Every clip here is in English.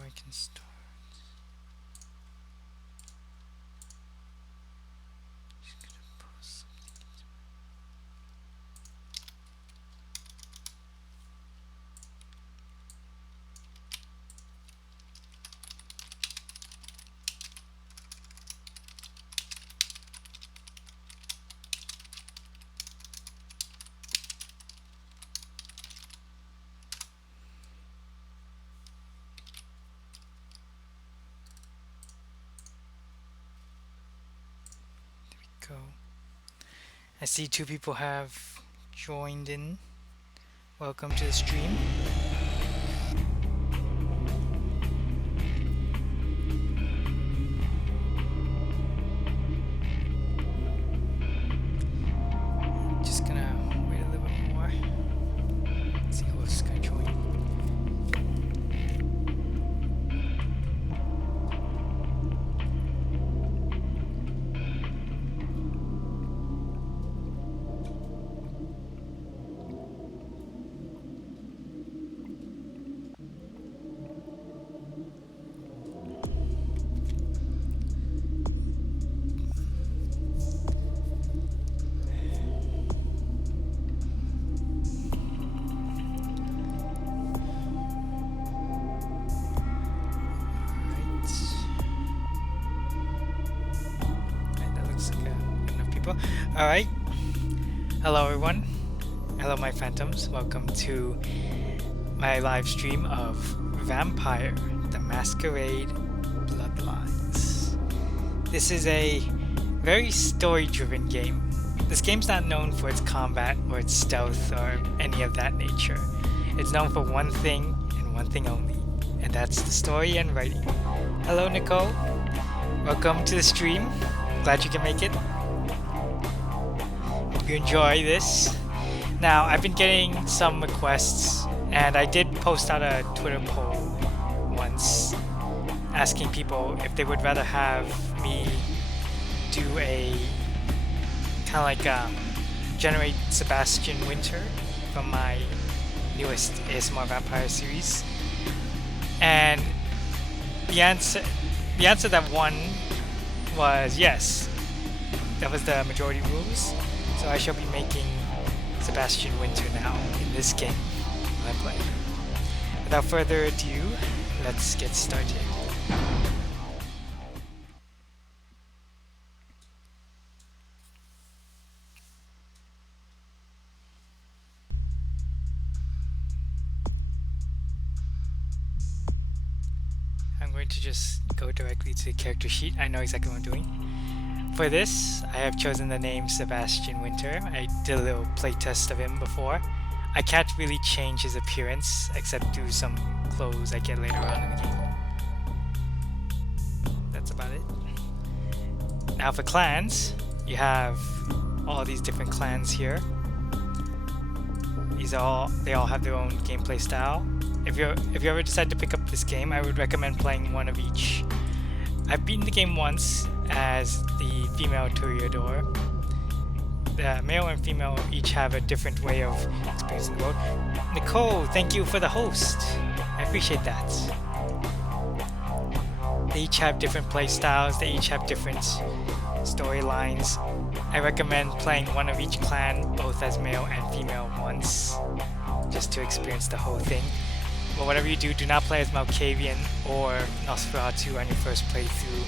I can start. Just gonna post something. Go. I see 2 people have joined in. Welcome to the stream. Just gonna wait a little bit more. See who else is gonna join. Alright. Hello everyone. Hello my phantoms. Welcome to my live stream of Vampire: The Masquerade Bloodlines. This is a very story-driven game. This game's not known for its combat or its stealth or any of that nature. It's known for one thing and one thing only, and that's the story and writing. Hello Nicole. Welcome to the stream. Glad you can make it. You enjoy this. Now, I've been getting some requests, and I did post out a Twitter poll once asking people if they would rather have me do a kind of like generate Sebastian Winter from my newest ASMR Vampire series. And the answer that won was yes. That was the majority rules. So I shall be making Sebastian Winter now in this game I play. Without further ado, let's get started. I'm going to just go directly to the character sheet. I know exactly what I'm doing. For this, I have chosen the name Sebastian Winter. I did a little playtest of him before. I can't really change his appearance except through some clothes I get later on in the game. That's about it. Now for clans, you have all these different clans here. They all have their own gameplay style. If you ever decide to pick up this game, I would recommend playing one of each. I've beaten the game once as the female Toreador. The male and female each have a different way of experiencing the world. Nicole, thank you for the host. I appreciate that. They each have different play styles. They each have different storylines. I recommend playing one of each clan, both as male and female once, just to experience the whole thing. But whatever you do, do not play as Malkavian or Nosferatu on your first playthrough.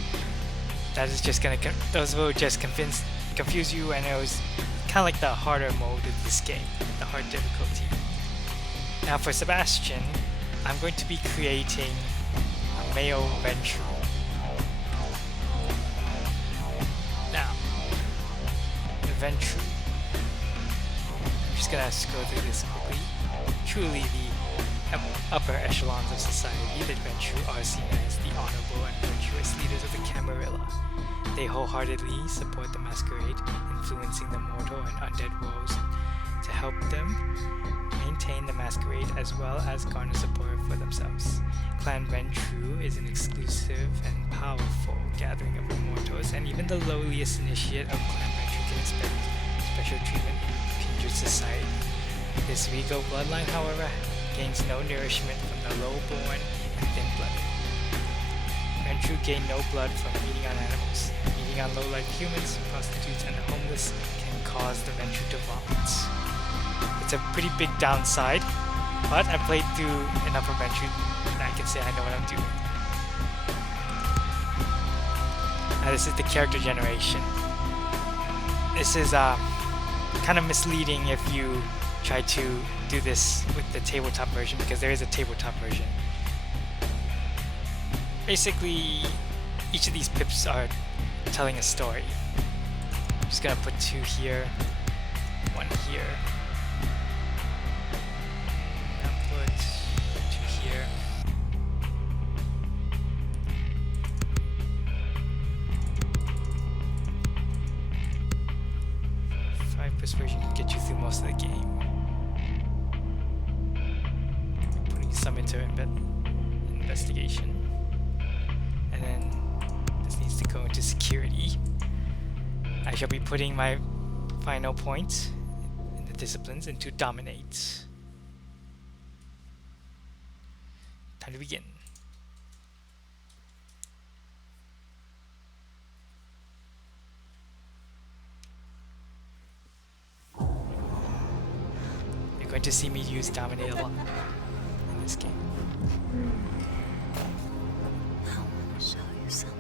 That is just gonna those will just confuse you, and it was kind of like the harder mode of this game, the hard difficulty. Now for Sebastian, I'm going to be creating a male Ventru. Now, the Ventru. I'm just gonna scroll through this quickly. Truly the upper echelons of society, the Ventru are seen as the honorable and virtuous leaders of the Camarilla. They wholeheartedly support the Masquerade, influencing the mortal and undead worlds to help them maintain the Masquerade as well as garner support for themselves. Clan Ventru is an exclusive and powerful gathering of immortals, and even the lowliest initiate of Clan Ventru can expect special treatment in kindred society. This regal bloodline, however, gains no nourishment from the low-born and thin-blooded. Ventrue gain no blood from feeding on animals. Feeding on low-life humans, prostitutes, and the homeless can cause the Ventrue to vomit. It's a pretty big downside, but I played through enough of Ventrue and I can say I know what I'm doing. Now this is the character generation. This is kind of misleading if you try to do this with the tabletop version, because there is a tabletop version. Basically, each of these pips are telling a story. I'm just gonna put 2 here, 1 here. And put 2 here. Persuasion can get you through most of the game. Putting some into investigation. And then this needs to go into security. I shall be putting my final point in the disciplines into dominate. Time to begin. You're going to see me use dominate a lot in this game. I want to show you something.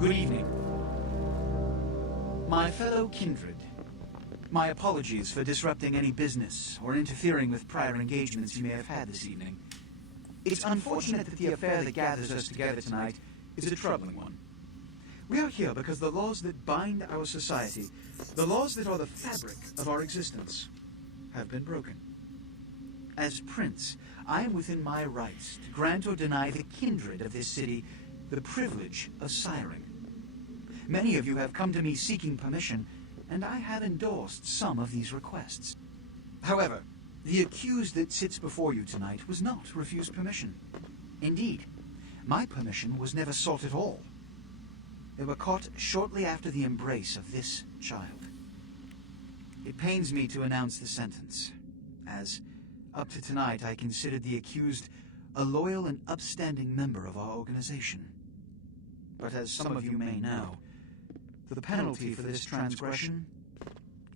Good evening. My fellow kindred, my apologies for disrupting any business or interfering with prior engagements you may have had this evening. It's unfortunate that the affair that gathers us together tonight is a troubling one. We are here because the laws that bind our society, the laws that are the fabric of our existence, have been broken. As Prince, I am within my rights to grant or deny the kindred of this city the privilege of siring. Many of you have come to me seeking permission, and I have endorsed some of these requests. However, the accused that sits before you tonight was not refused permission. Indeed, my permission was never sought at all. They were caught shortly after the embrace of this child. It pains me to announce the sentence, as up to tonight I considered the accused a loyal and upstanding member of our organization. But as some of you may know, the penalty for this transgression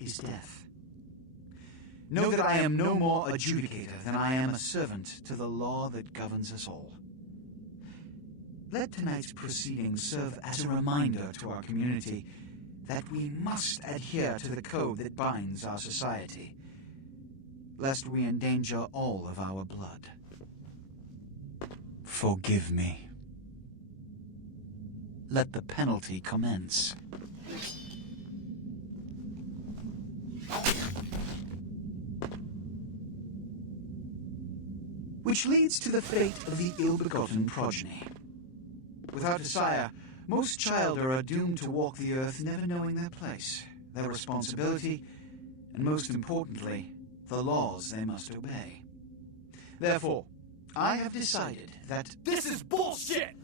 is death. Know that I am no more adjudicator than I am a servant to the law that governs us all. Let tonight's proceedings serve as a reminder to our community that we must adhere to the code that binds our society, lest we endanger all of our blood. Forgive me. Let the penalty commence. Which leads to the fate of the ill-begotten progeny. Without a sire, most children are doomed to walk the earth never knowing their place, their responsibility, and most importantly, the laws they must obey. Therefore, I have decided that This is bullshit!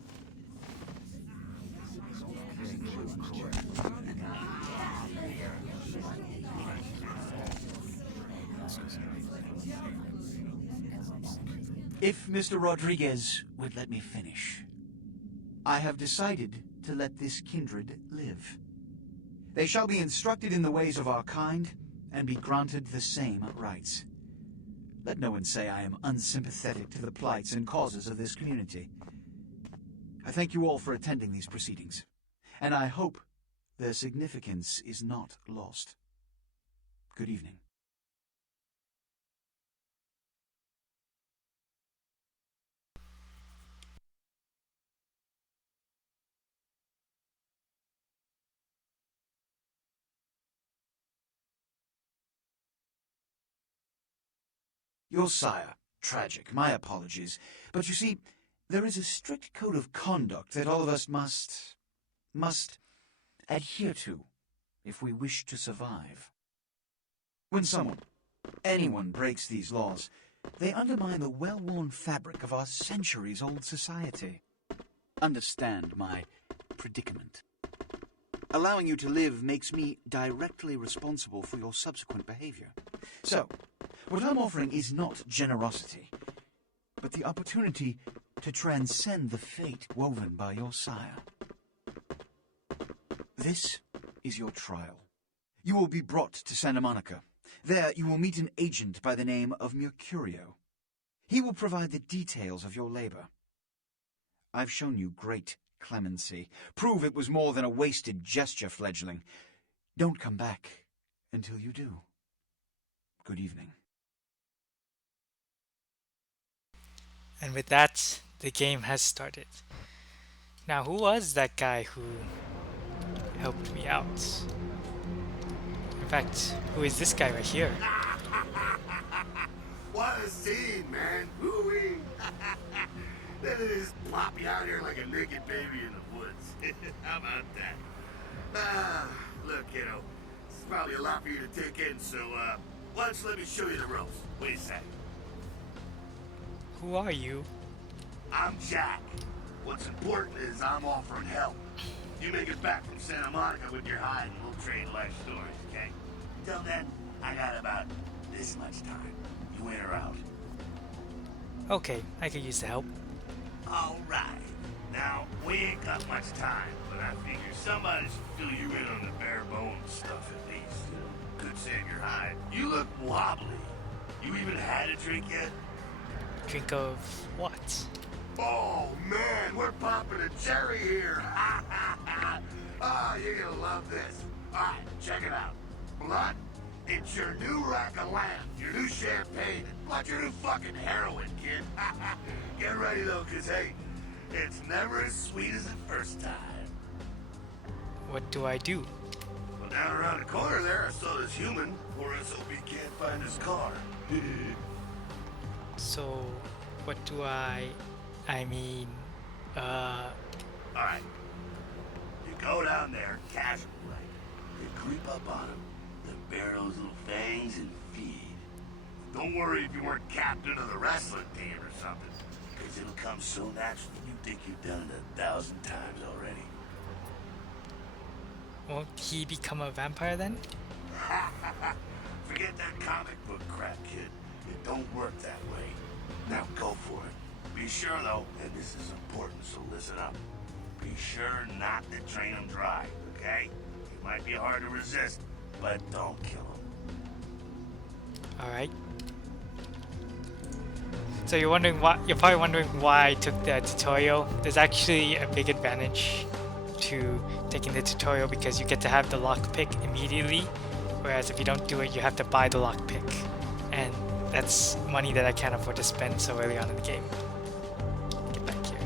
if Mr. Rodriguez would let me finish, I have decided to let this kindred live. They shall be instructed in the ways of our kind and be granted the same rights. Let no one say I am unsympathetic to the plights and causes of this community. I thank you all for attending these proceedings, and I hope their significance is not lost. Good evening. Your sire. Tragic. My apologies. But you see, there is a strict code of conduct that all of us must adhere to if we wish to survive. When anyone breaks these laws, they undermine the well-worn fabric of our centuries-old society. Understand my predicament. Allowing you to live makes me directly responsible for your subsequent behavior. So, what I'm offering is not generosity, but the opportunity to transcend the fate woven by your sire. This is your trial. You will be brought to Santa Monica. There you will meet an agent by the name of Mercurio. He will provide the details of your labor. I've shown you great clemency. Prove it was more than a wasted gesture, fledgling. Don't come back until you do. Good evening. And with that, the game has started. Now, who was that guy who helped me out? In fact, who is this guy right here? What a scene, man. Woo-wee. Then they just plop you out here like a naked baby in the woods. How about that? Look, kiddo. This is probably a lot for you to take in, so, why don't you let me show you the ropes? Wait a sec. Who are you? I'm Jack. What's important is I'm offering help. You make it back from Santa Monica with your hide and we'll trade life stories, okay? Until then, I got about this much time. You in or out? Okay, I could use the help. Alright. Now, we ain't got much time, but I figure somebody should fill you in on the bare bones stuff at least. Could save your hide. You look wobbly. You even had a drink yet? Drink of what? Oh, man, we're popping a cherry here. Oh, you're gonna love this. Alright, check it out. Blood, it's your new rack of lamb, your new champagne, like your new fucking heroin, kid. Get ready, though, because, hey, it's never as sweet as the first time. What do I do? Well, down around the corner there, I saw this human, or SOB can't find his car. So, what do I mean, Alright. You go down there, casual, right? You creep up on him, then bare those little fangs and feed. Don't worry if you weren't captain of the wrestling team or something, because it'll come so naturally you think you've done it 1,000 times already. won't he become a vampire then? Forget that comic book crap, kid. It don't work that way. Now go for it. Be sure, though, and this is important, so listen up. Be sure not to drain him dry, okay? It might be hard to resist, but don't kill him. Alright. So you're probably wondering why I took the tutorial. There's actually a big advantage to taking the tutorial because you get to have the lockpick immediately, whereas if you don't do it, you have to buy the lockpick. And that's money that I can't afford to spend so early on in the game. Get back here.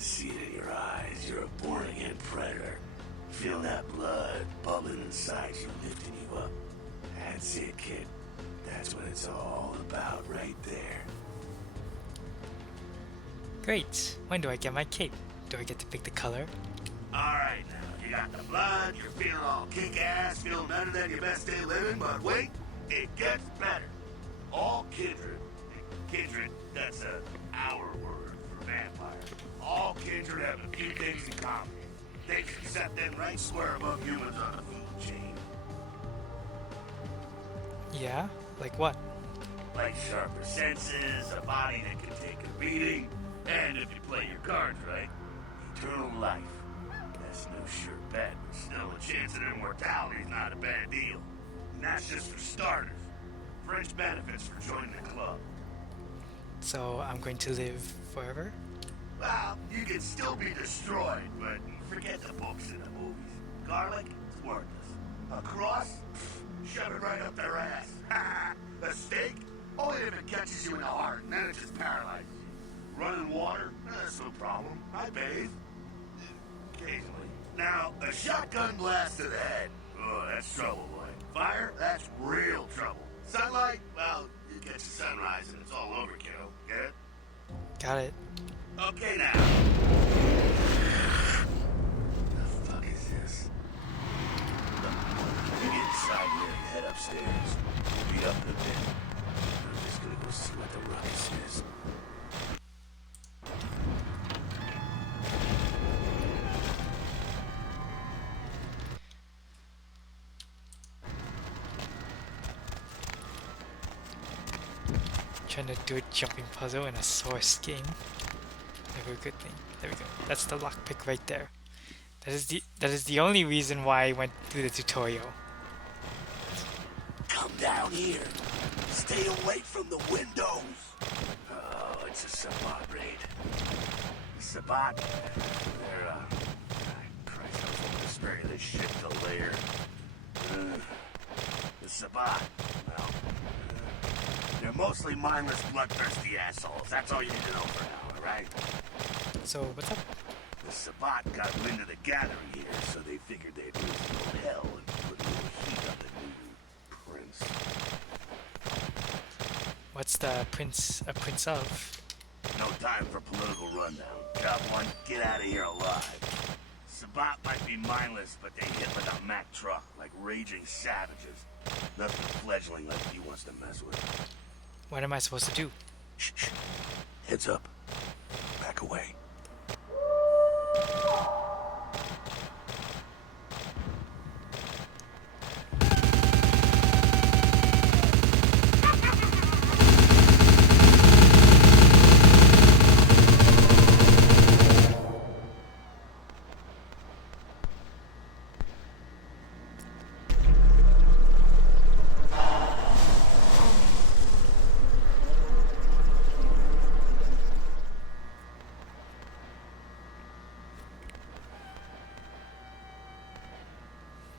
See it in your eyes. You're a born-again predator. Feel that blood bubbling inside you, lifting you up. That's it, kid. That's what it's all about right there. Great. When do I get my cape? Do I get to pick the color? Alright now, you got the blood, you're feeling all kick-ass, feeling better than your best day living, but wait, it gets better. All kindred, that's our word for vampire. All kindred have a few things in common. They can set them right square above humans on the food chain. Yeah? Like what? Like sharper senses, a body that can take a beating, and if you play your cards right, eternal life. That's no sure bet, but still a chance at immortality is not a bad deal. And that's just for starters. Fringe benefits for joining the club. So I'm going to live forever? Well, you can still be destroyed, but forget the books and the movies. Garlic, it's worthless. A cross? Pfft, shove it right up their ass. A steak? Only if it catches you in the heart, and then it just paralyzes you. Running water? That's no problem. I bathe. Occasionally. Now, a shotgun blast to the head. Oh, that's trouble, boy. Fire? That's real trouble. Sunlight? Well, you catch the sunrise and it's all over, kiddo. Get it? Got it. Okay, now. The fuck is this? You get inside here and head upstairs. Be up in a bit. I'm just gonna go see what the ruckus is. Trying to do a jumping puzzle in a Source game. Never a good thing. There we go. That's the lockpick right there. That is the only reason why I went through the tutorial. Come down here. Stay away from the windows. Oh, it's a Sabbat raid. Sabbat? They're, Christ, I was hoping to spare you this shit till later. The Sabbat, well, they're mostly mindless, bloodthirsty assholes. That's all you need to know for now, alright? So, what's up? The Sabbat got wind of the gathering here, so they figured they'd raise a little hell and put a little heat on the new prince. What's the prince a prince of? No time for political rundown. Job one, get out of here alive. Sabbat might be mindless, but they hit with a Mack truck, like raging savages. Nothing fledgling like he wants to mess with. What am I supposed to do? Shh, shh. Heads up. Back away.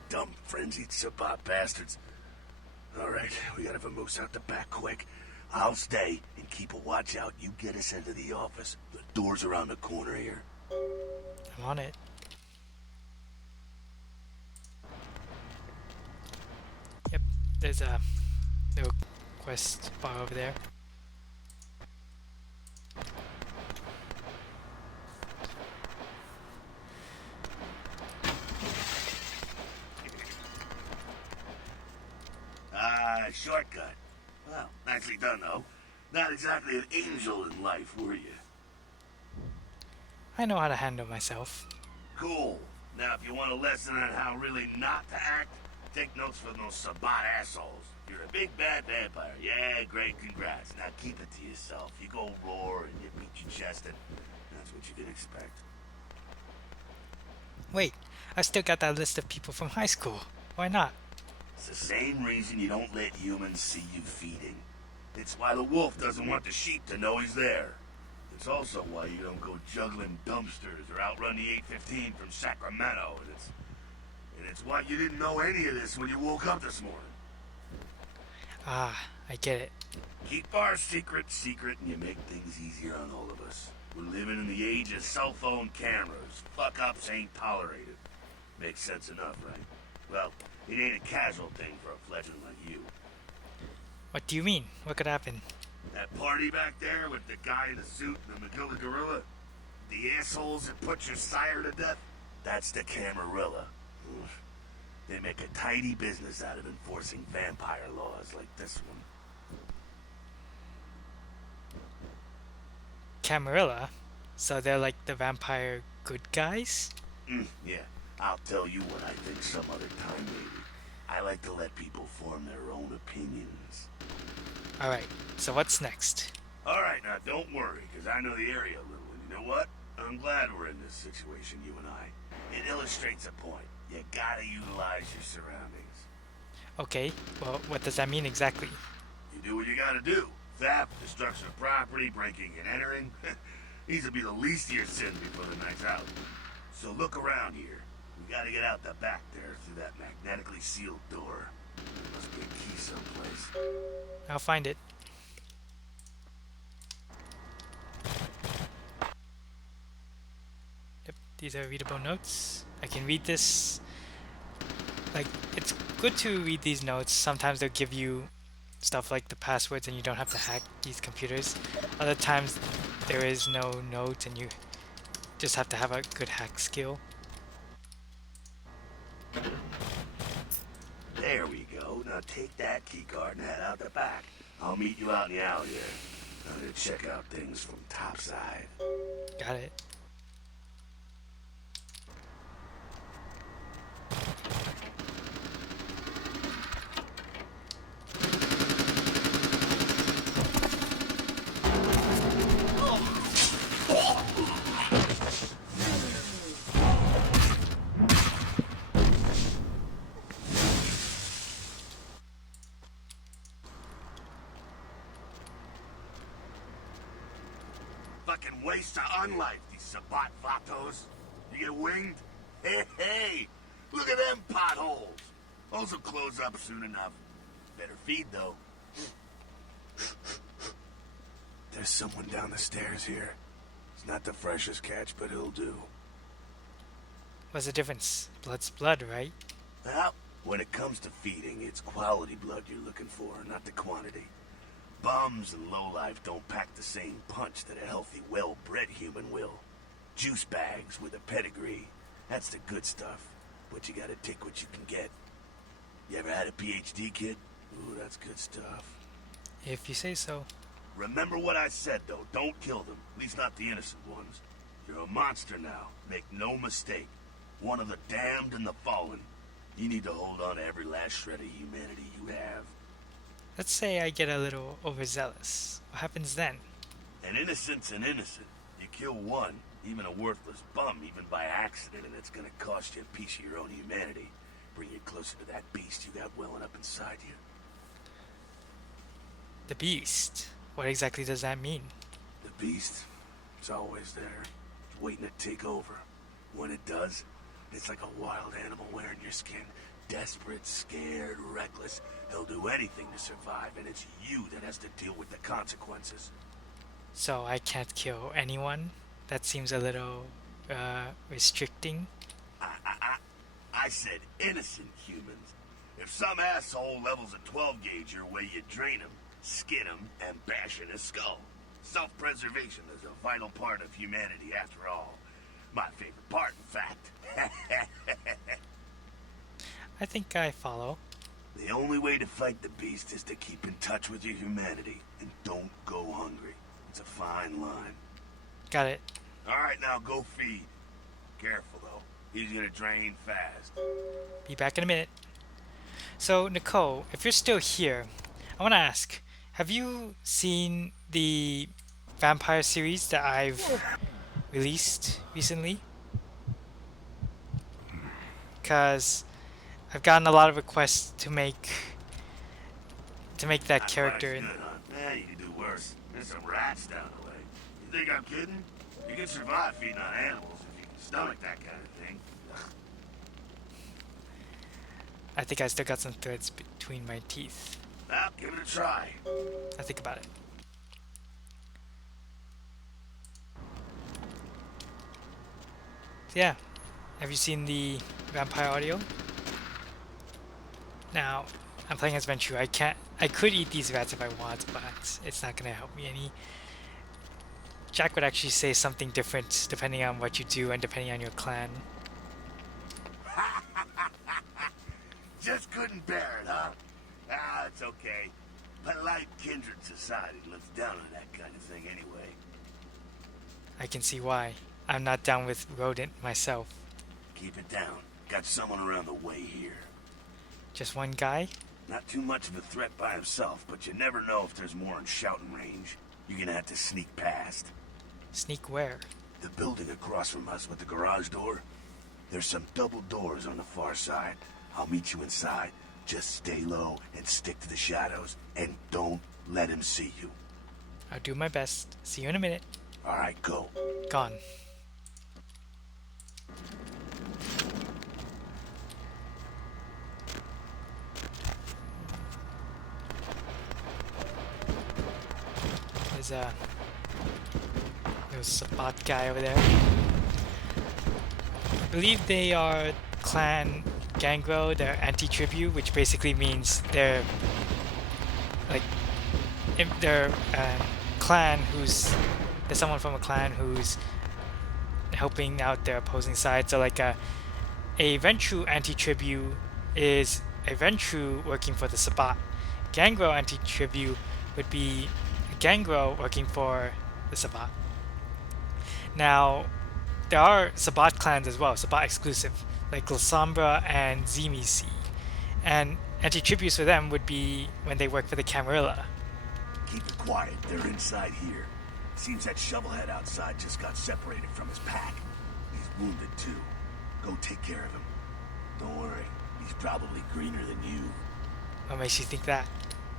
Dumb, frenzied Sabbat bastards. Alright, we gotta vamoose out the back quick. I'll stay and keep a watch out. You get us into the office. The door's around the corner here. I'm on it. Yep, there's a little quest bar over there. Shortcut. Well, nicely done, though. Not exactly an angel in life, were you? I know how to handle myself. Cool. Now, if you want a lesson on how really not to act, take notes from those Sabbat assholes. You're a big bad vampire. Yeah, great, congrats. Now keep it to yourself. You go roar and you beat your chest, and that's what you can expect. Wait, I still got that list of people from high school. Why not? It's the same reason you don't let humans see you feeding. It's why the wolf doesn't want the sheep to know he's there. It's also why you don't go juggling dumpsters or outrun the 815 from Sacramento. And it's why you didn't know any of this when you woke up this morning. Ah, I get it. Keep our secret secret and you make things easier on all of us. We're living in the age of cell phone cameras. Fuck-ups ain't tolerated. Makes sense enough, right? Well, it ain't a casual thing for a fledgling like you. What do you mean? What could happen? That party back there with the guy in the suit and the Magilla gorilla? The assholes that put your sire to death? That's the Camarilla. Oof. They make a tidy business out of enforcing vampire laws like this one. Camarilla? So they're like the vampire good guys? Yeah, I'll tell you what I think some other time, maybe. I like to let people form their own opinions. Alright, so what's next? Alright, now don't worry, because I know the area a little, and you know what? I'm glad we're in this situation, you and I. It illustrates a point. You gotta utilize your surroundings. Okay, well, what does that mean exactly? You do what you gotta do. Theft, destruction of property, breaking and entering. These will be the least of your sins before the night's out. So look around here. We gotta get out the back there through that magnetically sealed door. There must be a key someplace. I'll find it. Yep, these are readable notes. I can read this. Like, it's good to read these notes. Sometimes they'll give you stuff like the passwords and you don't have to hack these computers. Other times there is no note and you just have to have a good hack skill. There we go. Now take that keycard and head out the back. I'll meet you out in the alley there. I'm gonna check out things from topside. Got it. Fucking waste of unlife, these Sabat Vatos. You get winged? Hey, look at them potholes. Those will close up soon enough. Better feed, though. There's someone down the stairs here. It's not the freshest catch, but he'll do. What's the difference? Blood's blood, right? Well, when it comes to feeding, it's quality blood you're looking for, not the quantity. Bums and lowlife don't pack the same punch that a healthy, well-bred human will. Juice bags with a pedigree. That's the good stuff. But you gotta take what you can get. You ever had a PhD, kid? Ooh, that's good stuff. If you say so. Remember what I said, though. Don't kill them. At least not the innocent ones. You're a monster now. Make no mistake. One of the damned and the fallen. You need to hold on to every last shred of humanity you have. Let's say I get a little overzealous. What happens then? An innocent's an innocent. You kill one, even a worthless bum, even by accident, and it's gonna cost you a piece of your own humanity. Bring you closer to that beast you got welling up inside you. The beast. What exactly does that mean? The beast, it's always there, waiting to take over. When it does, it's like a wild animal wearing your skin. Desperate, scared, reckless. He'll do anything to survive, and it's you that has to deal with the consequences. So I can't kill anyone? That seems a little restricting. I said innocent humans. If some asshole levels a 12 gauge your way, you drain him, skin him, and bash in his skull. Self-preservation is a vital part of humanity after all. My favorite part, in fact. I think I follow. The only way to fight the beast is to keep in touch with your humanity, and don't go hungry. It's a fine line. Got it. Alright, now go feed. Careful, though. He's gonna drain fast. Be back in a minute. So, Nicole, if you're still here, I want to ask, have you seen the vampire series that I've released recently? Because I've gotten a lot of requests to make that character. Good, huh? You can do worse. There's some rats down the way. You think I'm kidding? You can survive feeding on animals if you can stomach that kind of thing. I think I still got some threads between my teeth. Well, give it a try. I think about it. So yeah, have you seen the vampire audio? Now, I'm playing as Ventura. I could eat these rats if I want, but it's not gonna help me any. Jack would actually say something different depending on what you do and depending on your clan. Just couldn't bear it, huh? Ah, it's okay. Polite kindred society looks down on that kind of thing anyway. I can see why. I'm not down with rodent myself. Keep it down. Got someone around the way here. Just one guy? Not too much of a threat by himself, but you never know if there's more in shouting range. You're gonna have to sneak past. Sneak where? The building across from us with the garage door. There's some double doors on the far side. I'll meet you inside. Just stay low and stick to the shadows, and don't let him see you. I'll do my best. See you in a minute. All right, go. Gone. There's a Sabat guy over there. I believe they are clan Gangrel. They're anti-tribute, which basically means they're like they're clan who's there's someone from a clan who's helping out their opposing side. So like a Ventrue anti-tribute is a Ventrue working for the Sabat. Gangrel anti-tribute would be a Gangrel working for the Sabat. Now, there are Sabat clans as well, Sabat exclusive, like Glasambra and Zemisi. And anti-tributes for them would be when they work for the Camarilla. Keep it quiet. They're inside here. Seems that shovelhead outside just got separated from his pack. He's wounded too. Go take care of him. Don't worry. He's probably greener than you. What makes you think that?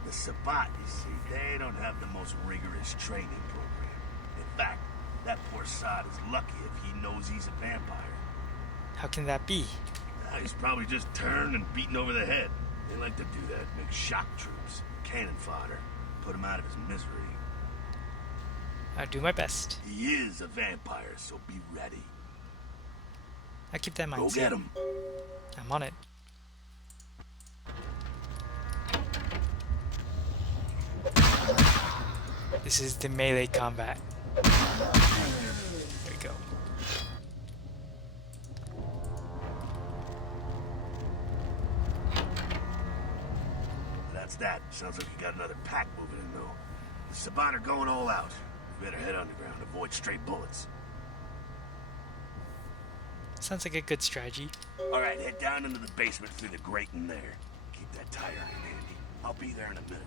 The Sabat, you see, they don't have the most rigorous training program. In fact, that poor sod is lucky if he knows he's a vampire. How can that be? He's probably just turned and beaten over the head. They like to do that, make shock troops, cannon fodder, put him out of his misery. I'll do my best. He is a vampire, so be ready. I'll keep that in mind. Go get him. I'm on it. This is the melee combat. There we go. That's that. Sounds like you got another pack moving in, though. The Sabat are going all out. We better head underground, avoid stray bullets. Sounds like a good strategy. All right, head down into the basement through the grate in there. Keep that tire iron handy. I'll be there in a minute.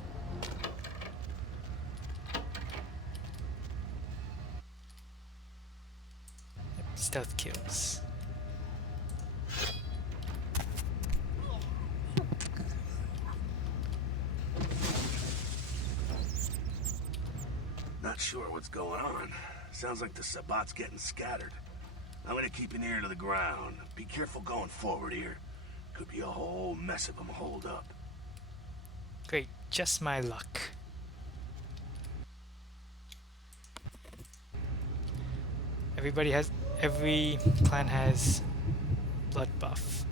Stealth kills. Not sure what's going on. Sounds like the Sabat's getting scattered. I'm gonna keep an ear to the ground. Be careful going forward here. Could be a whole mess of them holed up. Great, just my luck. Every clan has blood buff.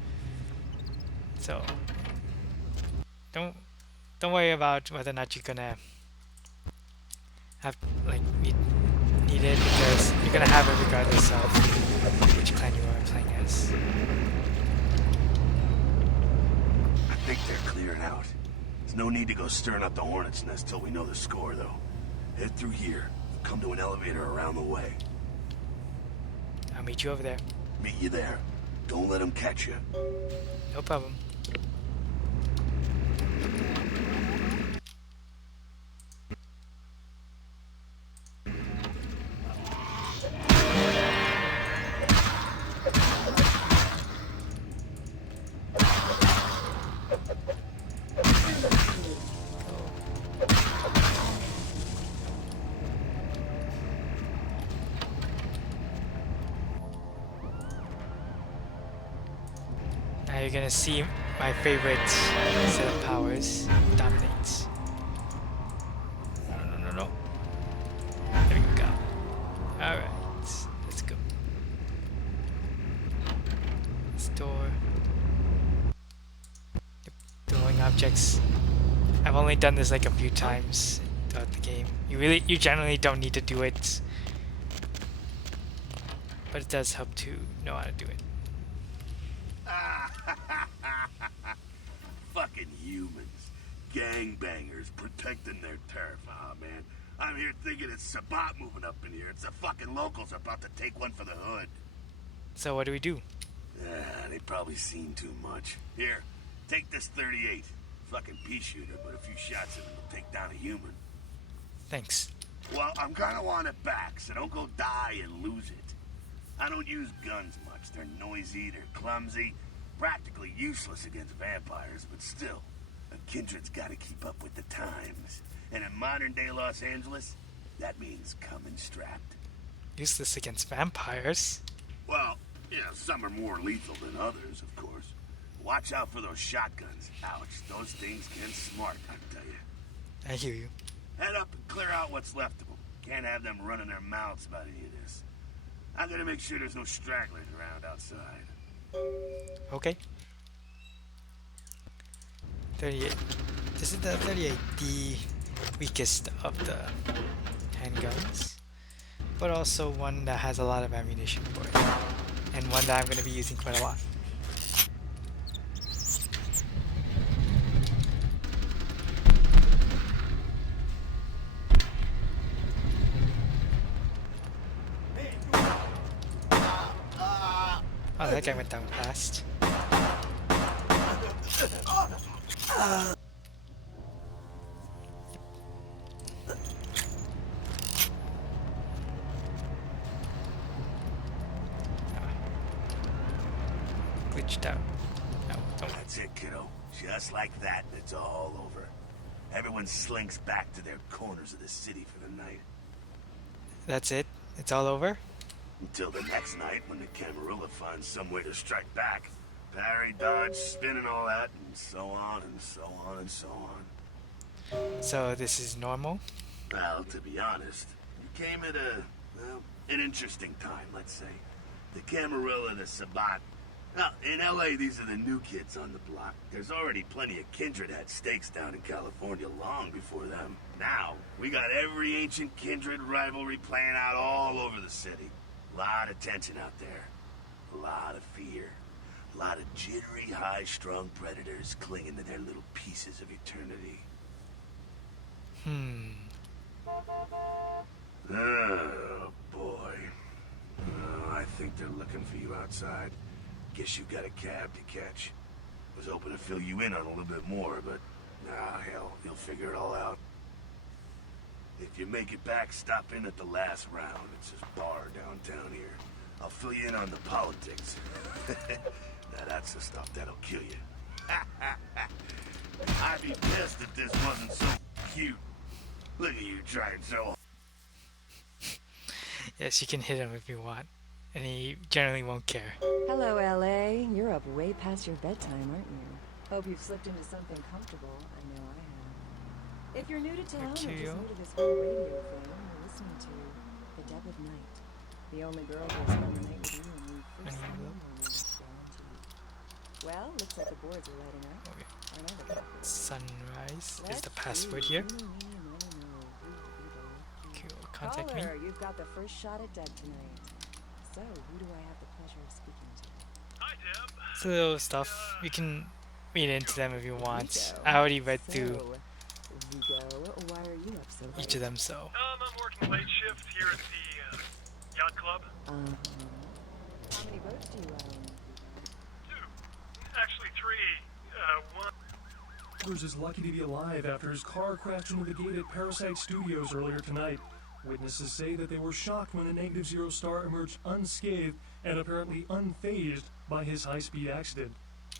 So don't worry about whether or not you're gonna have need it, because you're gonna have it regardless of which clan you are playing as. I think they're clearing out. There's no need to go stirring up the hornet's nest till we know the score, though. Head through here. Come to an elevator around the way. I'll meet you over there. Meet you there. Don't let them catch you. No problem. Now you're gonna see my favorite set of powers, dominate. No. There we go. Alright, let's go. Store. Throwing objects. I've only done this like a few times throughout the game. You generally don't need to do it, but it does help to know how to do it. Fucking humans. Gangbangers protecting their turf. Aw, man. I'm here thinking it's Sabat moving up in here. It's the fucking locals about to take one for the hood. So what do we do? They probably seen too much. Here, take this 38. Fucking pea shooter, but a few shots of it will take down a human. Thanks. Well, I'm gonna want it back, so don't go die and lose it. I don't use guns much. They're noisy, they're clumsy, practically useless against vampires, but still, a kindred's gotta keep up with the times. And in modern-day Los Angeles, that means coming strapped. Useless against vampires. Well, yeah, some are more lethal than others, of course. Watch out for those shotguns. Ouch, those things can smart, I tell you. I hear you. Head up and clear out what's left of them. Can't have them running their mouths about any of this. I'm gonna make sure there's no stragglers around outside. Okay. 38. This is the 38, the weakest of the handguns, but also one that has a lot of ammunition for it, and one that I'm going to be using quite a lot. Oh, that guy went down fast. Glitched out. No, don't. That's it, kiddo. Just like that, it's all over. Everyone slinks back to their corners of the city for the night. That's it? It's all over? Until the next night when the Camarilla finds some way to strike back. Parry, dodge, spin and all that, and so on and so on and so on. So this is normal? Well, to be honest, you came at an interesting time, let's say. The Camarilla, the Sabat. Now, in LA, these are the new kids on the block. There's already plenty of Kindred had stakes down in California long before them. Now, we got every ancient Kindred rivalry playing out all over the city. A lot of tension out there. A lot of fear. A lot of jittery, high-strung predators clinging to their little pieces of eternity. Oh, boy. Oh, I think they're looking for you outside. Guess you got a cab to catch. Was hoping to fill you in on a little bit more, but hell, you'll figure it all out. If you make it back, stop in at the last round. It's this bar downtown here. I'll fill you in on the politics. Now that's the stuff that'll kill you. I'd be pissed if this wasn't so cute. Look at you trying so hard. Yes, you can hit him if you want, and he generally won't care. Hello, LA. You're up way past your bedtime, aren't you? Hope you've slipped into something comfortable. I know I have. If you're new to town or just new Mercurial. to this whole radio thing, you're listening to The Deb of Night. The only girl who'll spend the night with you when you first see them, guaranteed. Well, looks like the boards are lighting up. Okay. Another one. Sunrise is the Let's password see. here. Who Okay, contact me. Caller, you've got the first shot at Deb tonight. So, who do I have the pleasure of speaking to? Hi, Deb. It's a little stuff. You can read into them if you want. Vigo. I already read through So, Vigo, why are you up so late? each of them, so. I'm working late shift here at the yacht club. How many boats do you own? 2. Actually 3. One. Rivers is lucky to be alive after his car crashed into the gate at Parasite Studios earlier tonight. Witnesses say that they were shocked when the Negative Zero star emerged unscathed and apparently unfazed by his high-speed accident.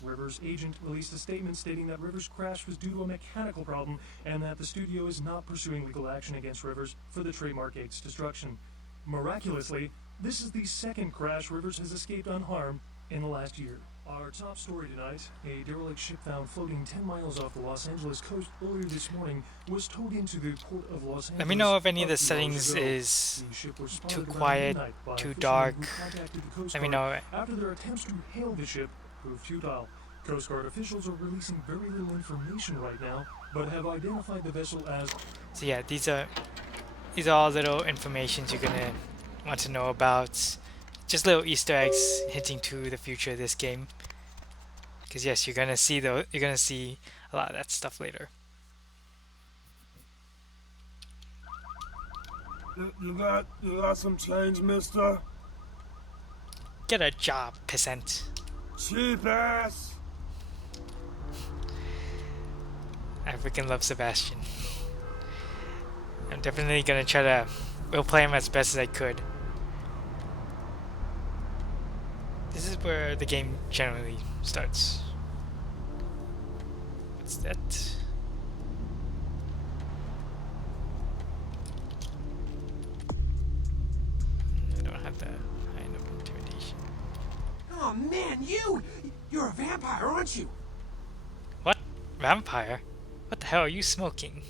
Rivers' agent released a statement stating that Rivers' crash was due to a mechanical problem and that the studio is not pursuing legal action against Rivers for the trademark gate's destruction. Miraculously, this is the second crash Rivers has escaped unharmed in the last year. Our top story tonight, a derelict ship found floating 10 miles off the Los Angeles coast earlier this morning was towed into the port of Los Angeles. Let me know if any of the a few hours settings ago. is The ship was too spotted around quiet, midnight by too fishermen dark. who contacted the Coast Let me Guard know. after their attempts to hail the ship proved futile. Coast Guard officials are releasing very little information right now, but have identified the vessel as So yeah, these are all little informations you're gonna want to know about. Just little Easter eggs hinting to the future of this game. Because yes, you're gonna see a lot of that stuff later. You got some change, mister? Get a job, peasant. Cheap ass! I freaking love Sebastian. I'm definitely gonna try to play him as best as I could. This is where the game generally starts. What's that? the kind of intimidation. Oh man, you're a vampire, aren't you? What? Vampire? What the hell are you smoking?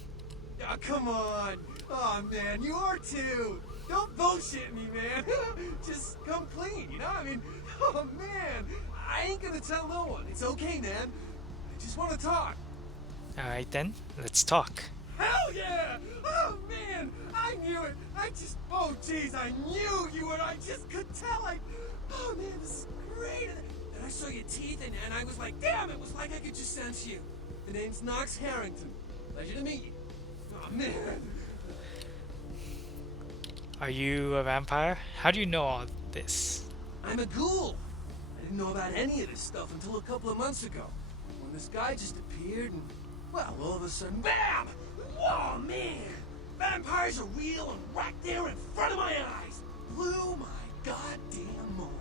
Oh, come on. Oh man, you are too. Don't bullshit me, man. Just come clean, you know? I mean, oh man, I ain't gonna tell no one. It's okay, man. I just want to talk. Alright then, let's talk. Hell yeah! Oh man, I knew it. Oh jeez, I knew you were. I just could tell. Oh man, this is great. And I saw your teeth, and I was like, damn, it was like I could just sense you. The name's Knox Harrington. Pleasure to meet you. Oh man. Are you a vampire? How do you know all this? I'm a ghoul. I didn't know about any of this stuff until a couple of months ago, when this guy just appeared and, well, all of a sudden, BAM! Whoa, man! Vampires are real and right there in front of my eyes. Blew my goddamn mind.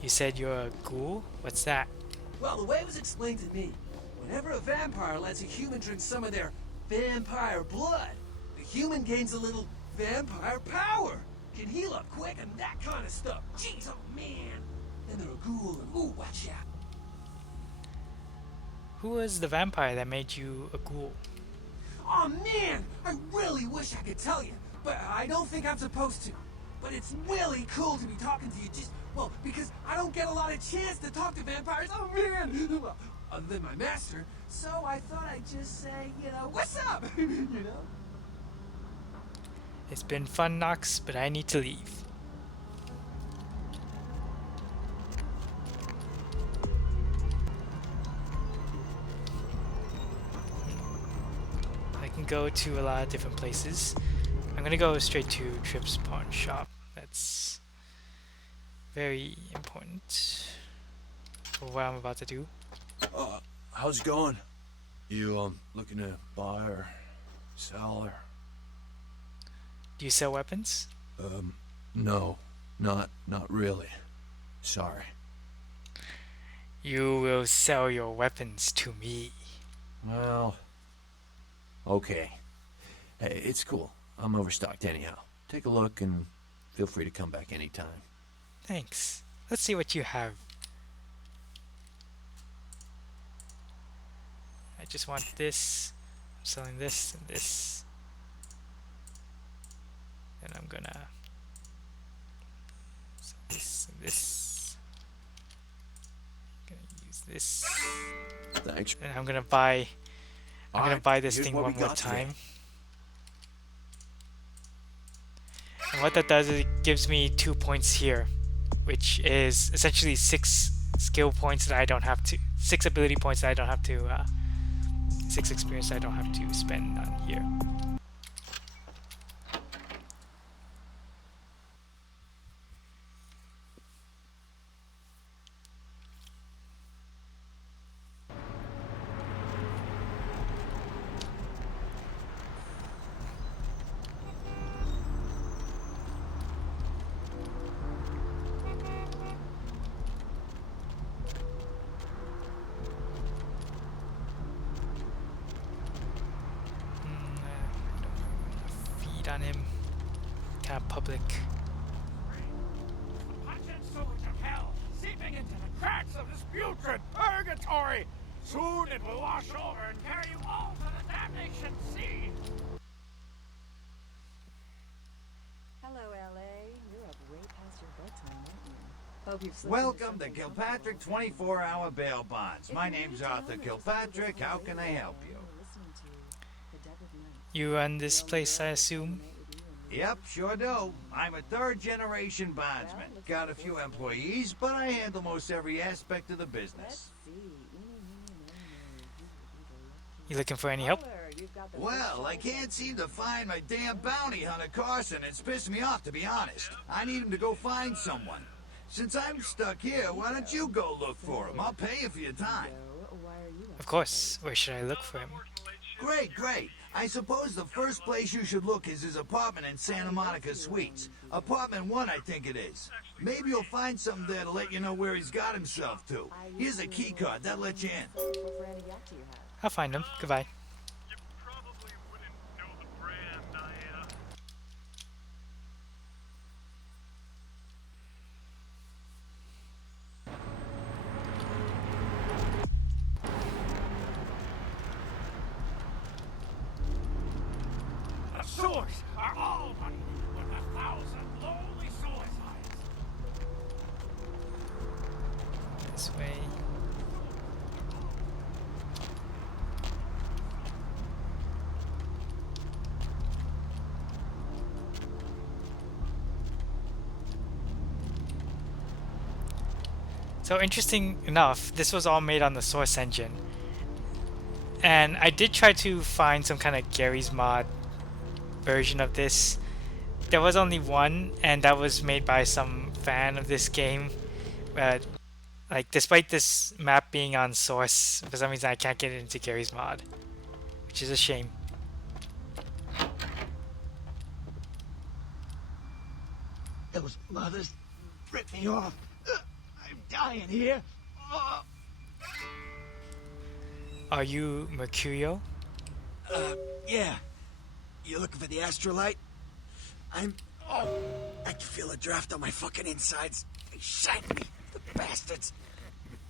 You said you're a ghoul? What's that? Well, the way it was explained to me, whenever a vampire lets a human drink some of their vampire blood, the human gains a little vampire power. Can heal up quick and that kind of stuff. Jeez, oh man. And they're a ghoul and ooh, watch out. Who was the vampire that made you a ghoul? Oh man, I really wish I could tell you, but I don't think I'm supposed to. But it's really cool to be talking to you well, because I don't get a lot of chance to talk to vampires. Oh man! Well, other than my master, so I thought I'd just say, what's up? you know? It's been fun, Knox, but I need to leave. I can go to a lot of different places. I'm gonna go straight to Tripp's pawn shop. That's very important for what I'm about to do. How's it going? You, looking to buy or sell or... Do you sell weapons? No, not really. Sorry. You will sell your weapons to me. Well, okay. Hey, it's cool. I'm overstocked anyhow. Take a look and feel free to come back anytime. Thanks. Let's see what you have. I just want this. I'm selling this and this. And I'm gonna sell this and this. Gonna use this. Thanks. And I'm gonna buy this here's thing what one we more got time. today. And what that does is it gives me 2 points here, which is essentially 6 skill points that I don't have to, 6 ability points that I don't have to, 6 experience that I don't have to spend on here. On him, kind of public. Pungent sewage of hell, seeping into the cracks of this putrid purgatory. Soon it will wash over and carry you all to the damnation sea. Hello, LA. You're up way past your bedtime, aren't you? Hope you've slipped into Welcome to something Kilpatrick comfortable. 24-hour bail bonds. If My you're name's ready to Arthur learn, just Kilpatrick. listen How to can the I radio help you? you're listening to. The Dead of Night. You run this The only place, I girl that's assume? gonna mate with you and Yep, sure do. I'm a third-generation bondsman. Got a few employees, but I handle most every aspect of the Let's business. see. Eeny, meeny, miny, moe. Who would be the You looking for any help? caller? You've got the Well, I can't seem to find my damn bounty hunter Carson. It's pissed me off, to be honest. I need him to go find someone. Since I'm stuck here, why don't you go look for him? I'll pay you for your time. So, why are you Of course. Where should I look for him? Great, great. I suppose the first place you should look is his apartment in Santa Monica Suites. Apartment 1, I think it is. Maybe you'll find something there to let you know where he's got himself to. Here's a key card. That lets you in. What brand of yacht do you have? I'll find him. Goodbye. You probably wouldn't know the brand. sewers are all money with 1,000 lonely suicides. This way. So interesting enough, this was all made on the Source engine. And I did try to find some kind of Gary's Mod version of this. There was only one, and that was made by some fan of this game. Like, despite this map being on Source, for some reason I can't get it into Gary's Mod, which is a shame. Those mothers ripped me off. I'm dying here. Are you Mercurio? Yeah. You looking for the astrolite? I can feel a draft on my fucking insides. They shanked me, the bastards.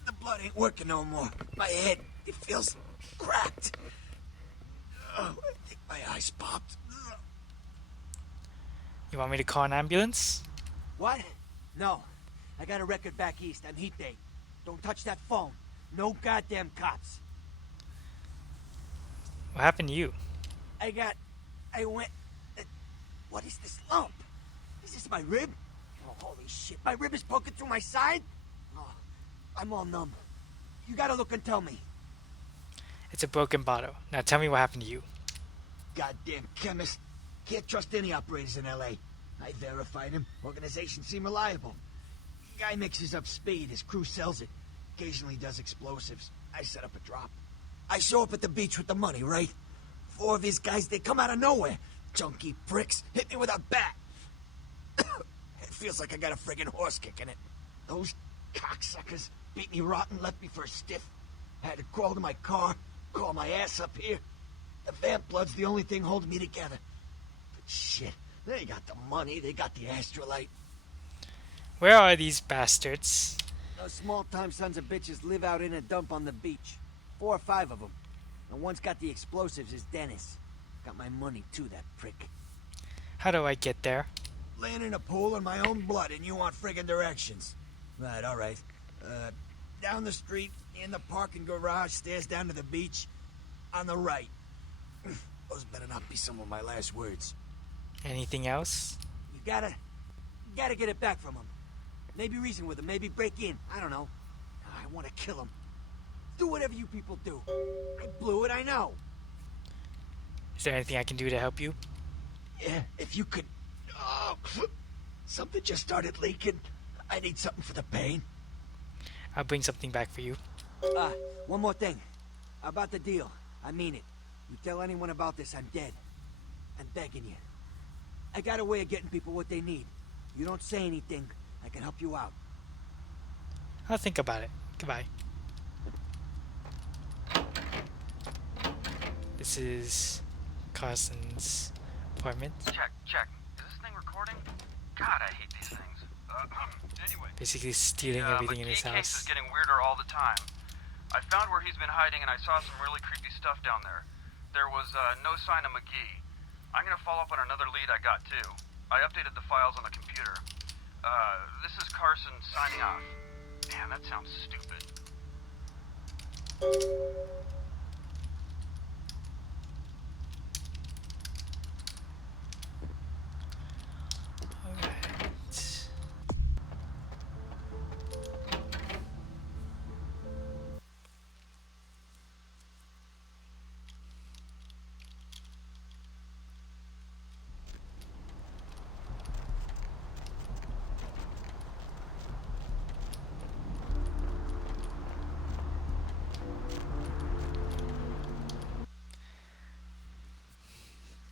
The blood ain't working no more. My head, it feels cracked. I think my eyes popped. You want me to call an ambulance? What? No. I got a record back east. I'm heat day. Don't touch that phone. No goddamn cops. What happened to you? I went... what is this lump? Is this my rib? Oh, holy shit. My rib is poking through my side? Oh, I'm all numb. You gotta look and tell me. It's a broken bottle. Now tell me what happened to you. Goddamn chemist. Can't trust any operators in L.A. I verified him. Organization seem reliable. Guy mixes up speed. His crew sells it. Occasionally does explosives. I set up a drop. I show up at the beach with the money, right? 4 of his guys, they come out of nowhere. Junky pricks. Hit me with a bat. It feels like I got a friggin' horse kicking it. Those cocksuckers beat me rotten, left me for a stiff. Had to crawl to my car, crawl my ass up here. The vamp blood's the only thing holding me together. But shit, they got the money, they got the astrolite. Where are these bastards? Those small-time sons of bitches live out in a dump on the beach. 4 or 5 of them. And one's got the explosives is Dennis. Got my money too, that prick. How do I get there? Laying in a pool in my own blood and you want friggin' directions. Right, alright. Down the street, in the parking garage, stairs down to the beach. On the right. Those better not be some of my last words. Anything else? You gotta get it back from him. Maybe reason with him, maybe break in. I don't know. I want to kill him. Do whatever you people do. I blew it, I know. Is there anything I can do to help you? Yeah, if you could... Oh, something just started leaking. I need something for the pain. I'll bring something back for you. One more thing. About the deal. I mean it. You tell anyone about this, I'm dead. I'm begging you. I got a way of getting people what they need. You don't say anything, I can help you out. I'll think about it. Goodbye. This is Carson's apartment. Check. Is this thing recording? God, I hate these things. Anyway. Basically stealing everything in his McGee case is house. getting weirder all the time. I found where he's been hiding and I saw some really creepy stuff down there. There was no sign of McGee. I'm gonna follow up on another lead I got too. I updated the files on the computer. This is Carson signing off. Man, that sounds stupid. Alright.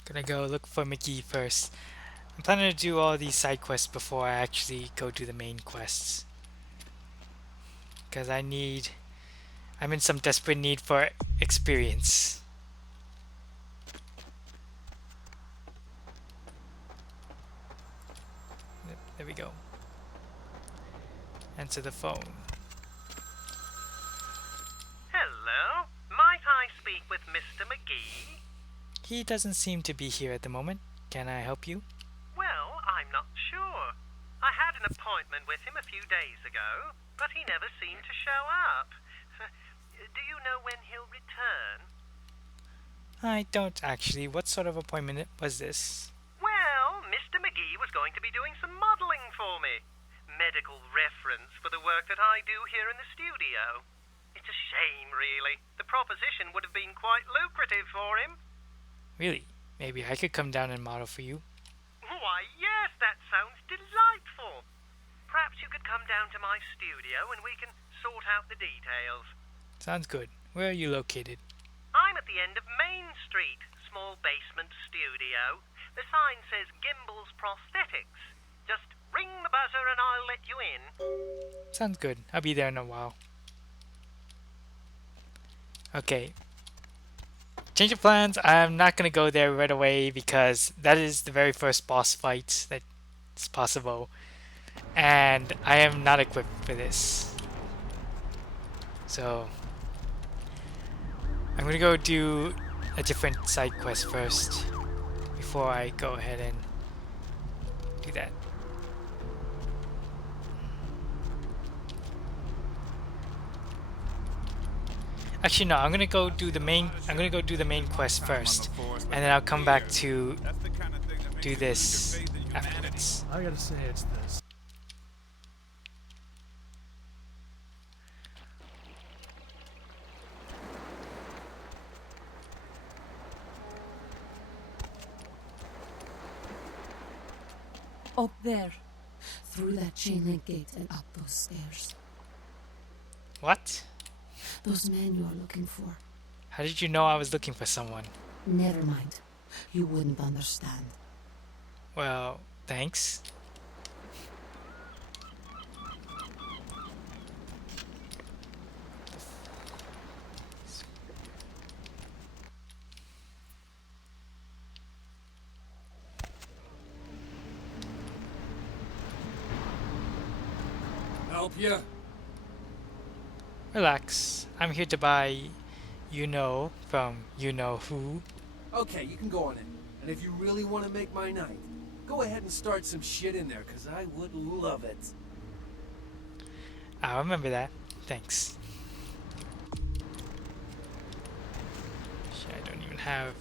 Gonna go look for Mickey first. I'm planning to do all these side quests before I actually go do the main quests. Because I'm in some desperate need for experience. There we go. Answer the phone. Hello? Might I speak with Mr. McGee? He doesn't seem to be here at the moment. Can I help you? Well, I'm not sure. I had an appointment with him a few days ago, but he never seemed to show up. Do you know when he'll return? I don't actually. What sort of appointment was this? Well, Mr. McGee was going to be doing some modeling for me. Medical reference for the work that I do here in the studio. It's a shame, really. The proposition would have been quite lucrative for him. Really? Maybe I could come down and model for you. Why, yes, that sounds delightful. Perhaps you could come down to my studio and we can sort out the details. Sounds good. Where are you located? I'm at the end of Main Street, small basement studio. The sign says Gimbel's Prosthetics. Just ring the buzzer and I'll let you in. Sounds good. I'll be there in a while. Okay. Change of plans. I'm not going to go there right away because that is the very first boss fight that's possible. And I am not equipped for this. So I'm going to go do a different side quest first before I go ahead and do that. Actually, no. I'm gonna go do the main. I'm gonna go do the main quest first, and then I'll come back to do this afterwards. I gotta say, it's this. Up there. Through that chain link gate and up those stairs. What? Those men you are looking for. How did you know I was looking for someone? Never mind. You wouldn't understand. Well, thanks. Help you? Relax. I'm here to buy you-know from you-know-who. Okay, you can go on in. And if you really want to make my night, go ahead and start some shit in there, because I would love it. I'll remember that. Thanks. Shit, I don't even have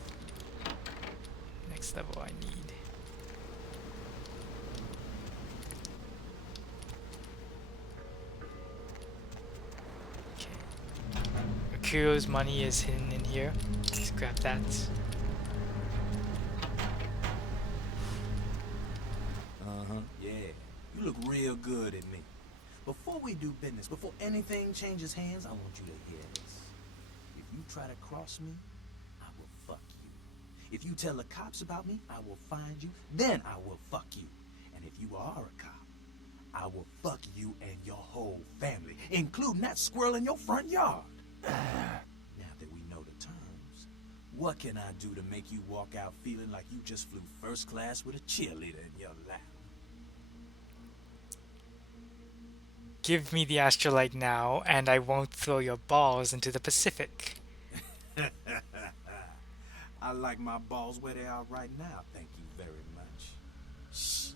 next level I need. Mercurio's money is hidden in here. Let's grab that. Yeah, you look real good at me. Before we do business, before anything changes hands, I want you to hear this. If you try to cross me, I will fuck you. If you tell the cops about me, I will find you, then I will fuck you. And if you are a cop, I will fuck you and your whole family, including that squirrel in your front yard. Now that we know the terms, what can I do to make you walk out feeling like you just flew first class with a cheerleader in your lap? Give me the astrolite now, and I won't throw your balls into the Pacific. I like my balls where they are right now, thank you very much. Shit,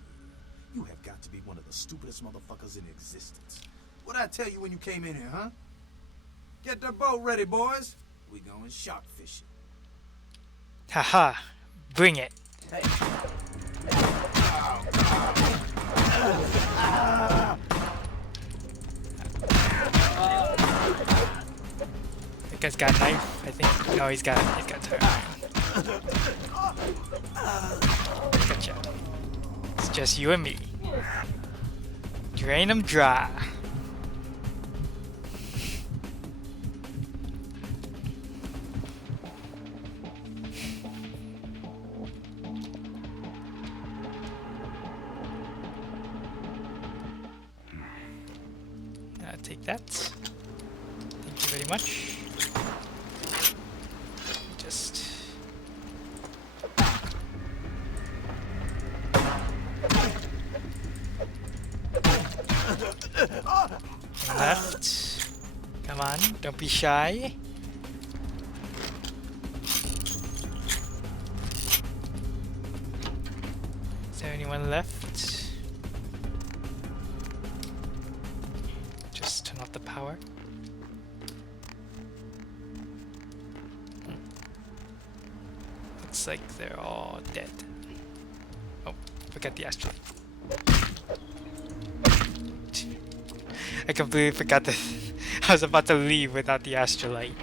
you have got to be one of the stupidest motherfuckers in existence. What'd I tell you when you came in here, huh? Get the boat ready, boys. We going shark fishing. Haha, bring it. Hey. That guy's got a knife, I think. No, he's got tire iron. Gotcha. It's just you and me. Drain them dry. Take that. Thank you very much. Just left. Come on, don't be shy. there anyone left? Just turn off the power. Looks like they're all dead. Oh, forgot the asteroid. I completely forgot that I was about to leave without the astrolite.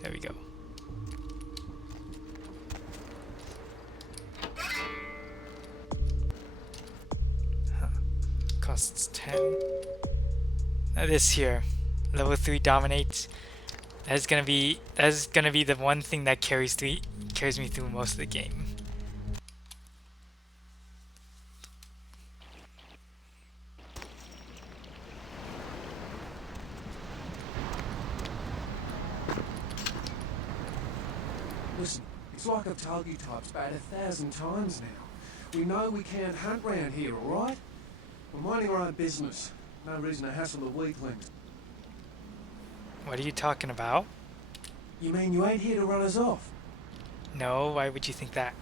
There we go. Huh. Costs 10. Now this here, level 3 dominate. That's gonna be the one thing that carries me through most of the game. Listen, it's like I've told you types about 1,000 times now. We know we can't hunt round here, alright? We're minding our own business. No reason to hassle the weaklings. What are you talking about? You mean you ain't here to run us off? No, why would you think that?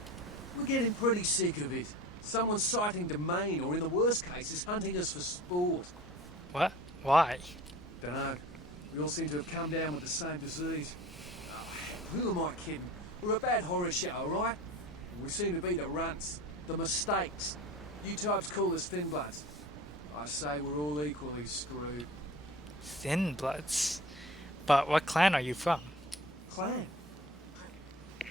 We're getting pretty sick of it. Someone's sighting domain, or in the worst cases, hunting us for sport. What? Why? Dunno. We all seem to have come down with the same disease. Oh, who am I kidding? We're a bad horror show, alright? We seem to be the runts, the mistakes. You types call us thin bloods. I say we're all equally screwed. Thin bloods? But what clan are you from? Clan?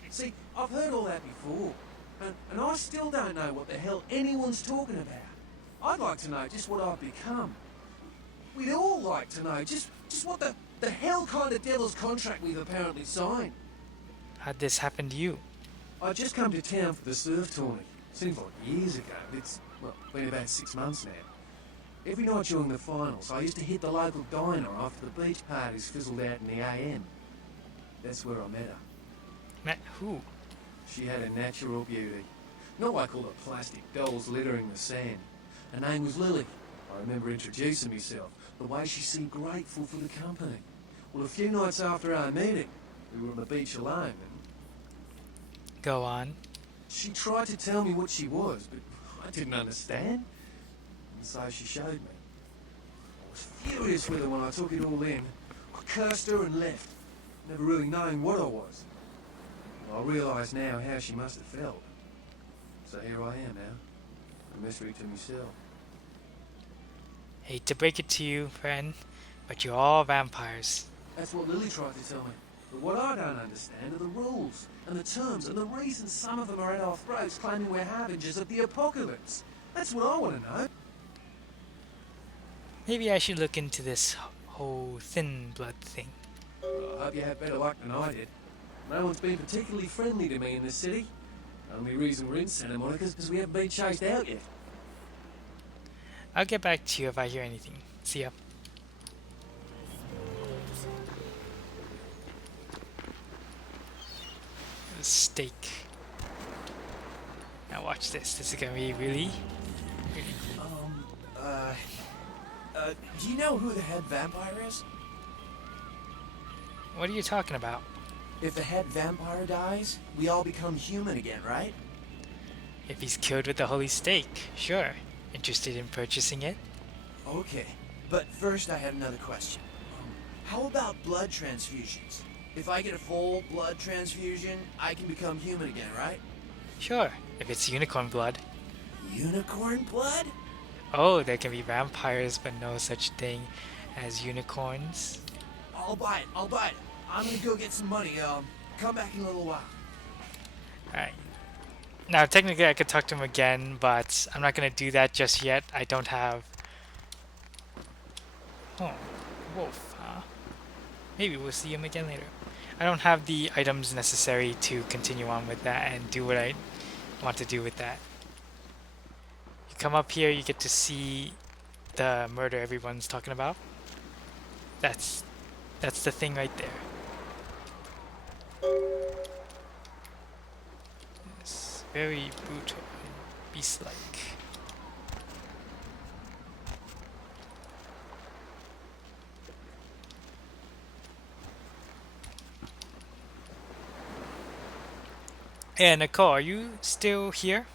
See, I've heard all that before, and I still don't know what the hell anyone's talking about. I'd like to know just what I've become. We'd all like to know just what the hell kind of devil's contract we've apparently signed. How'd this happen to you? I just come to town for the surf tourney. Seems like years ago, but it's, well, been about 6 months now. Every night during the finals, I used to hit the local diner after the beach parties fizzled out in the AM. That's where I met her. Met who? She had a natural beauty. Not like all the plastic dolls littering the sand. Her name was Lily. I remember introducing myself, the way she seemed grateful for the company. Well, a few nights after our meeting, we were on the beach alone, and go on. She tried to tell me what she was, but I didn't understand. And so she showed me. I was furious with her when I took it all in. I cursed her and left, never really knowing what I was. I realise now how she must have felt. So here I am now, a mystery to myself. Hate to break it to you, friend, but you're all vampires. That's what Lily tried to tell me. But what I don't understand are the rules, and the terms, and the reasons some of them are at our throats claiming we're harbingers of the apocalypse. That's what I want to know. Maybe I should look into this whole thin blood thing. I hope you have better luck than I did. No one's been particularly friendly to me in this city. Only reason we're in Santa Monica is because we haven't been chased out yet. I'll get back to you if I hear anything. See ya. Steak. Now watch this. This is gonna be really cool. Do you know who the head vampire is? What are you talking about? If the head vampire dies, we all become human again, right? If he's killed with the holy steak, sure. Interested in purchasing it? Okay, but first I had another question. How about blood transfusions? If I get a full blood transfusion, I can become human again, right? Sure, if it's unicorn blood. Unicorn blood? Oh, there can be vampires, but no such thing as unicorns. I'll buy it. I'm gonna go get some money. Come back in a little while. Alright. Now, technically I could talk to him again, but I'm not gonna do that just yet. I don't have... Oh, wolf, huh? Maybe we'll see him again later. I don't have the items necessary to continue on with that and do what I want to do with that. You come up here, you get to see the murder everyone's talking about. That's the thing right there. It's very brutal and beast-like. Hey, Nicole, are you still here?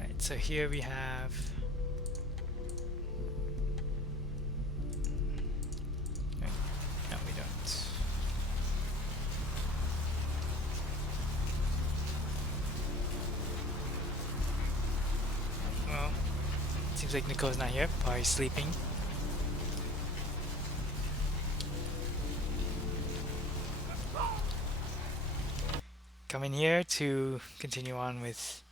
Alright, so here we have... Wait, no, we don't. Well, seems like Nicole's not here, probably sleeping. Come in here to continue on with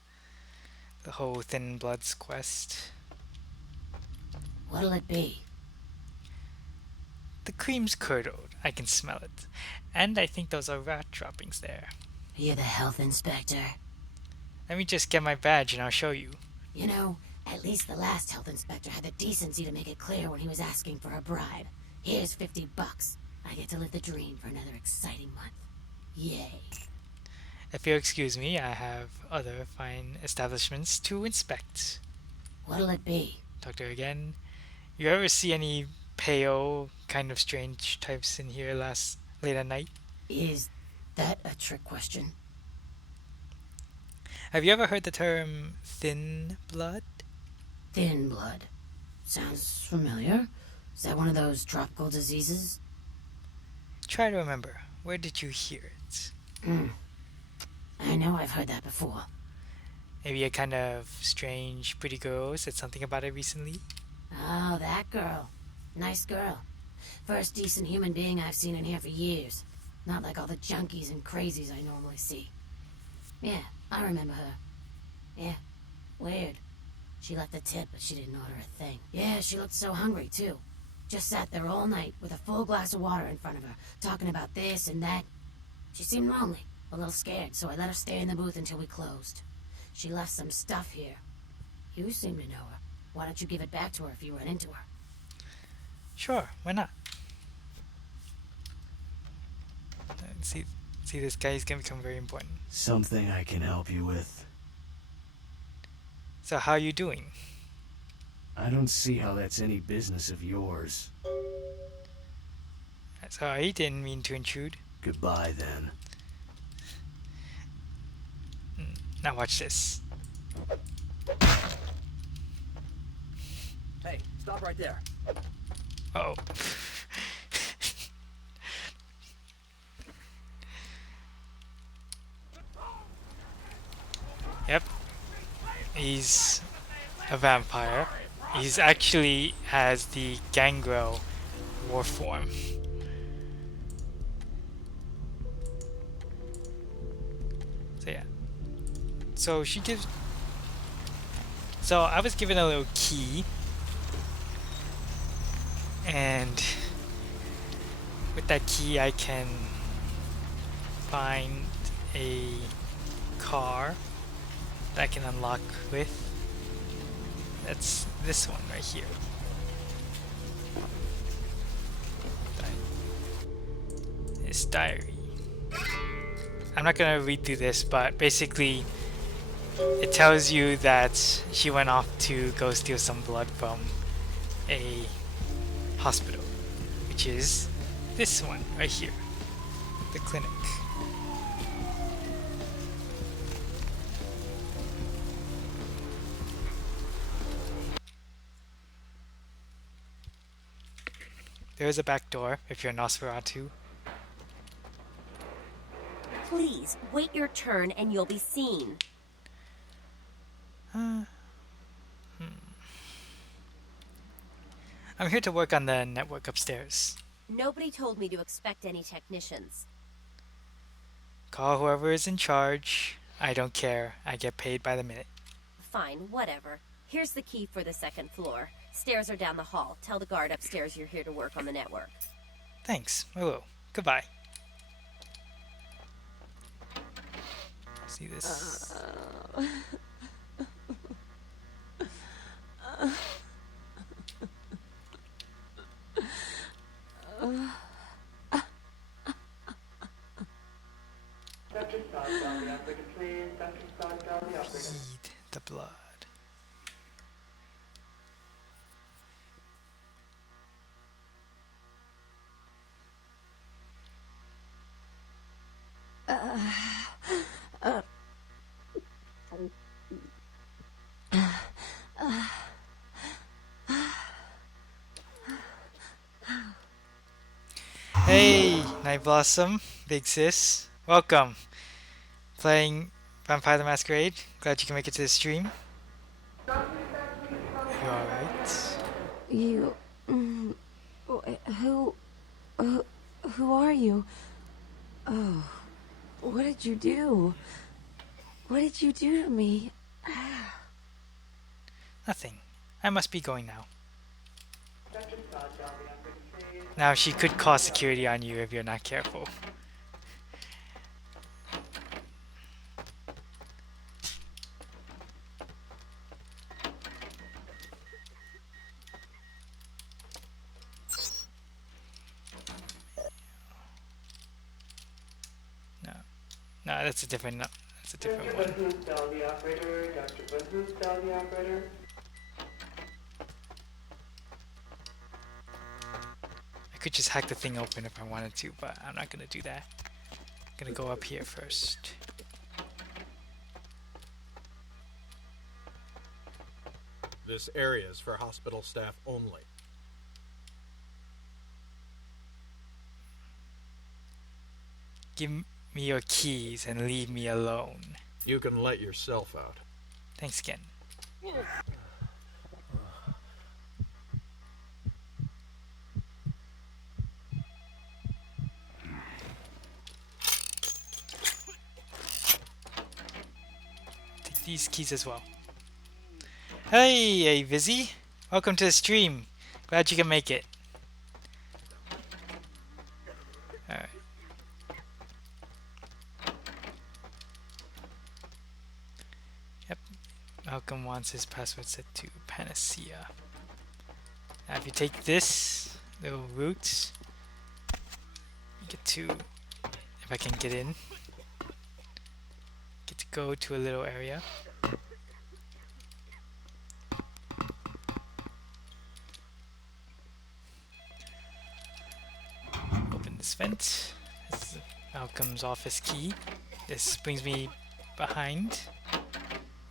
the whole Thin Blood's quest. What'll it be? The cream's curdled. I can smell it. And I think those are rat droppings there. You're the health inspector. Let me just get my badge and I'll show you. You know, at least the last health inspector had the decency to make it clear when he was asking for a bribe. Here's $50. I get to live the dream for another exciting month. Yay. If you'll excuse me, I have other fine establishments to inspect. What'll it be? Doctor again. You ever see any pale, kind of strange types in here late at night? Is that a trick question? Have you ever heard the term thin blood? Thin blood. Sounds familiar. Is that one of those tropical diseases? Try to remember. Where did you hear it? I know I've heard that before. Maybe a kind of strange, pretty girl said something about it recently? Oh, that girl. Nice girl. First decent human being I've seen in here for years. Not like all the junkies and crazies I normally see. Yeah, I remember her. Yeah, weird. She left a tip, but she didn't order a thing. Yeah, she looked so hungry, too. Just sat there all night with a full glass of water in front of her, talking about this and that. She seemed lonely, a little scared, so I let her stay in the booth until we closed. She left some stuff here. You seem to know her. Why don't you give it back to her if you run into her? Sure, why not? See, this guy is gonna become very important. Something I can help you with. So how are you doing? I don't see how that's any business of yours. Sorry, didn't mean to intrude. Goodbye, then. Now watch this. Hey, stop right there. Uh-oh. Yep. He's a vampire. He's actually has the gangrel war form. So yeah. So she gives... So I was given a little key. And with that key I can find a car that I can unlock with. That's this one right here. His diary. I'm not gonna read through this, but basically it tells you that she went off to go steal some blood from a hospital, which is this one right here, the clinic. There is a back door if you're Nosferatu. Please, wait your turn and you'll be seen. I'm here to work on the network upstairs. Nobody told me to expect any technicians. Call whoever is in charge. I don't care. I get paid by the minute. Fine, whatever. Here's the key for the second floor. Stairs are down the hall. Tell the guard upstairs you're here to work on the network. Thanks. I will. Goodbye. See this. Read the blood. Hey, Night Blossom, Big Sis. Welcome. Playing Vampire the Masquerade. Glad you can make it to the stream. You alright? You... Who are you? Oh, what did you do? What did you do to me? Nothing. I must be going now. Now she could call security on you if you're not careful. No, that's a different. No, that's a different one. I could just hack the thing open if I wanted to, but I'm not gonna do that. I'm gonna go up here first. This area is for hospital staff only. Give me your keys and leave me alone. You can let yourself out. Thanks again. Take these keys as well. Hey, Vizzy. Welcome to the stream. Glad you can make it. Alright. Yep. Malcolm wants his password set to Panacea. Now if you take this little route, you get to, if I can get in, get to go to a little area. Open this vent. This is Malcolm's office key. This brings me behind,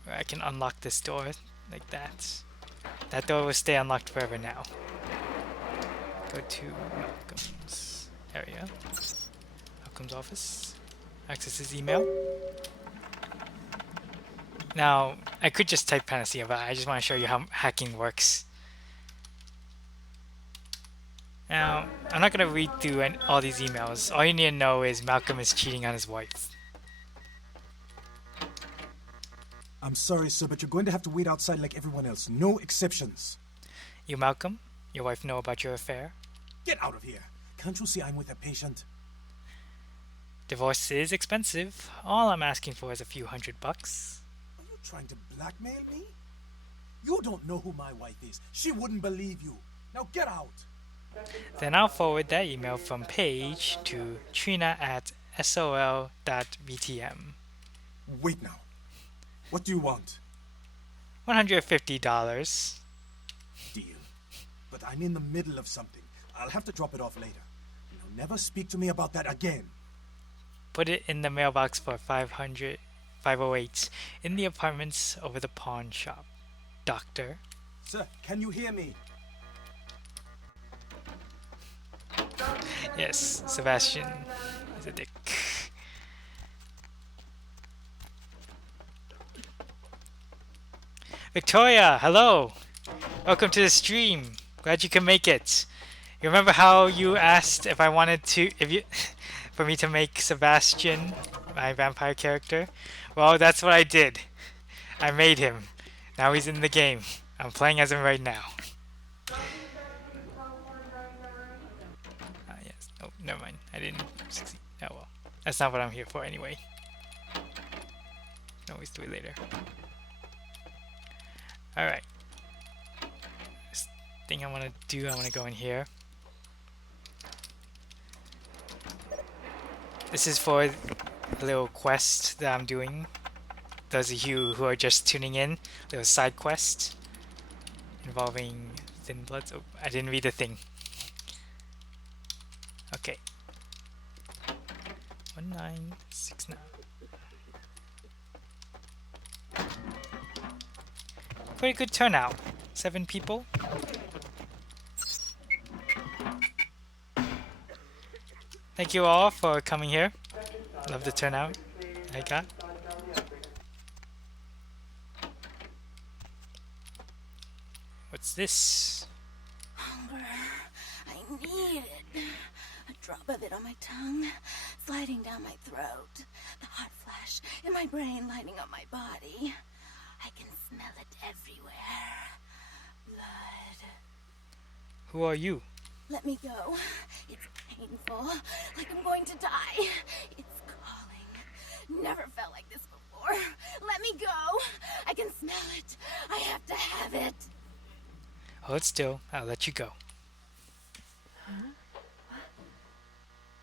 where I can unlock this door like that. That door will stay unlocked forever now. Go to Malcolm's area. Malcolm's office. Access his email. Now, I could just type Panacea, but I just want to show you how hacking works. Now, I'm not going to read through all these emails. All you need to know is Malcolm is cheating on his wife. I'm sorry, sir, but you're going to have to wait outside like everyone else. No exceptions. You, Malcolm? Your wife know about your affair? Get out of here. Can't you see I'm with a patient? Divorce is expensive. All I'm asking for is a few $100. Are you trying to blackmail me? You don't know who my wife is. She wouldn't believe you. Now get out. Then I'll forward that email from Paige to trina@sol.btm. Wait now. What do you want? $150. Deal. But I'm in the middle of something. I'll have to drop it off later. Now never speak to me about that again. Put it in the mailbox for 508 in the apartments over the pawn shop. Doctor. Sir, can you hear me? Yes, Sebastian is a dick. Victoria, hello! Welcome to the stream. Glad you can make it. You remember how you asked if I wanted to, for me to make Sebastian my vampire character? Well, that's what I did. I made him. Now he's in the game. I'm playing as him right now. Yes. Oh, never mind. I didn't succeed. Oh well. That's not what I'm here for anyway. Can always do it later. Alright. This thing I want to do, I want to go in here. This is for a little quest that I'm doing. Those of you who are just tuning in, little side quest involving Thin Bloods. Oh, I didn't read the thing. Okay. 1969. Pretty good turnout. 7 people. Thank you all for coming here. Love the turnout I got. What's this? Hunger. I need it. A drop of it on my tongue, sliding down my throat. The hot flash in my brain lighting up my body. I can smell it everywhere. Blood. Who are you? Let me go. It's painful, like I'm going to die. It's calling. Never felt like this before. Let me go. I can smell it. I have to have it. Hold still. I'll let you go. Huh?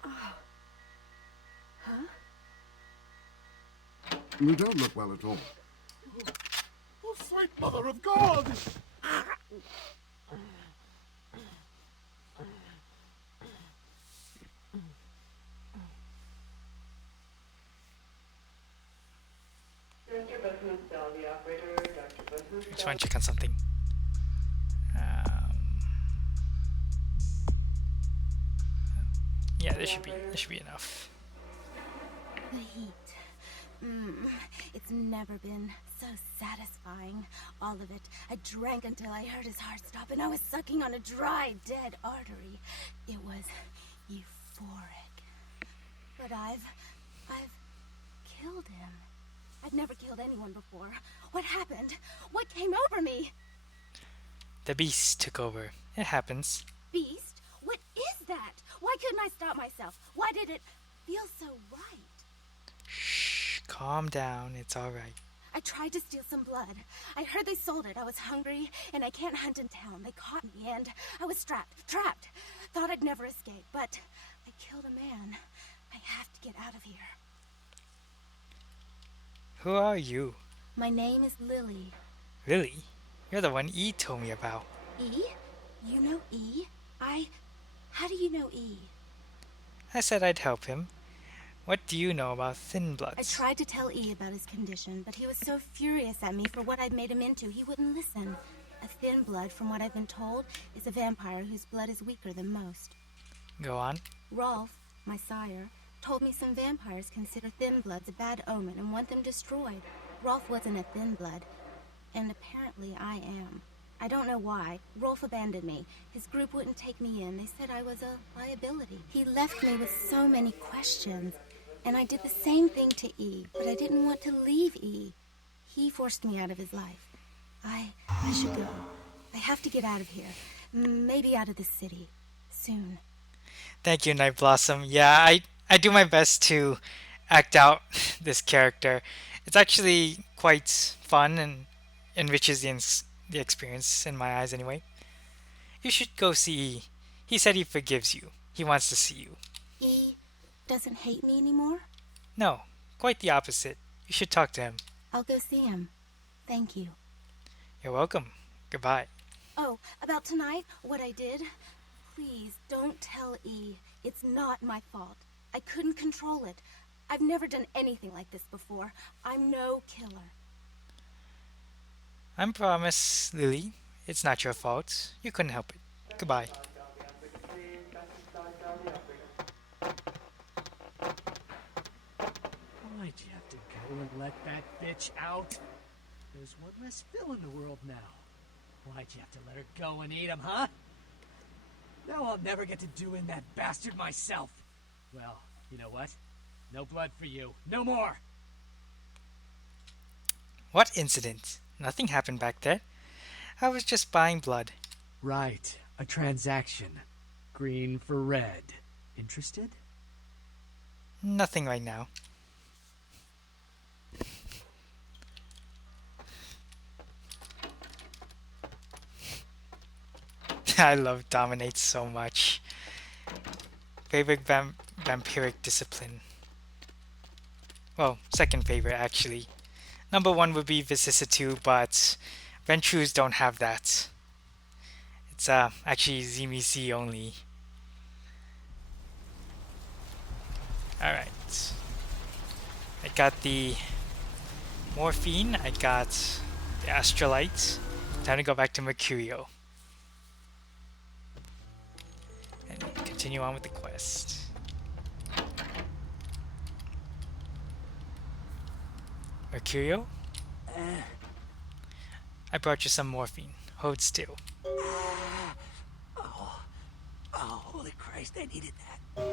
Oh. Huh? You don't look well at all. Oh, sweet mother of God! I'm trying to check on something. Yeah, this should be enough. The heat. It's never been so satisfying. All of it. I drank until I heard his heart stop and I was sucking on a dry, dead artery. It was euphoric. But I've killed him. I've never killed anyone before. What happened? What came over me? The beast took over. It happens. Beast? What is that? Why couldn't I stop myself? Why did it feel so right? Shh, calm down. It's all right. I tried to steal some blood. I heard they sold it. I was hungry, and I can't hunt in town. They caught me, and I was trapped. Thought I'd never escape, but I killed a man. I have to get out of here. Who are you? My name is Lily. Lily? You're the one E told me about. E? You know E? How do you know E? I said I'd help him. What do you know about Thin Bloods? I tried to tell E about his condition, but he was so furious at me for what I'd made him into, he wouldn't listen. A Thin Blood, from what I've been told, is a vampire whose blood is weaker than most. Go on. Rolf, my sire, told me some vampires consider Thin Bloods a bad omen and want them destroyed. Rolf wasn't a Thin Blood, and apparently I am. I don't know why. Rolf abandoned me. His group wouldn't take me in. They said I was a liability. He left me with so many questions, and I did the same thing to E, but I didn't want to leave E. He forced me out of his life. I should go. I have to get out of here. Maybe out of the city. Soon. Thank you, Night Blossom. Yeah, I do my best to act out this character. It's actually quite fun and enriches the experience in my eyes anyway. You should go see E. He said he forgives you. He wants to see you. E doesn't hate me anymore? No, quite the opposite. You should talk to him. I'll go see him. Thank you. You're welcome. Goodbye. Oh, about tonight, what I did? Please, don't tell E. It's not my fault. I couldn't control it. I've never done anything like this before. I'm no killer. I promise, Lily. It's not your fault. You couldn't help it. Goodbye. Why'd you have to go and let that bitch out? There's one less Phil in the world now. Why'd you have to let her go and eat him, huh? Now I'll never get to do in that bastard myself. Well, you know what? No blood for you. No more! What incident? Nothing happened back there. I was just buying blood. Right. A transaction. Green for red. Interested? Nothing right now. I love Dominate so much. Favorite vampiric discipline. Well, second favorite actually. Number 1 would be Vicissitude, but Ventrus don't have that. It's actually ZMC only. Alright. I got the morphine, I got the astrolite. Time to go back to Mercurio. And continue on with the quest. Mercurio? I brought you some morphine. Hold still. Oh, holy Christ, I needed that.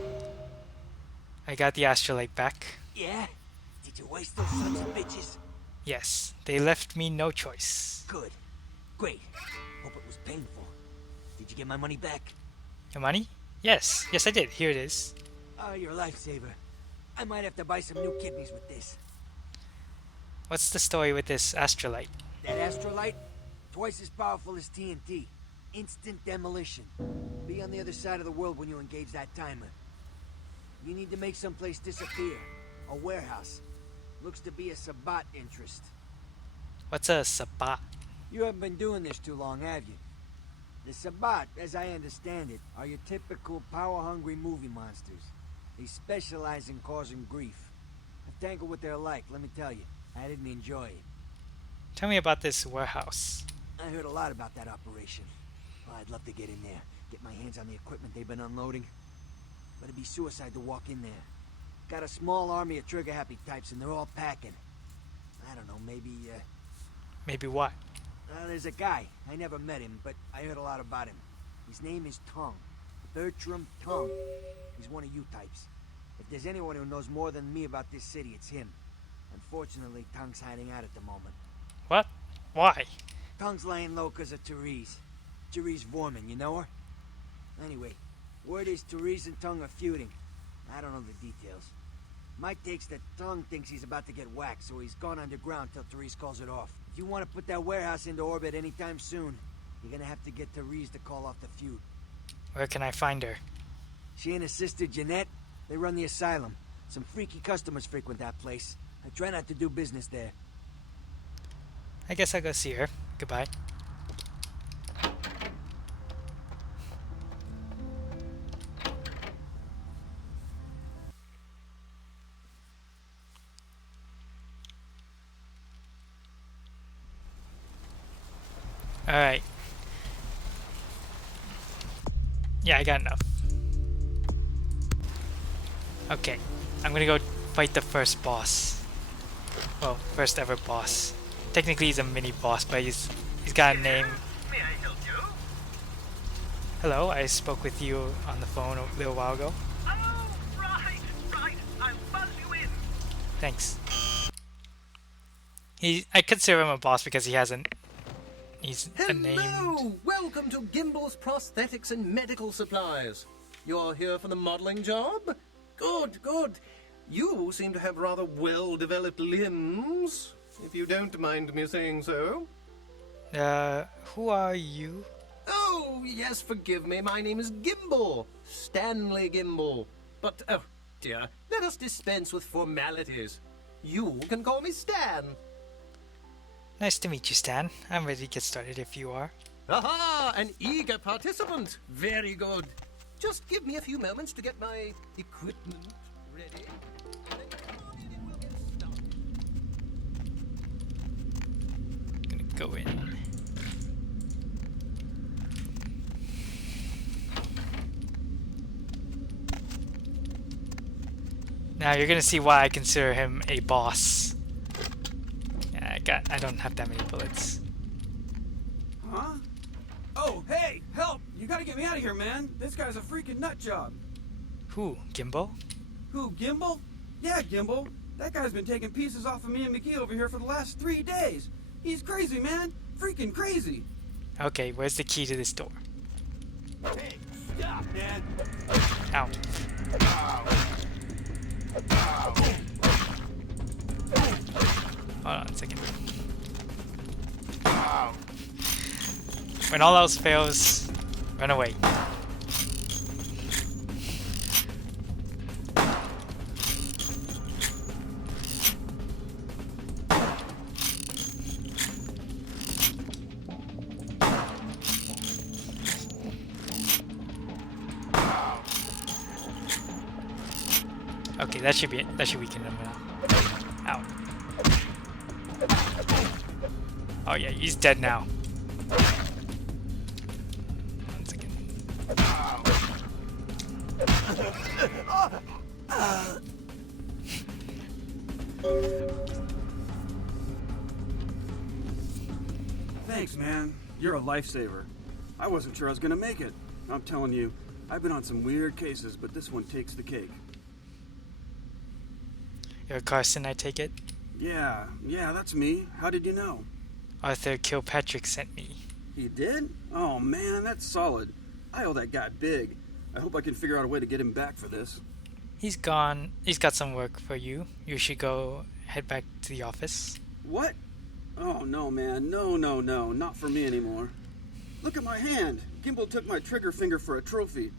I got the astrolite back. Yeah? Did you waste those sons of bitches? Yes, they left me no choice. Good. Great. Hope it was painful. Did you get my money back? Your money? Yes, yes I did. Here it is. Oh, you're a lifesaver. I might have to buy some new kidneys with this. What's the story with this astrolite? That astrolite? Twice as powerful as TNT. Instant demolition. Be on the other side of the world when you engage that timer. You need to make someplace disappear. A warehouse. Looks to be a Sabbat interest. What's a Sabbat? You haven't been doing this too long, have you? The Sabbat, as I understand it, are your typical power-hungry movie monsters. They specialize in causing grief. I've tangled what they're like, let me tell you. I didn't enjoy it. Tell me about this warehouse. I heard a lot about that operation. Oh, I'd love to get in there, get my hands on the equipment they've been unloading. But it'd be suicide to walk in there. Got a small army of trigger-happy types, and they're all packing. I don't know, maybe, Maybe what? There's a guy. I never met him, but I heard a lot about him. His name is Tongue. Bertram Tongue. He's one of you types. If there's anyone who knows more than me about this city, it's him. Unfortunately, Tongue's hiding out at the moment. What? Why? Tongue's laying low because of Therese. Therese Vorman, you know her? Anyway, word is Therese and Tongue are feuding. I don't know the details. My take's that Tongue thinks he's about to get whacked, so he's gone underground till Therese calls it off. If you want to put that warehouse into orbit anytime soon, you're gonna have to get Therese to call off the feud. Where can I find her? She and her sister Jeanette, they run the asylum. Some freaky customers frequent that place. I try not to do business there. I guess I'll go see her. Goodbye. Alright. Yeah, I got enough. Okay, I'm gonna go fight the first boss. Well, first ever boss. Technically he's a mini boss, but he's got a name. May I help you? Hello, I spoke with you on the phone a little while ago. Oh, right. I'll buzz you in. Thanks. I consider him a boss because he's a name. Hello! Welcome to Gimble's Prosthetics and Medical Supplies. You're here for the modeling job? Good, good. You seem to have rather well-developed limbs, if you don't mind me saying so. Who are you? Oh, yes, forgive me. My name is Gimble. Stanley Gimble. But, oh, dear, let us dispense with formalities. You can call me Stan. Nice to meet you, Stan. I'm ready to get started if you are. Aha! An eager participant. Very good. Just give me a few moments to get my equipment ready. Gonna go in. Now you're gonna see why I consider him a boss. Yeah, I don't have that many bullets. Huh? Oh, hey, help! You gotta get me out of here, man. This guy's a freaking nut job. Who? Gimbal? Who, Gimbal? Yeah, Gimbal. That guy's been taking pieces off of me and McGee over here for the last 3 days. He's crazy, man. Freaking crazy. Okay, where's the key to this door? Hey, stop, man. Ow. Hold on a second. When all else fails, Run away. Okay, that should be it. That should weaken him now. Ow. Oh yeah, he's dead now. One second. Thanks, man. You're a lifesaver. I wasn't sure I was gonna make it. I'm telling you, I've been on some weird cases, but this one takes the cake. You're Carson, I take it? Yeah, that's me. How did you know? Arthur Kilpatrick sent me. He did? Oh man, that's solid. I owe that guy big. I hope I can figure out a way to get him back for this. He's gone. He's got some work for you. You should go head back to the office. What? Oh no, man. No. Not for me anymore. Look at my hand. Gimbal took my trigger finger for a trophy.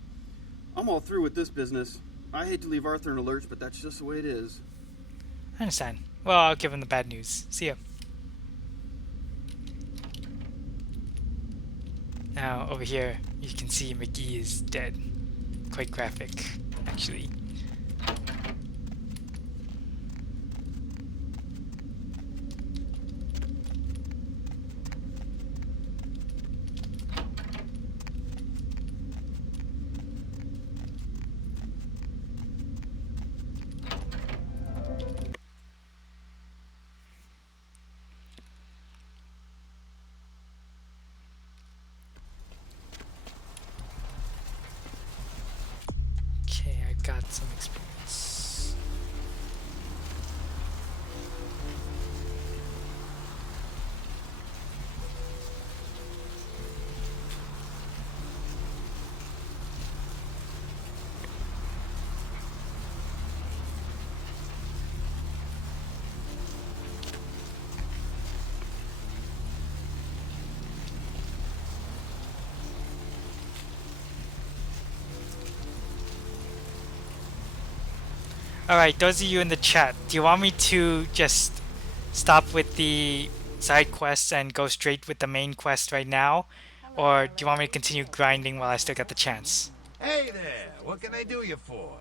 I'm all through with this business. I hate to leave Arthur in a lurch, but that's just the way it is. I understand. Well, I'll give him the bad news. See ya. Now, over here, you can see McGee is dead. Quite graphic, actually. Okay, I got some experience. Alright, those of you in the chat, do you want me to just stop with the side quests and go straight with the main quest right now? Or do you want me to continue grinding while I still got the chance? Hey there, what can I do you for?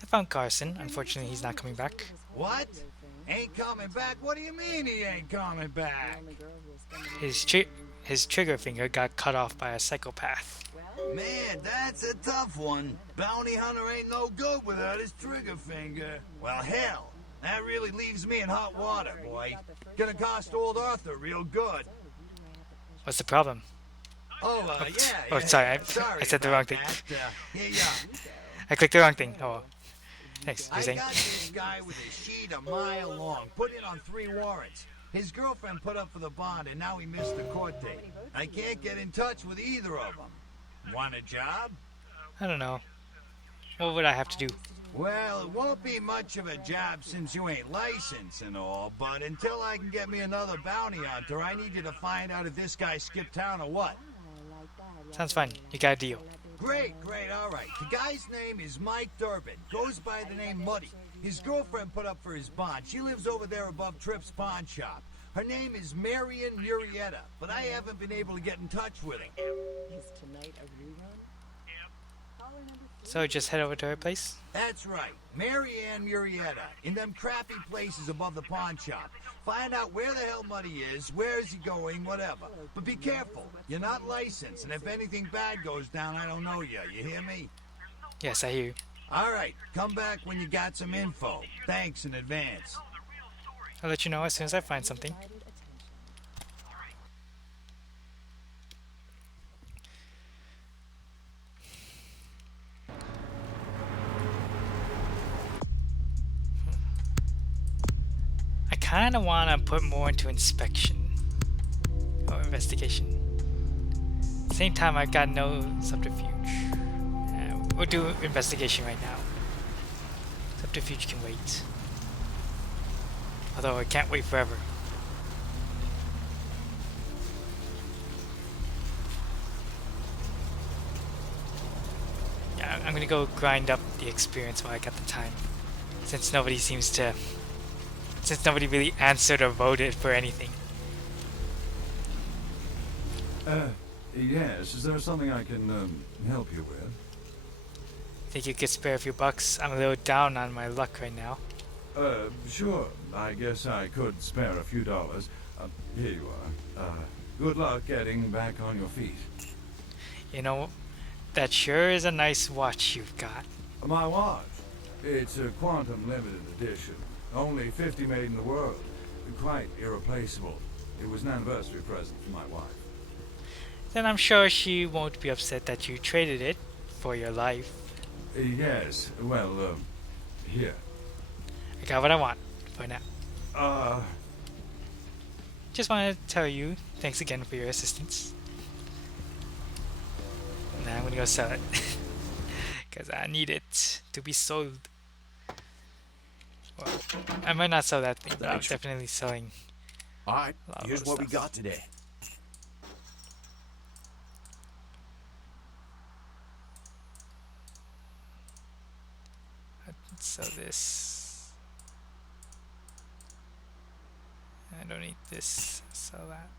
I found Carson. Unfortunately, he's not coming back. What? Ain't coming back? What do you mean he ain't coming back? His trigger finger got cut off by a psychopath. Man, that's a tough one. Bounty hunter ain't no good without his trigger finger. Well, hell, that really leaves me in hot water, boy. Gonna cost old Arthur real good. What's the problem? Oh, yeah. Oh, sorry, I said the wrong thing. I clicked the wrong thing. Oh, thanks. You're I saying? got this guy with a sheet a mile long, put in on 3 warrants. His girlfriend put up for the bond, and now he missed the court date. I can't get in touch with either of them. Want a job? I don't know. What would I have to do? Well, it won't be much of a job since you ain't licensed and all, but until I can get me another bounty hunter, I need you to find out if this guy skipped town or what. Sounds fun. You got a deal. Great, all right. The guy's name is Mike Durbin. Goes by the name Muddy. His girlfriend put up for his bond. She lives over there above Tripp's pawn shop. Her name is Marion Murrieta, but I haven't been able to get in touch with her. Is tonight a rerun? So just head over to her place? That's right. Marianne Murrieta, in them crappy places above the pawn shop. Find out where the hell Muddy is, where is he going, whatever. But be careful. You're not licensed, and if anything bad goes down, I don't know you. You hear me? Yes, I hear you. All right. Come back when you got some info. Thanks in advance. I'll let you know as soon as I find something. I kind of want to put more into inspection or investigation. At the same time, I've got no subterfuge. We'll do investigation right now. Subterfuge can wait. Although I can't wait forever. gonna go grind up the experience while I got the time. Since nobody really answered or voted for anything. Yes, is there something I can, help you with? Think you could spare a few bucks? I'm a little down on my luck right now. Sure. I guess I could spare a few dollars. Here you are. Good luck getting back on your feet. You know, that sure is a nice watch you've got. My watch? It's a quantum limited edition. Only 50 made in the world. Quite irreplaceable. It was an anniversary present for my wife. Then I'm sure she won't be upset that you traded it for your life. Yes, well, here. I got what I want for now. Just wanted to tell you, thanks again for your assistance. Now I'm gonna go sell it. Because I need it to be sold. Well, I might not sell that thing, but I'm definitely selling. Alright, here's what we got today. Let's sell this. I don't need this. Sell that.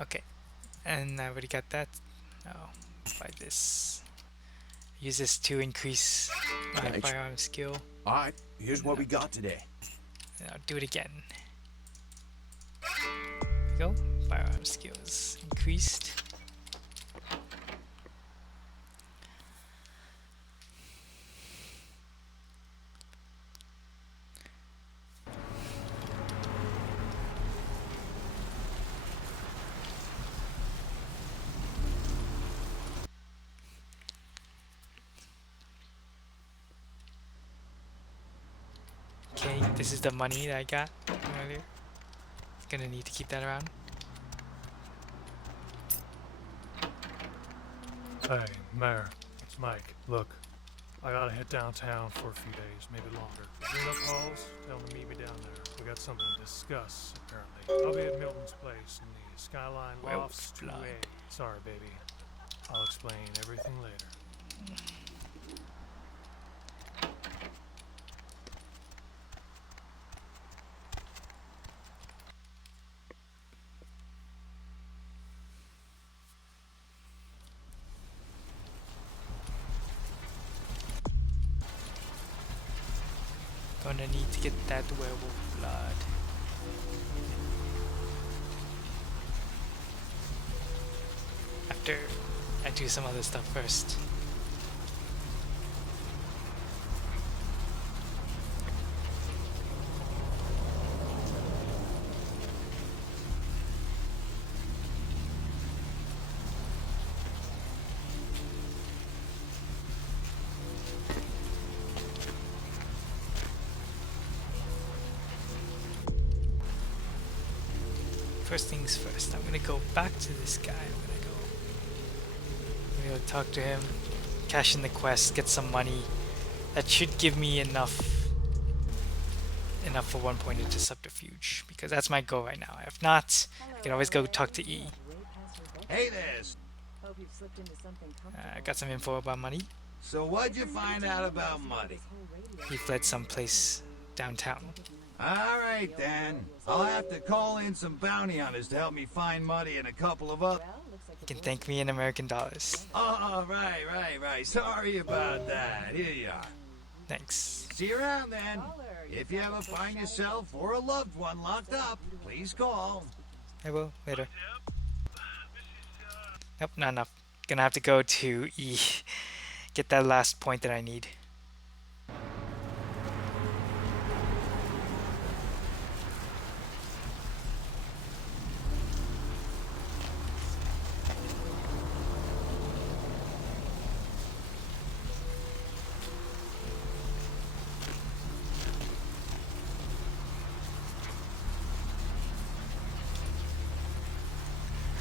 Okay. And I already got that. Now, buy this. Use this to increase my firearm skill. Alright, here's what we got today. And I'll do it again. There we go. Firearm skills increased. Okay, this is the money that I got earlier. Gonna need to keep that around. Hey, Mayor, it's Mike. Look, I gotta head downtown for a few days, maybe longer. Bring up calls, tell them to meet me down there. We got something to discuss, apparently. I'll be at Milton's place in the Skyline Lofts 2A. Sorry, baby. I'll explain everything later. Gonna need to get that werewolf blood. After I do some other stuff first. First things first, I'm gonna go back to this guy. I'm gonna go talk to him, cash in the quest, get some money. That should give me enough for 1 point into subterfuge, because that's my goal right now. If not, I can always go talk to E. Hey there. Hope you've slipped into something I got some info about money. So what'd you find out about money? He fled someplace downtown. Alright then. I'll have to call in some bounty hunters to help me find Muddy and a couple of other... You can thank me in American dollars. Oh, right. Sorry about that. Here you are. Thanks. See you around then. If you ever find yourself or a loved one locked up, please call. I will, later. Nope, not enough. Gonna have to go to E. Get that last point that I need.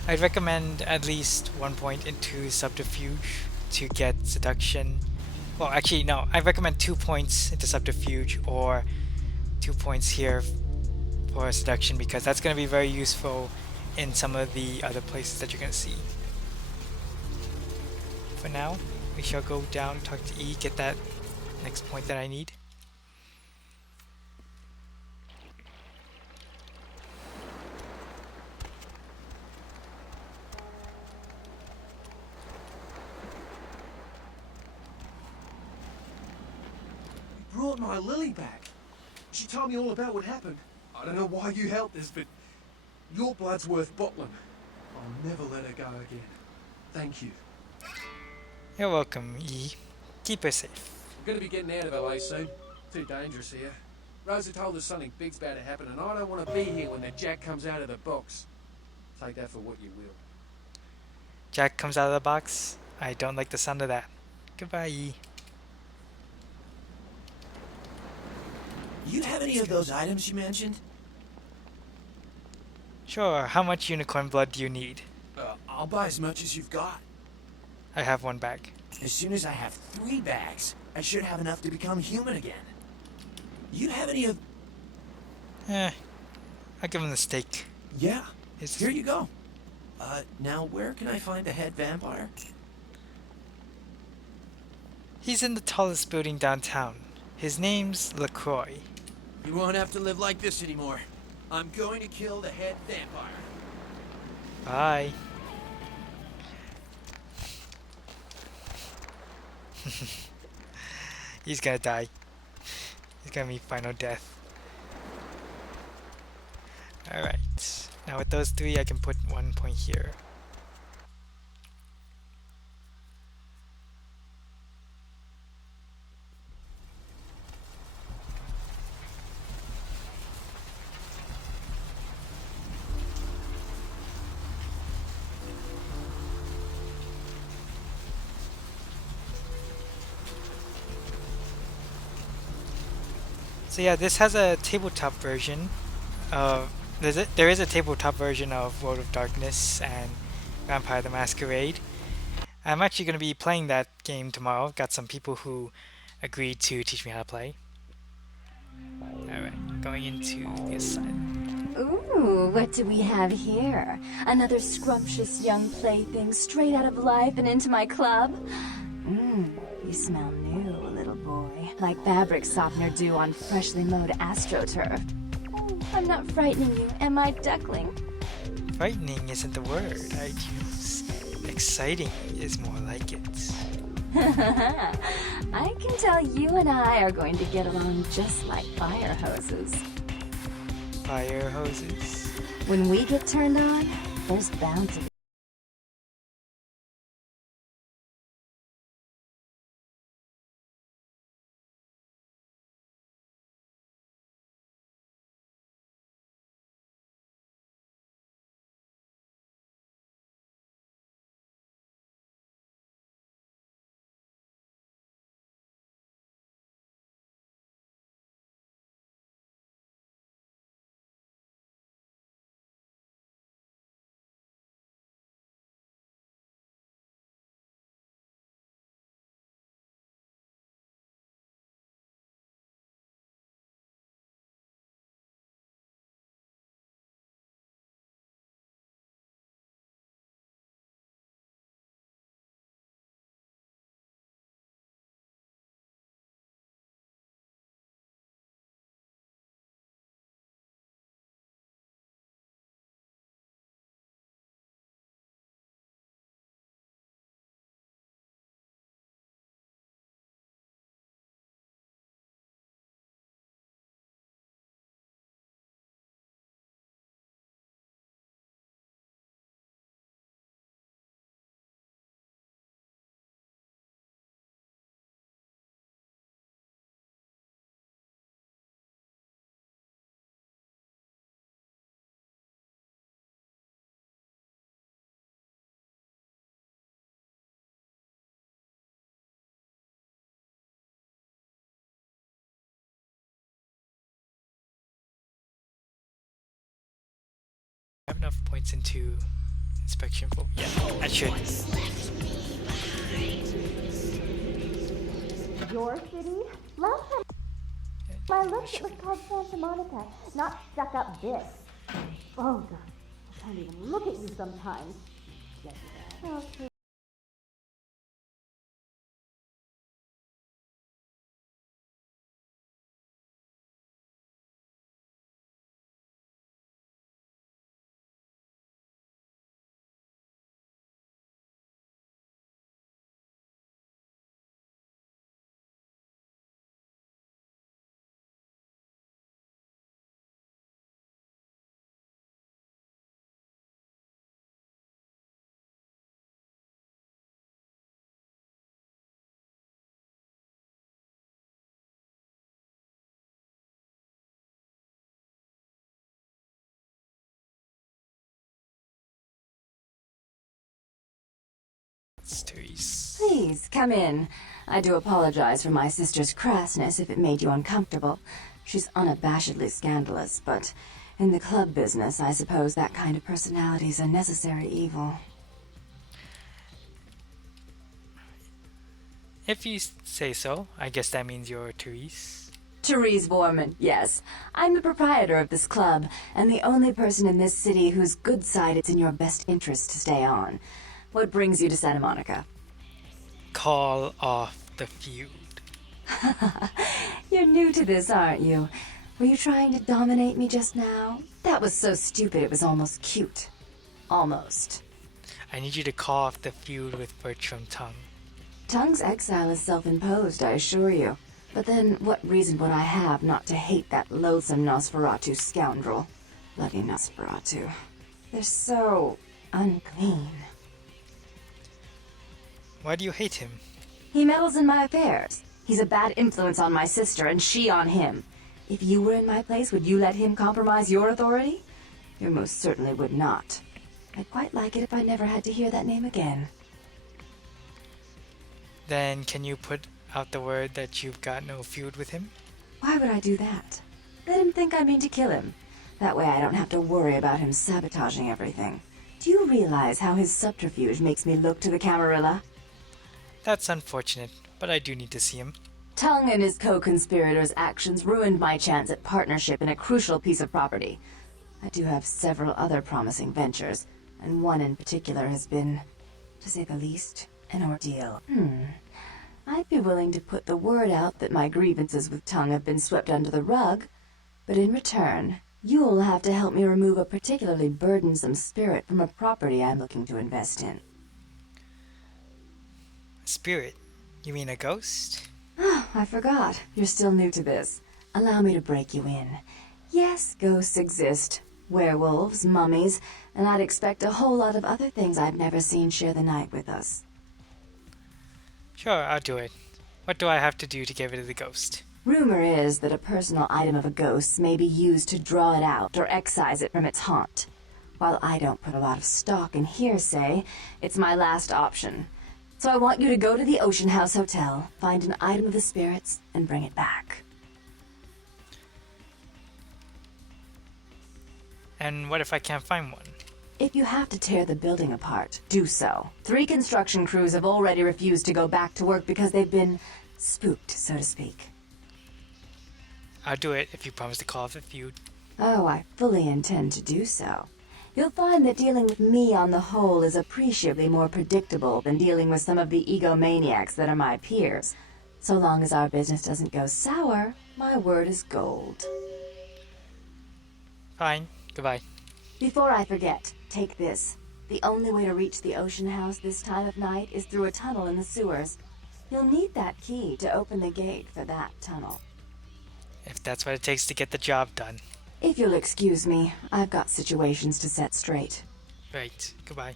I'd recommend at least 1 point into subterfuge to get seduction. Well, actually, no. I recommend 2 points into subterfuge or 2 points here for seduction, because that's going to be very useful in some of the other places that you're going to see. for now. We shall go down, talk to E, get that next point that I need. You brought my Lily back. She told me all about what happened. I don't know why you held this, but your blood's worth bottling. I'll never let her go again. Thank you. You're welcome, E. Keep her safe. I'm gonna be getting out of LA soon. Too dangerous here. Rosa told us something big's about to happen, and I don't want to be here when the Jack comes out of the box. Take that for what you will. Jack comes out of the box. I don't like the sound of that. Goodbye, E. You have any of those items you mentioned? Sure, how much unicorn blood do you need? I'll buy as much as you've got. I have 1 bag. As soon as I have 3 bags, I should have enough to become human again. You have any of... I'll give him the steak. Yeah, here you go. Now where can I find the head vampire? He's in the tallest building downtown. His name's LaCroix. You won't have to live like this anymore. I'm going to kill the head vampire. Bye. He's gonna die. He's gonna be final death. Alright. Now with those 3 I can put 1 point here. So yeah, this has a tabletop version of... There is a tabletop version of World of Darkness and Vampire the Masquerade. I'm actually going to be playing that game tomorrow. Got some people who agreed to teach me how to play. Alright, going into the asylum. Ooh, what do we have here? Another scrumptious young plaything straight out of life and into my club? You smell new, little boy. Like fabric softener dew on freshly mowed astroturf. I'm not frightening you, am I, duckling? Frightening isn't the word I use. Exciting is more like it. I can tell you and I are going to get along just like fire hoses. Fire hoses? When we get turned on, there's bound to be... I have enough points into inspection for... Yeah, I should. Your city? Last time I looked, it was called Santa Monica, not stuck up this. Oh, God. I can't even look at you sometimes. Okay. It's Therese. Please, come in. I do apologize for my sister's crassness if it made you uncomfortable. She's unabashedly scandalous, but in the club business, I suppose that kind of personality is a necessary evil. If you say so, I guess that means you're Therese. Therese Borman, yes. I'm the proprietor of this club, and the only person in this city whose good side it's in your best interest to stay on. What brings you to Santa Monica? Call off the feud. You're new to this, aren't you? Were you trying to dominate me just now? That was so stupid it was almost cute. Almost. I need you to call off the feud with Bertram Tongue. Tongue's exile is self-imposed, I assure you. But then, what reason would I have not to hate that loathsome Nosferatu scoundrel? Bloody Nosferatu. They're so unclean. Why do you hate him? He meddles in my affairs. He's a bad influence on my sister, and she on him. If you were in my place, would you let him compromise your authority? You most certainly would not. I'd quite like it if I never had to hear that name again. Then can you put out the word that you've got no feud with him? Why would I do that? Let him think I mean to kill him. That way I don't have to worry about him sabotaging everything. Do you realize how his subterfuge makes me look to the Camarilla? That's unfortunate, but I do need to see him. Tongue and his co-conspirators' actions ruined my chance at partnership in a crucial piece of property. I do have several other promising ventures, and one in particular has been, to say the least, an ordeal. I'd be willing to put the word out that my grievances with Tongue have been swept under the rug, but in return, you'll have to help me remove a particularly burdensome spirit from a property I'm looking to invest in. Spirit? You mean a ghost? I forgot. You're still new to this. Allow me to break you in. Yes, ghosts exist. Werewolves, mummies, and I'd expect a whole lot of other things I've never seen share the night with us. Sure, I'll do it. What do I have to do to get rid of the ghost? Rumor is that a personal item of a ghost's may be used to draw it out or excise it from its haunt. While I don't put a lot of stock in hearsay, it's my last option. So I want you to go to the Ocean House Hotel, find an item of the spirits, and bring it back. And what if I can't find one? If you have to tear the building apart, do so. 3 construction crews have already refused to go back to work because they've been spooked, so to speak. I'll do it if you promise to call off the feud. Oh, I fully intend to do so. You'll find that dealing with me on the whole is appreciably more predictable than dealing with some of the egomaniacs that are my peers. So long as our business doesn't go sour, my word is gold. Fine. Goodbye. Before I forget, take this. The only way to reach the Ocean House this time of night is through a tunnel in the sewers. You'll need that key to open the gate for that tunnel. If that's what it takes to get the job done. If you'll excuse me, I've got situations to set straight. Right. Goodbye.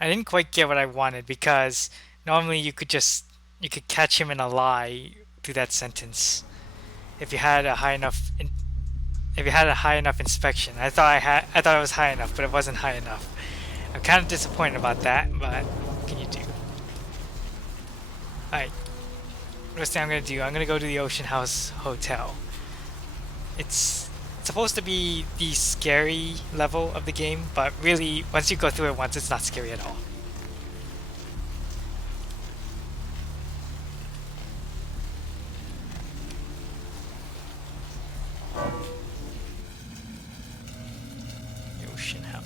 I didn't quite get what I wanted because normally you could catch him in a lie through that sentence if you had a high enough inspection. I thought it was high enough, but it wasn't high enough. I'm kind of disappointed about that, but what can you do? Alright, first thing I'm gonna do, I'm gonna go to the Ocean House Hotel. It's supposed to be the scary level of the game, but really, once you go through it once, it's not scary at all. The Ocean House.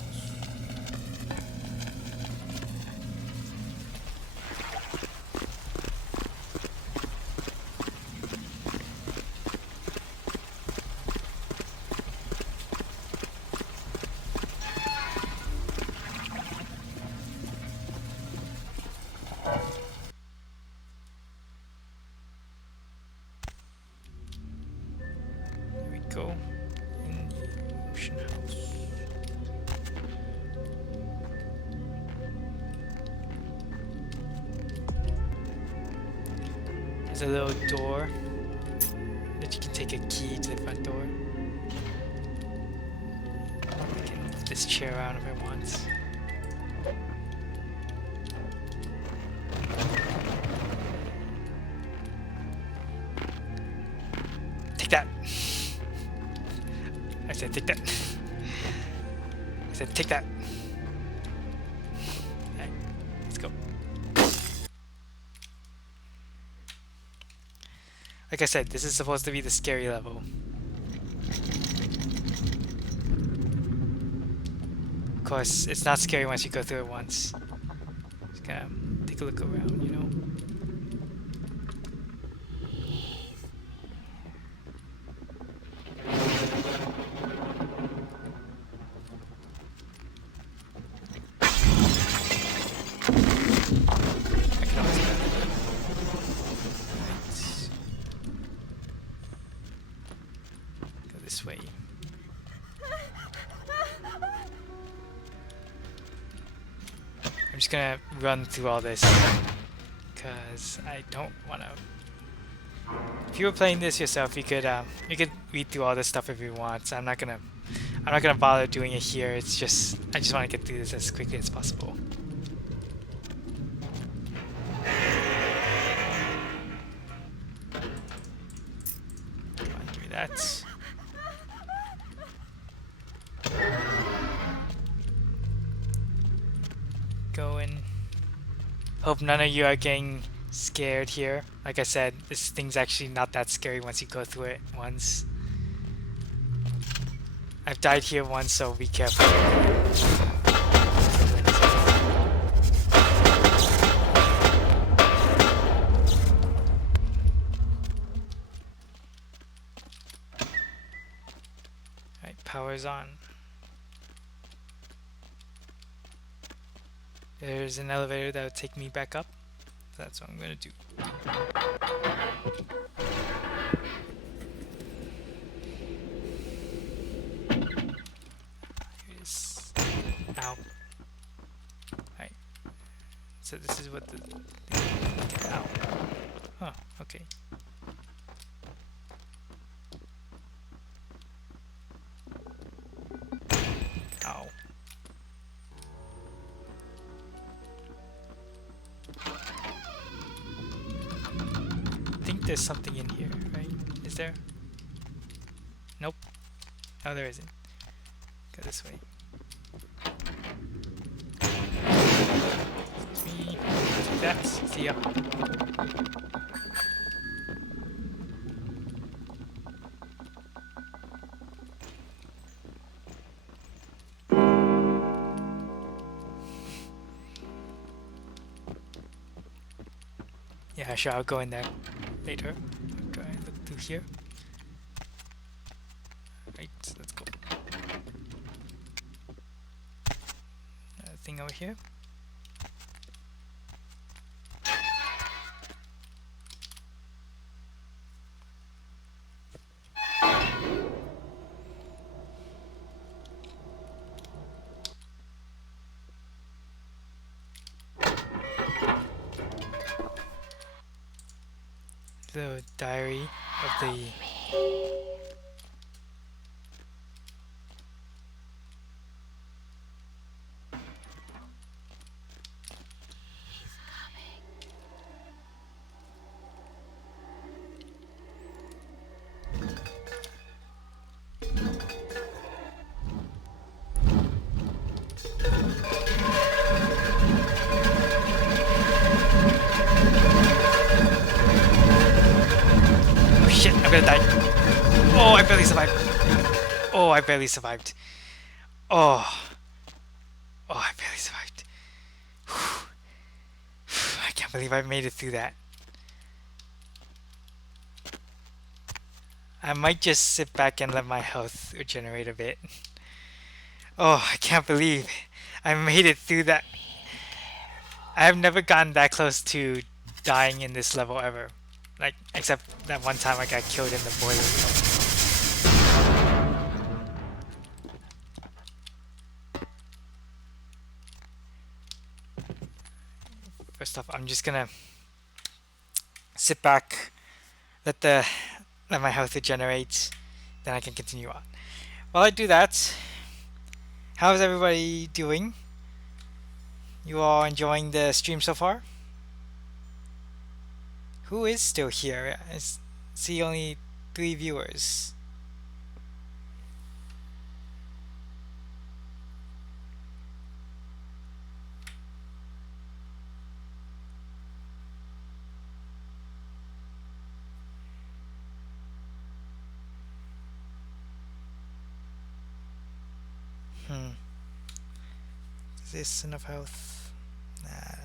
Here we go. In the Ocean House. There's a little door that you can take a key to the front door. I can move this chair around if I want. Take that! I said take that. I said take that. Alright, let's go. Like I said, this is supposed to be the scary level. Of course, it's not scary once you go through it once. Just gotta take a look around, you know? I can always grab it. Right. Go this way. I'm just gonna run through all this because I don't want to. If you were playing this yourself, you could read through all this stuff if you want. I'm not gonna bother doing it here. It's just I just want to get through this as quickly as possible. Come on, give me that. Going. Hope none of you are getting scared here. Like I said, this thing's actually not that scary once you go through it once. I've died here once, so be careful. Alright, power's on. There's an elevator that would take me back up. So that's what I'm gonna do. Here's... Ow. Alright. So this is what the... Ow. Oh, okay. Ow. I think there's something in here, right? Is there? Nope. Oh, there isn't. Go this way. Excuse me. Take that. See ya. Yeah, sure, I'll go in there later. Try and look through here. Right, let's go. Thing over here. the diary of the. Oh shit, I'm gonna die. Oh, I barely survived. Oh, I barely survived. Oh. Oh, I barely survived. I can't believe I made it through that. I might just sit back and let my health regenerate a bit. Oh, I can't believe I made it through that. I've never gotten that close to dying in this level ever. Like, except that one time I got killed in the boiler. First off, I'm just gonna sit back, let my health regenerate, then I can continue on. While I do that, how's everybody doing? You all enjoying the stream so far? Who is still here? I see only 3 viewers. Is this enough health? Nah.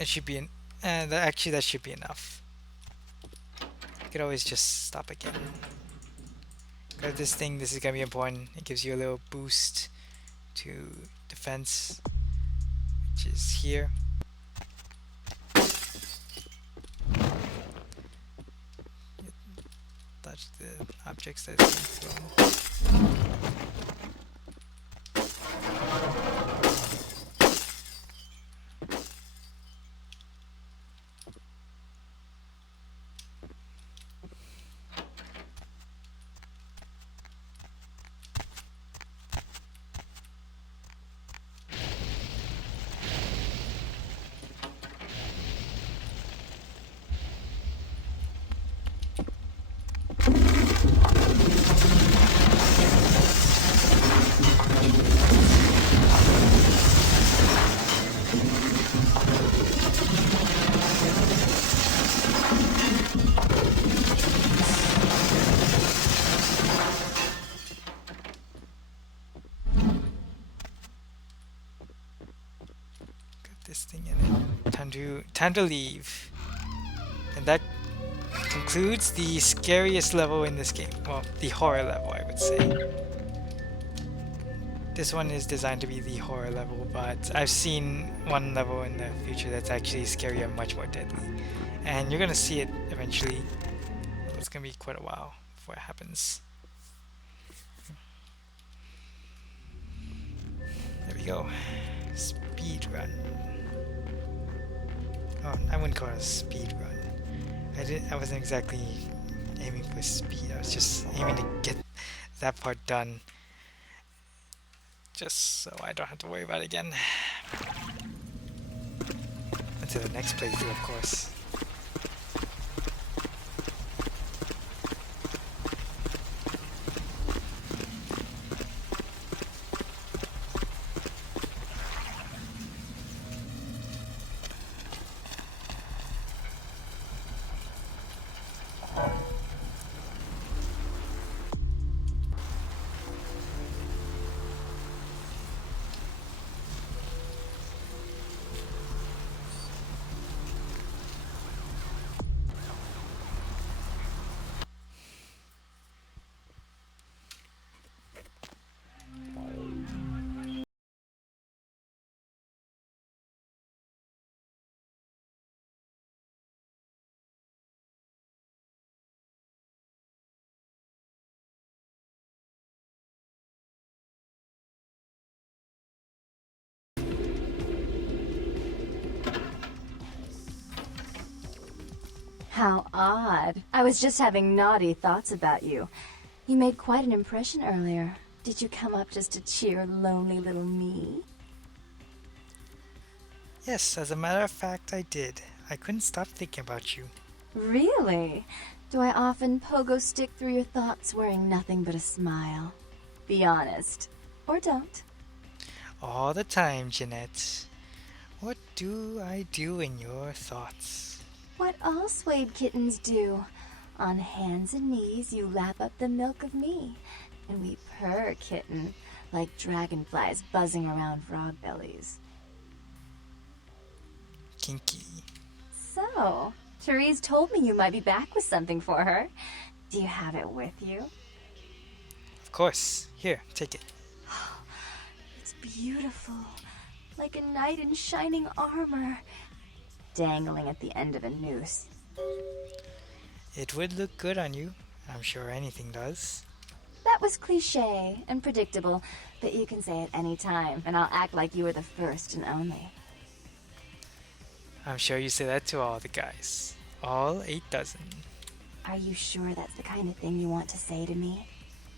It should be actually that should be enough. You could always just stop again. Grab this thing, this is gonna be important. It gives you a little boost to defense, which is here. Touch the objects that it's being thrown. This thing in it. Time to leave. And that concludes the scariest level in this game. Well, the horror level, I would say. This one is designed to be the horror level, but I've seen one level in the future that's actually scary and much more deadly. And you're gonna see it eventually. It's gonna be quite a while before it happens. There we go. Speed run. Oh, I wouldn't call it a speed run. I wasn't exactly aiming for speed. I was just aiming to get that part done, just so I don't have to worry about it again. Until the next playthrough, of course. How odd. I was just having naughty thoughts about you. You made quite an impression earlier. Did you come up just to cheer lonely little me? Yes, as a matter of fact, I did. I couldn't stop thinking about you. Really? Do I often pogo stick through your thoughts wearing nothing but a smile? Be honest. Or don't. All the time, Jeanette. What do I do in your thoughts? What all swayed kittens do. On hands and knees you lap up the milk of me. And we purr, kitten, like dragonflies buzzing around frog bellies. Kinky. So, Therese told me you might be back with something for her. Do you have it with you? Of course. Here, take it. It's beautiful. Like a knight in shining armor. Dangling at the end of a noose. It would look good on you. I'm sure anything does. That was cliché and predictable, but you can say it any time, and I'll act like you were the first and only. I'm sure you say that to all the guys. All 8 dozen. Are you sure that's the kind of thing you want to say to me?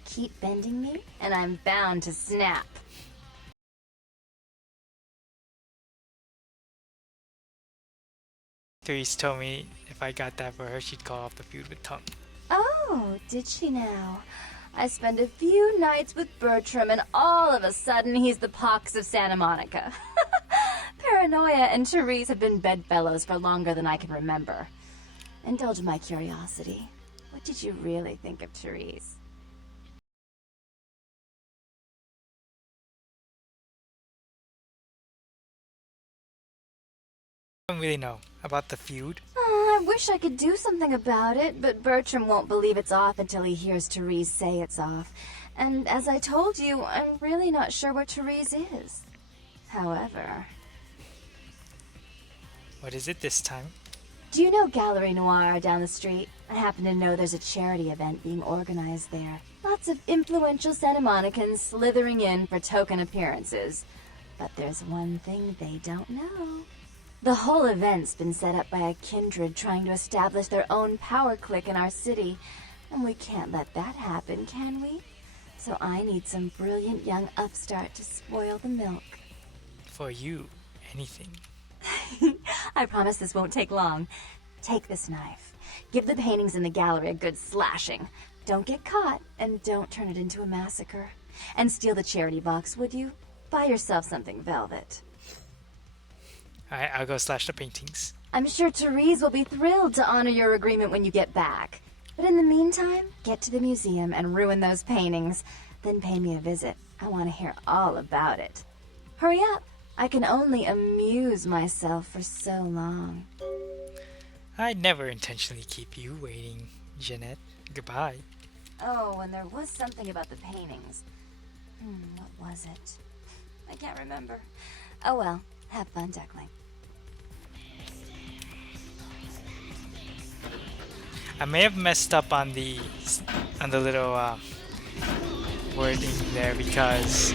Keep bending me, and I'm bound to snap. Therese told me if I got that for her, she'd call off the feud with Tongue. Oh, did she now? I spend a few nights with Bertram, and all of a sudden he's the pox of Santa Monica. Paranoia and Therese have been bedfellows for longer than I can remember. Indulge my curiosity. What did you really think of Therese? I don't really know about the feud. I wish I could do something about it, but Bertram won't believe it's off until he hears Therese say it's off. And as I told you, I'm really not sure what Therese is. However... What is it this time? Do you know Gallery Noir down the street? I happen to know there's a charity event being organized there. Lots of influential Santa Monicans slithering in for token appearances. But there's one thing they don't know. The whole event's been set up by a kindred trying to establish their own power clique in our city, and we can't let that happen, can we? So I need some brilliant young upstart to spoil the milk. For you, anything. I promise this won't take long. Take this knife. Give the paintings in the gallery a good slashing. Don't get caught, and don't turn it into a massacre. And steal the charity box, would you? Buy yourself something velvet. Alright, I'll go slash the paintings. I'm sure Therese will be thrilled to honor your agreement when you get back. But in the meantime, get to the museum and ruin those paintings. Then pay me a visit. I want to hear all about it. Hurry up. I can only amuse myself for so long. I'd never intentionally keep you waiting, Jeanette. Goodbye. Oh, and there was something about the paintings. What was it? I can't remember. Oh well, have fun, Duckling. I may have messed up on the little wording there because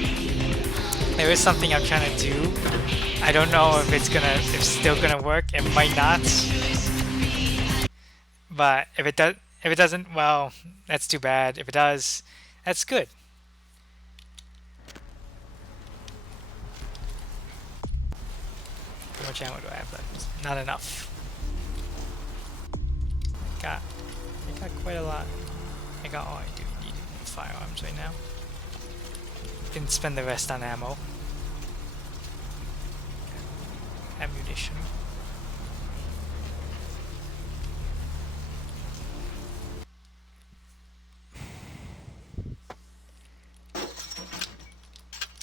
there is something I'm trying to do. I don't know if it's still gonna work. It might not. But if it doesn't, well, that's too bad. If it does, that's good. How much ammo do I have left? Not enough. I got quite a lot. I got all I do need in firearms right now. Didn't spend the rest on ammo. Ammunition.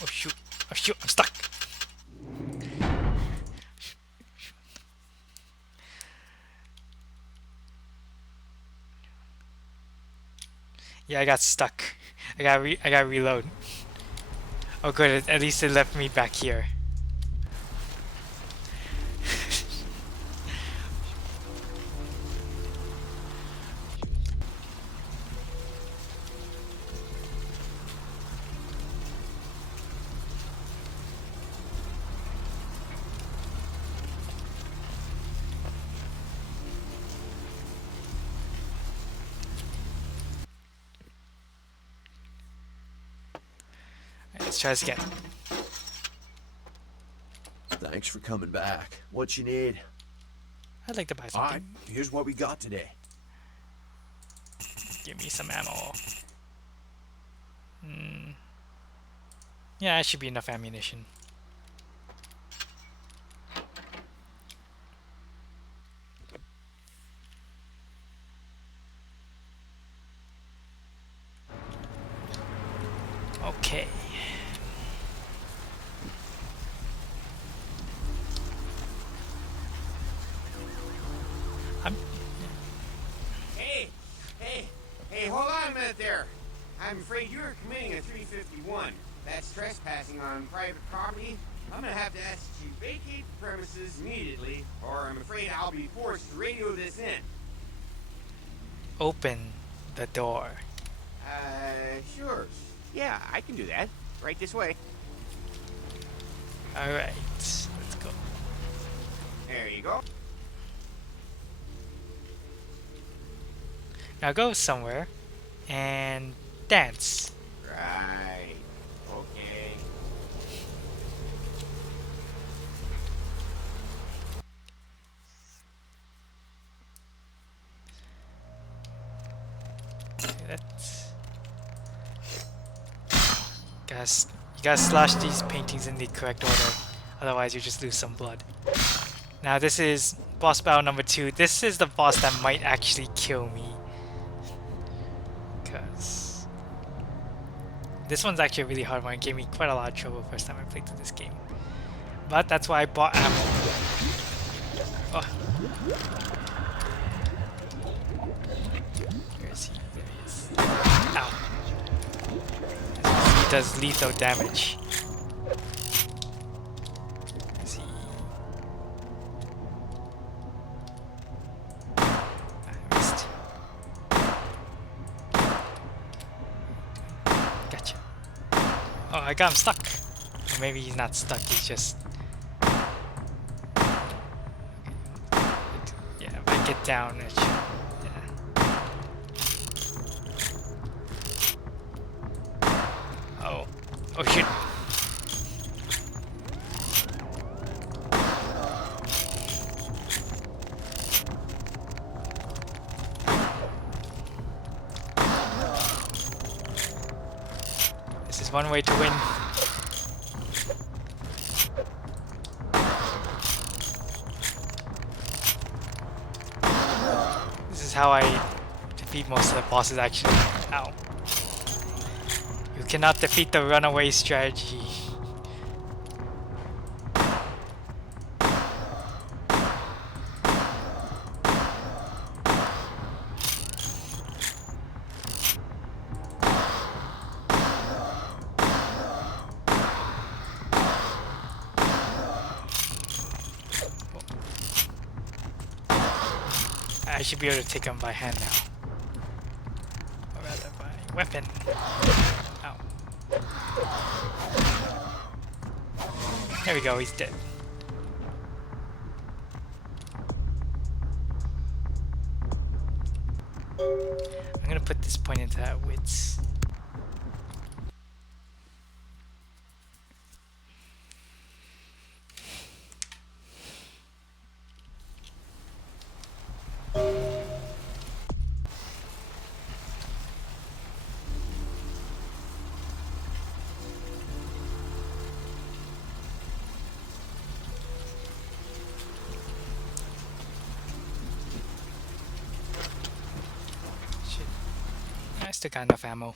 Oh shoot. Oh shoot, I'm stuck. Yeah, I got stuck. I got reload. Oh good, at least it left me back here. Let's try this again. Thanks for coming back. What you need? I'd like to buy something. Alright, here's what we got today. Give me some ammo. Yeah, that should be enough ammunition. Okay. Hey, hold on a minute there. I'm afraid you're committing a 351. That's trespassing on private property. I'm gonna have to ask that you vacate the premises immediately, or I'm afraid I'll be forced to radio this in. Open the door. Sure. Yeah, I can do that. Right this way. Alright, let's go. There you go. Now go somewhere and dance. Right. Okay. You gotta slash these paintings in the correct order, otherwise you just lose some blood. Now this is boss battle number 2. This is the boss that might actually kill me, because this one's actually a really hard one. It gave me quite a lot of trouble first time I played through this game. But that's why I bought ammo. Oh. Where is he? There he is. Ow. He does lethal damage. Where is he? I missed. Gotcha. Oh, I got him stuck. Or maybe he's not stuck, he's just... Yeah, if I get down, it should... Oh shit. This is one way to win. This is how I defeat most of the bosses actually. Ow. You cannot defeat the runaway strategy. I should be able to take him by hand now. Or rather by weapon. Ow. There we go, he's dead. I'm gonna put this point into our wits. I still got enough ammo.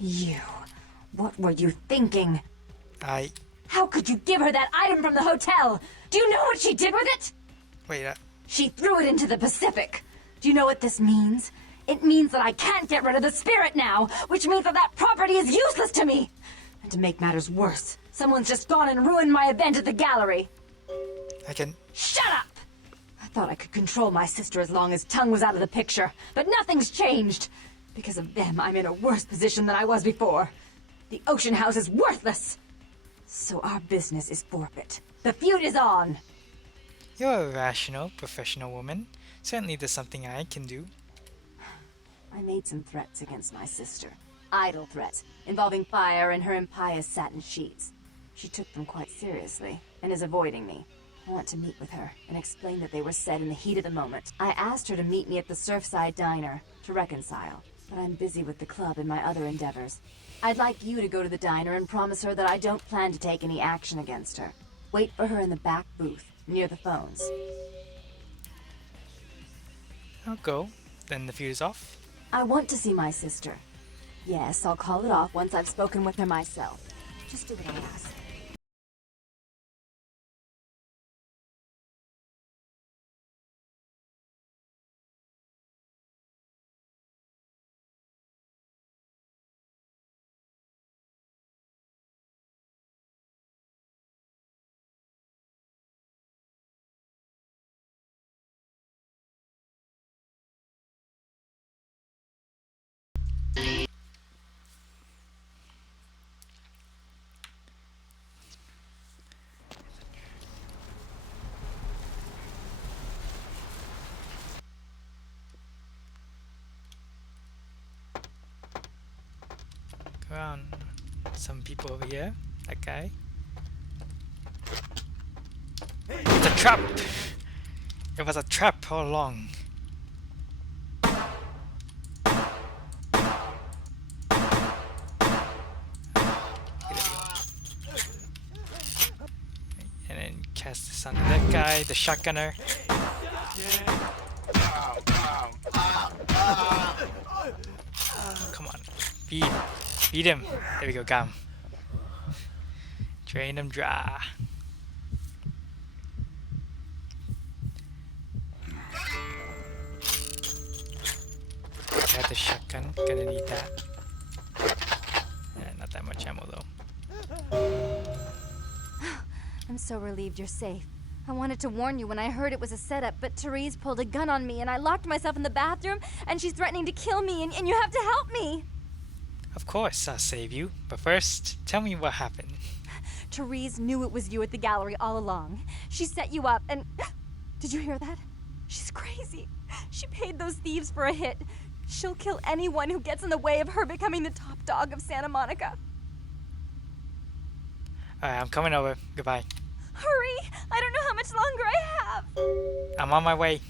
You. What were you thinking? How could you give her that item from the hotel? Do you know what she did with it? Wait, She threw it into the Pacific. Do you know what this means? It means that I can't get rid of the spirit now, which means that that property is useless to me. And to make matters worse, someone's just gone and ruined my event at the gallery. I can... Shut up! I thought I could control my sister as long as Tongue was out of the picture, but nothing's changed. Because of them, I'm in a worse position than I was before. The Ocean House is worthless. So our business is forfeit. The feud is on. You're a rational, professional woman. Certainly there's something I can do. I made some threats against my sister. Idle threats, involving fire and her impious satin sheets. She took them quite seriously, and is avoiding me. I want to meet with her, and explain that they were said in the heat of the moment. I asked her to meet me at the Surfside Diner, to reconcile, but I'm busy with the club and my other endeavors. I'd like you to go to the diner and promise her that I don't plan to take any action against her. Wait for her in the back booth, near the phones. I'll go. Then the feud is off. I want to see my sister. Yes, I'll call it off once I've spoken with her myself. Just do what I ask. Go around. Some people over here. That guy. It's a trap! It was a trap all along. And then cast this on that guy, the shotgunner. Come on. Beat him. Beat him. There we go, got him. Drain him dry. Got the shotgun. Gonna need that. Not that much ammo though. I'm so relieved you're safe. I wanted to warn you when I heard it was a setup, but Therese pulled a gun on me and I locked myself in the bathroom and she's threatening to kill me and you have to help me! Of course, I'll save you. But first, tell me what happened. Therese knew it was you at the gallery all along. She set you up and... Did you hear that? She's crazy. She paid those thieves for a hit. She'll kill anyone who gets in the way of her becoming the top dog of Santa Monica. Alright, I'm coming over. Goodbye. Hurry! I don't know how much longer I have! I'm on my way.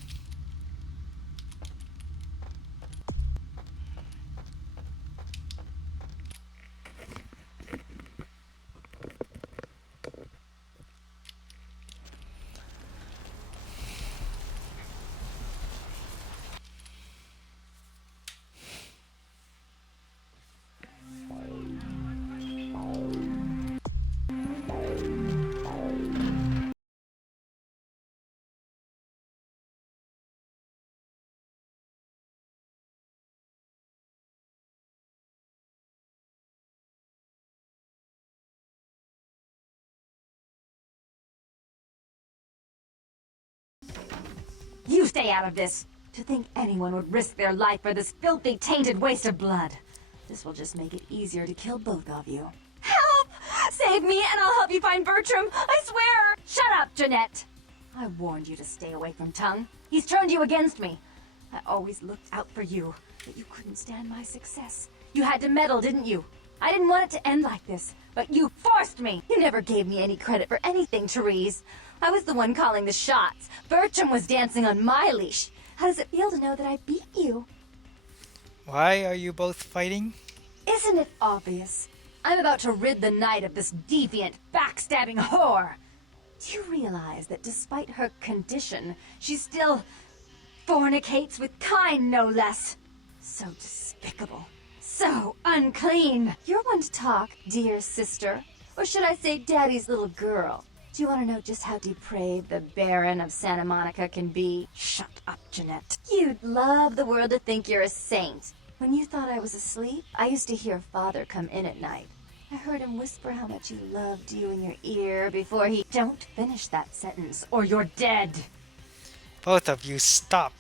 You stay out of this! To think anyone would risk their life for this filthy, tainted waste of blood. This will just make it easier to kill both of you. Help! Save me and I'll help you find Bertram! I swear! Shut up, Jeanette! I warned you to stay away from Tongue. He's turned you against me. I always looked out for you, but you couldn't stand my success. You had to meddle, didn't you? I didn't want it to end like this, but you forced me! You never gave me any credit for anything, Therese. I was the one calling the shots. Bertram was dancing on my leash. How does it feel to know that I beat you? Why are you both fighting? Isn't it obvious? I'm about to rid the night of this deviant, backstabbing whore. Do you realize that despite her condition, she still fornicates with kind, no less? So despicable. So unclean. You're one to talk, dear sister. Or should I say daddy's little girl? Do you want to know just how depraved the Baron of Santa Monica can be? Shut up, Jeanette. You'd love the world to think you're a saint. When you thought I was asleep, I used to hear Father come in at night. I heard him whisper how much he loved you in your ear before he... Don't finish that sentence, or you're dead. Both of you, stop.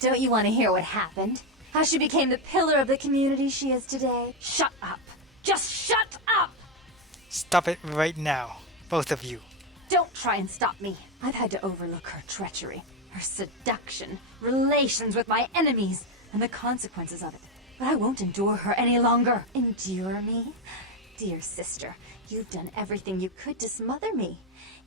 Don't you want to hear what happened? How she became the pillar of the community she is today? Shut up. Just shut up! Stop it right now. Both of you. Don't try and stop me. I've had to overlook her treachery, her seduction, relations with my enemies, and the consequences of it. But I won't endure her any longer. Endure me? Dear sister, you've done everything you could to smother me.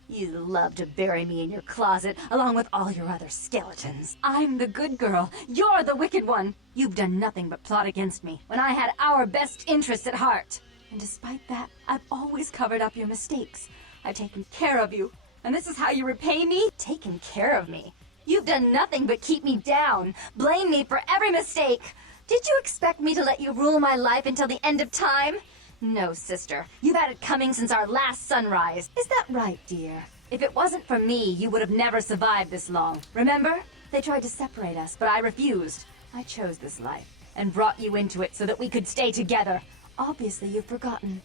You love to bury me in your closet, along with all your other skeletons. I'm the good girl. You're the wicked one. You've done nothing but plot against me, when I had our best interests at heart. And despite that, I've always covered up your mistakes. I've taken care of you. And this is how you repay me? Taken care of me. You've done nothing but keep me down, blame me for every mistake. Did you expect me to let you rule my life until the end of time? No, sister. You've had it coming since our last sunrise. Is that right, dear? If it wasn't for me, you would have never survived this long. Remember? They tried to separate us, but I refused. I chose this life and brought you into it so that we could stay together. Obviously, you've forgotten.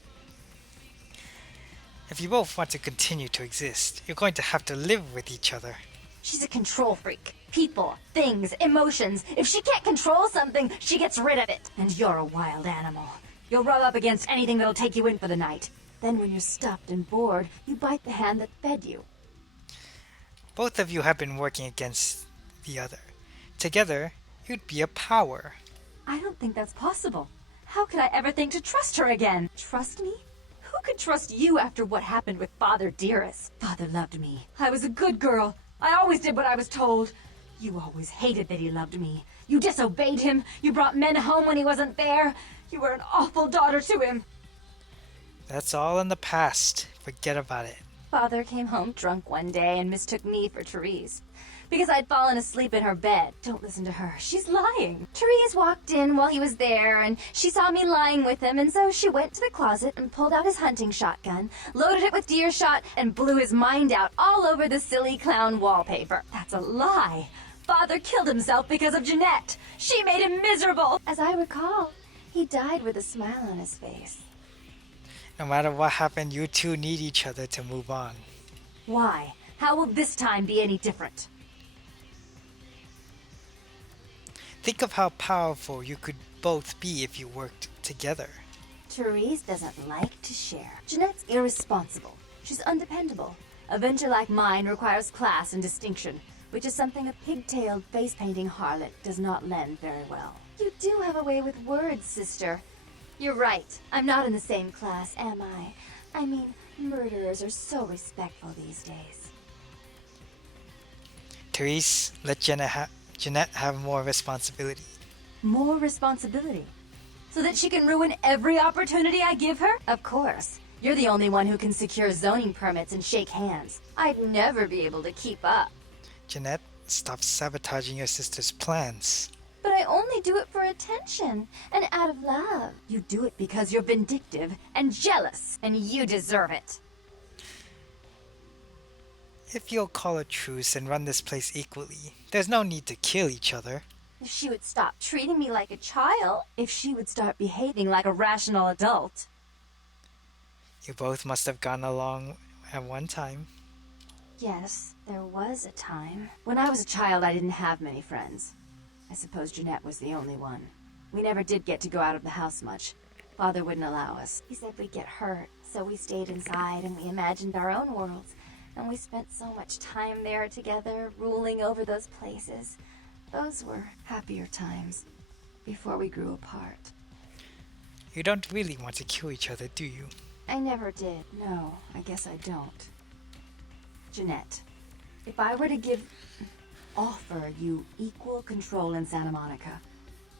If you both want to continue to exist, you're going to have to live with each other. She's a control freak. People, things, emotions. If she can't control something, she gets rid of it. And you're a wild animal. You'll rub up against anything that'll take you in for the night. Then when you're stuffed and bored, you bite the hand that fed you. Both of you have been working against the other. Together, you'd be a power. I don't think that's possible. How could I ever think to trust her again? Trust me? Who could trust you after what happened with Father Dearest? Father loved me. I was a good girl. I always did what I was told. You always hated that he loved me. You disobeyed him. You brought men home when he wasn't there. You were an awful daughter to him. That's all in the past. Forget about it. Father came home drunk one day and mistook me for Therese. Because I'd fallen asleep in her bed. Don't listen to her. She's lying. Therese walked in while he was there, and she saw me lying with him, and so she went to the closet and pulled out his hunting shotgun, loaded it with deer shot, and blew his mind out all over the silly clown wallpaper. That's a lie. Father killed himself because of Jeanette. She made him miserable. As I recall, he died with a smile on his face. No matter what happened, you two need each other to move on. Why? How will this time be any different? Think of how powerful you could both be if you worked together. Therese doesn't like to share. Jeanette's irresponsible. She's undependable. A venture like mine requires class and distinction, which is something a pigtailed face-painting harlot does not lend very well. You do have a way with words, sister. You're right. I'm not in the same class, am I? I mean, murderers are so respectful these days. Therese, let Jeanette have more responsibility. More responsibility? So that she can ruin every opportunity I give her? Of course. You're the only one who can secure zoning permits and shake hands. I'd never be able to keep up. Jeanette, stop sabotaging your sister's plans. But I only do it for attention and out of love. You do it because you're vindictive and jealous, and you deserve it. If you'll call a truce and run this place equally, there's no need to kill each other. If she would stop treating me like a child, if she would start behaving like a rational adult. You both must have gone along at one time. Yes, there was a time. When I was a child, I didn't have many friends. I suppose Jeanette was the only one. We never did get to go out of the house much. Father wouldn't allow us. He said we'd get hurt, so we stayed inside and we imagined our own worlds. And we spent so much time there together, ruling over those places. Those were happier times, before we grew apart. You don't really want to kill each other, do you? I never did. No, I guess I don't. Jeanette, if I were to offer you equal control in Santa Monica,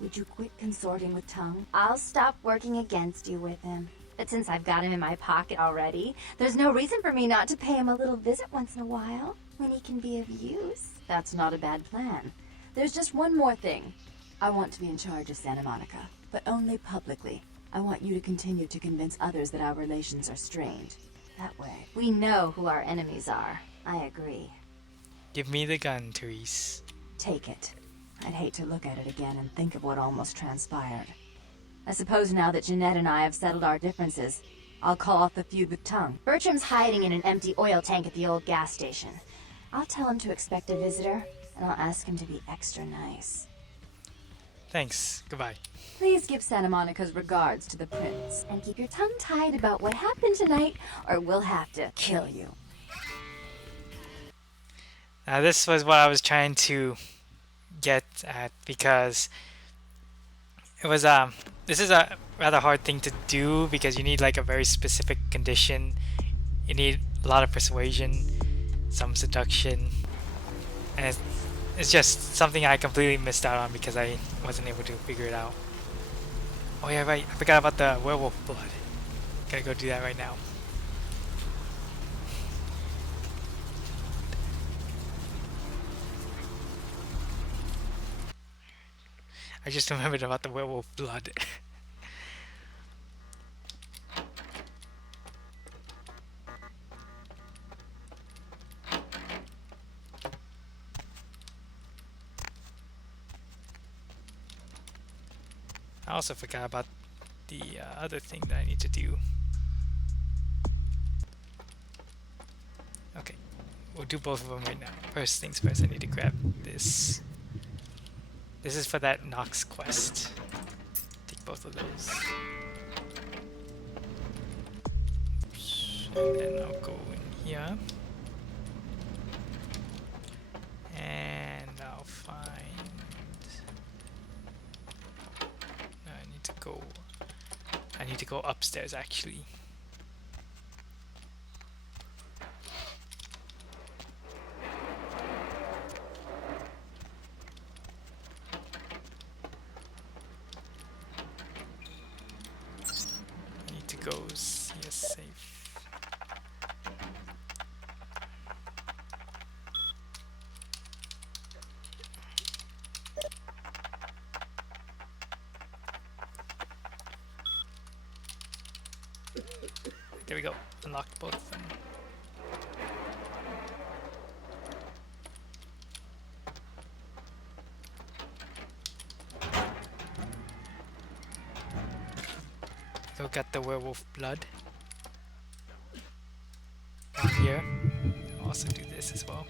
would you quit consorting with Tongue? I'll stop working against you with him. But since I've got him in my pocket already, there's no reason for me not to pay him a little visit once in a while, when he can be of use. That's not a bad plan. There's just one more thing. I want to be in charge of Santa Monica, but only publicly. I want you to continue to convince others that our relations are strained. That way, we know who our enemies are. I agree. Give me the gun, Therese. Take it. I'd hate to look at it again and think of what almost transpired. I suppose now that Jeanette and I have settled our differences, I'll call off the feud with Tongue. Bertram's hiding in an empty oil tank at the old gas station. I'll tell him to expect a visitor, and I'll ask him to be extra nice. Thanks. Goodbye. Please give Santa Monica's regards to the prince, and keep your tongue tied about what happened tonight, or we'll have to kill you. Now this was what I was trying to get at, because it was this is a rather hard thing to do, because you need like a very specific condition. You need a lot of persuasion, some seduction, and it's just something I completely missed out on because I wasn't able to figure it out. Oh yeah, right, I forgot about the werewolf blood. Gotta go do that right now. I just remembered about the werewolf blood. I also forgot about the other thing that I need to do. Okay, we'll do both of them right now. First things first, I need to grab this. This is for that Nox quest. Take both of those. And then I'll go in here. And I'll find... I need to go upstairs actually. I need to go see a safe. There we go. Unlocked both of them. Go get the werewolf blood. Down here. I'll also do this as well.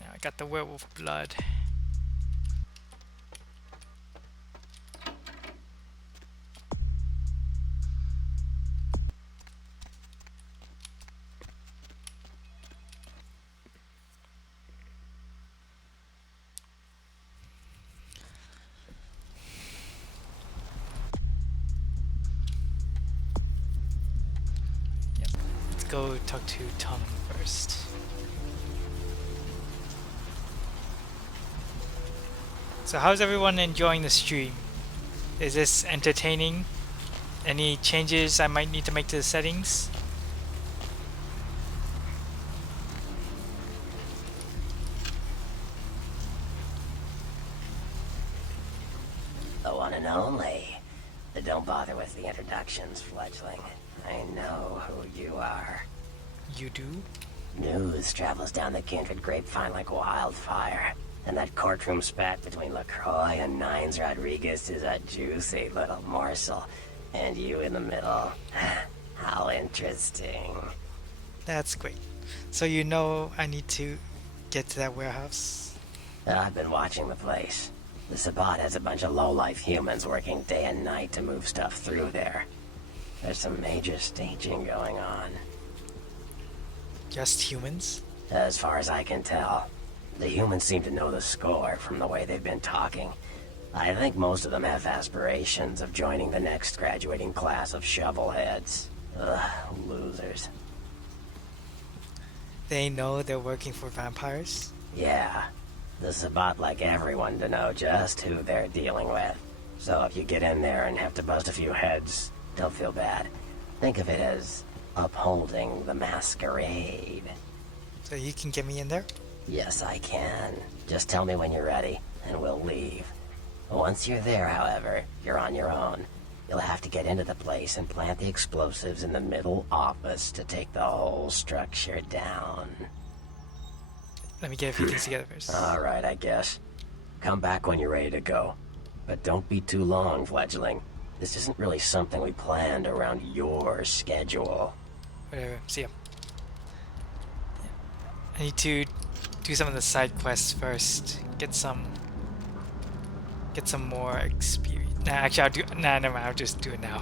Now I got the werewolf blood. Go talk to Tongue first. So how's everyone enjoying the stream? Is this entertaining? Any changes I might need to make to the settings? The one and only. But don't bother with the introductions, fledgling. I know who you are. You do? News travels down the Kindred grapevine like wildfire. And that courtroom spat between LaCroix and Nines Rodriguez is a juicy little morsel. And you in the middle. How interesting. That's great. So you know I need to get to that warehouse? I've been watching the place. The Sabbat has a bunch of low-life humans working day and night to move stuff through there. There's some major staging going on. Just humans? As far as I can tell. The humans seem to know the score from the way they've been talking. I think most of them have aspirations of joining the next graduating class of shovelheads. Ugh, losers. They know they're working for vampires? Yeah. The Sabbat like everyone to know just who they're dealing with. So if you get in there and have to bust a few heads, don't feel bad. Think of it as upholding the Masquerade. So you can get me in there? Yes, I can. Just tell me when you're ready, and we'll leave. Once you're there, however, you're on your own. You'll have to get into the place and plant the explosives in the middle office to take the whole structure down. Let me get a few things together first. Alright, I guess. Come back when you're ready to go. But don't be too long, fledgling. This isn't really something we planned around your schedule. Whatever. See ya. I need to do some of the side quests first. Get some more experience. Nah, actually, I'll do. Nah, never mind. I'll just do it now.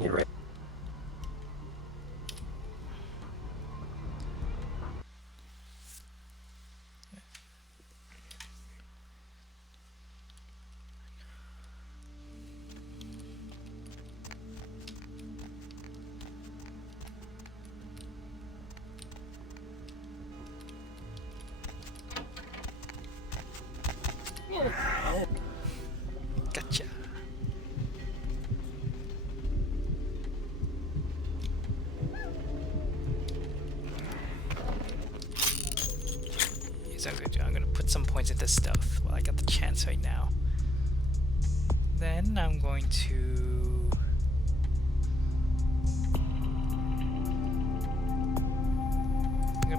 You're ready. Gotcha. Here's what I'm gonna do. I'm gonna put some points into stealth while I got the chance right now. Then I'm going to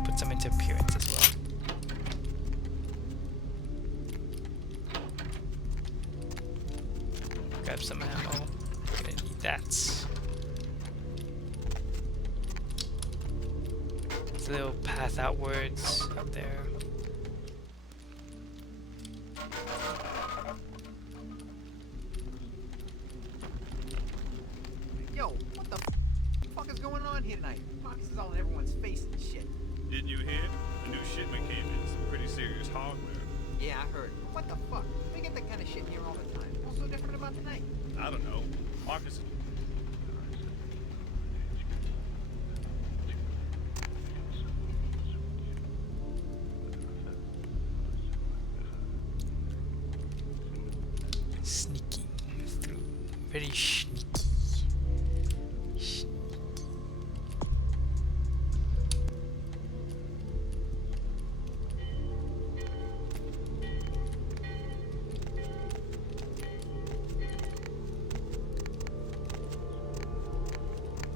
put some into appearance as well. Grab some ammo. Gonna need that. There's a little path outwards up there. Yo, what the fuck is going on here tonight? Marcus is all in everyone's face and shit. Didn't you hear? A new shipment came in. Some pretty serious hardware. Yeah, I heard. What the fuck? We get that kind of shit here all the time. What's so different about tonight? I don't know. Marcus. Sneaking through. Very sneaky.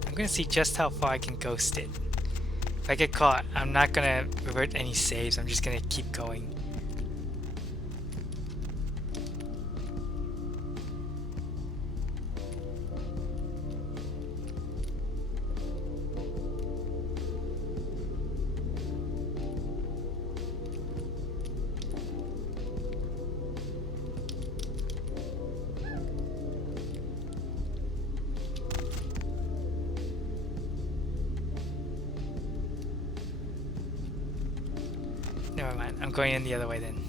I'm gonna see just how far I can ghost it. If I get caught, I'm not gonna revert any saves. I'm just gonna keep going. Never mind, I'm going in the other way then.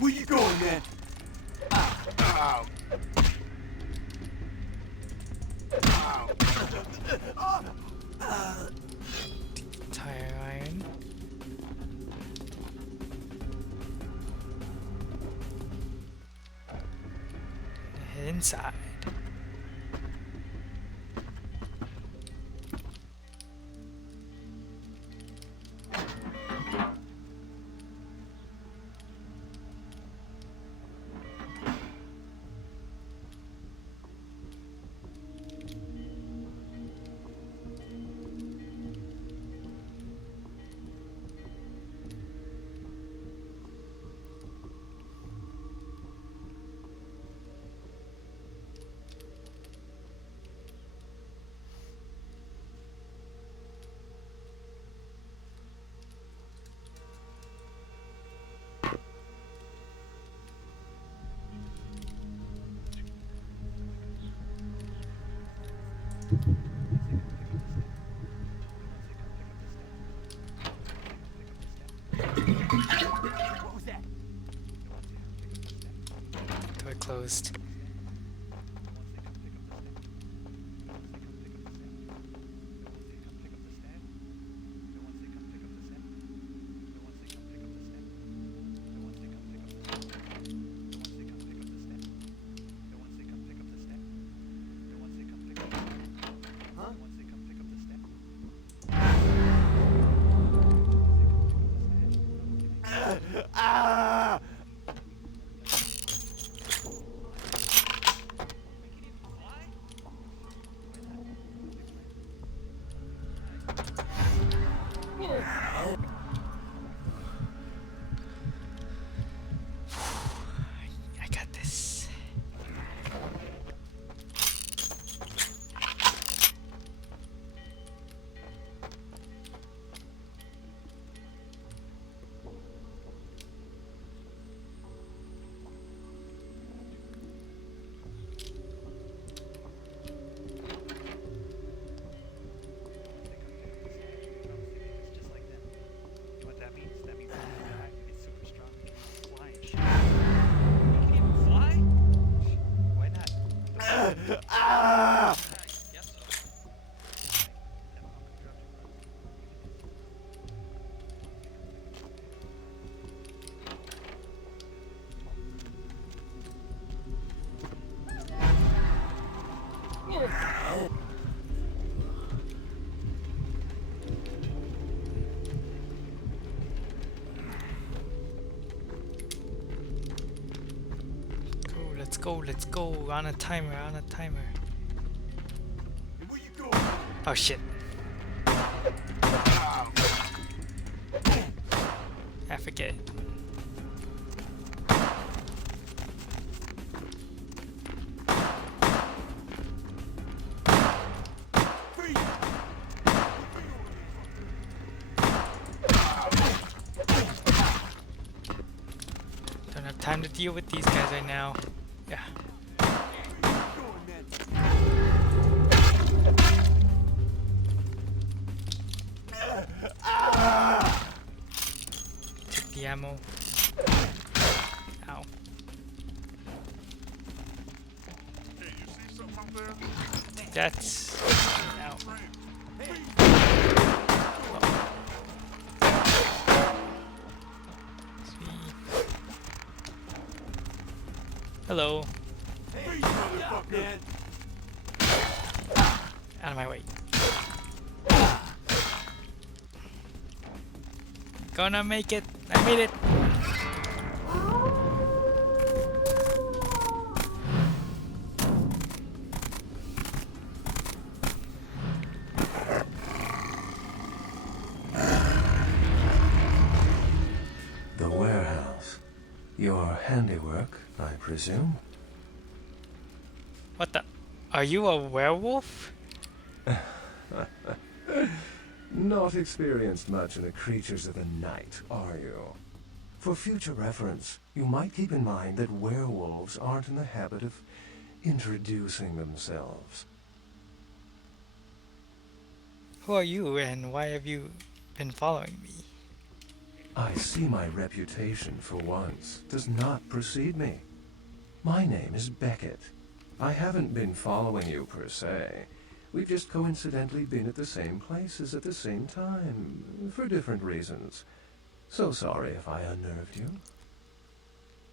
Where you going, man? Ow. Tire iron. Head inside. closed. I got this. What that means? That means when you die, you get super strong, you can fly and shit. You can even fly? Why not? Yes, so. That punk who dropped your bro. Let's go, let's go. On a timer, on a timer. Oh shit. I forget. Don't have time to deal with these guys right now. Yeah. Take the ammo. Ow. Take that. Ow. Sweet. Hello. Out of my way. Gonna make it. I made it. The warehouse. Your handiwork, I presume? What the? Are you a werewolf? Not experienced much in the creatures of the night, are you? For future reference, you might keep in mind that werewolves aren't in the habit of introducing themselves. Who are you and why have you been following me? I see my reputation, for once, does not precede me. My name is Beckett. I haven't been following you per se. We've just coincidentally been at the same places at the same time, for different reasons. So sorry if I unnerved you.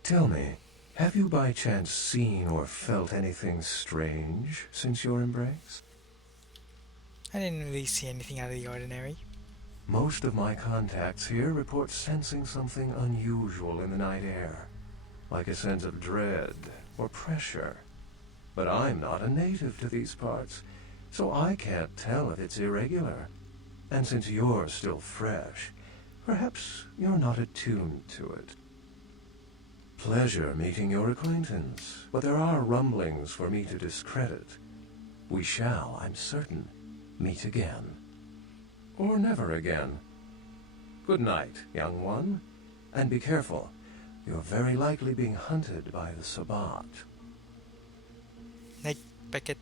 Tell me, have you by chance seen or felt anything strange since your embrace? I didn't really see anything out of the ordinary. Most of my contacts here report sensing something unusual in the night air, like a sense of dread or pressure. But I'm not a native to these parts, so I can't tell if it's irregular. And since you're still fresh, perhaps you're not attuned to it. Pleasure meeting your acquaintance, but there are rumblings for me to discredit. We shall, I'm certain, meet again. Or never again. Good night, young one, and be careful. You're very likely being hunted by the Sabbat. Night, Beckett.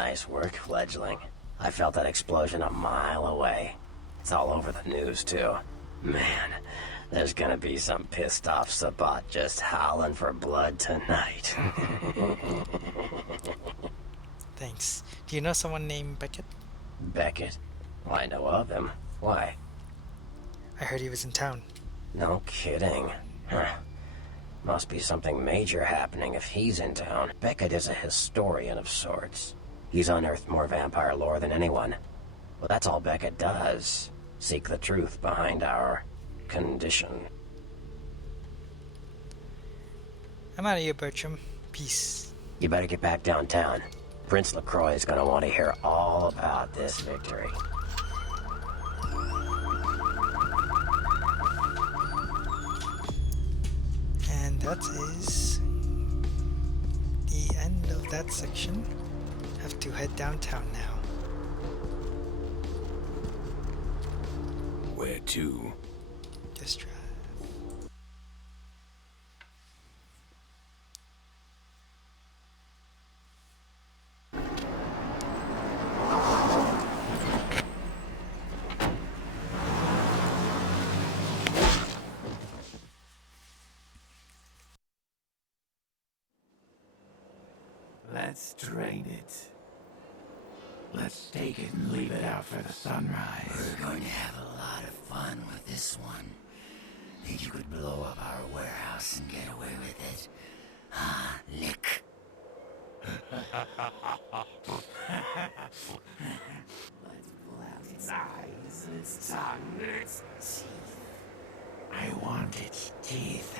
Nice work, fledgling. I felt that explosion a mile away. It's all over the news, too. Man, there's gonna be some pissed off Sabat just howling for blood tonight. Thanks. Do you know someone named Beckett? Beckett? Well, I know of him. Why? I heard he was in town. No kidding. Huh. Must be something major happening if he's in town. Beckett is a historian of sorts. He's unearthed more vampire lore than anyone. Well, that's all Beckett does. Seek the truth behind our condition. I'm out of here, Bertram. Peace. You better get back downtown. Prince LaCroix is gonna want to hear all about this victory. And that is the end of that section. Have to head downtown now. Where to? Just drive. Let's drain it. Let's take it and leave it out for the sunrise. We're going to have a lot of fun with this one. Think you could blow up our warehouse and get away with it? Ah, lick. Let's pull out its eyes, its tongue, its teeth. I want its teeth.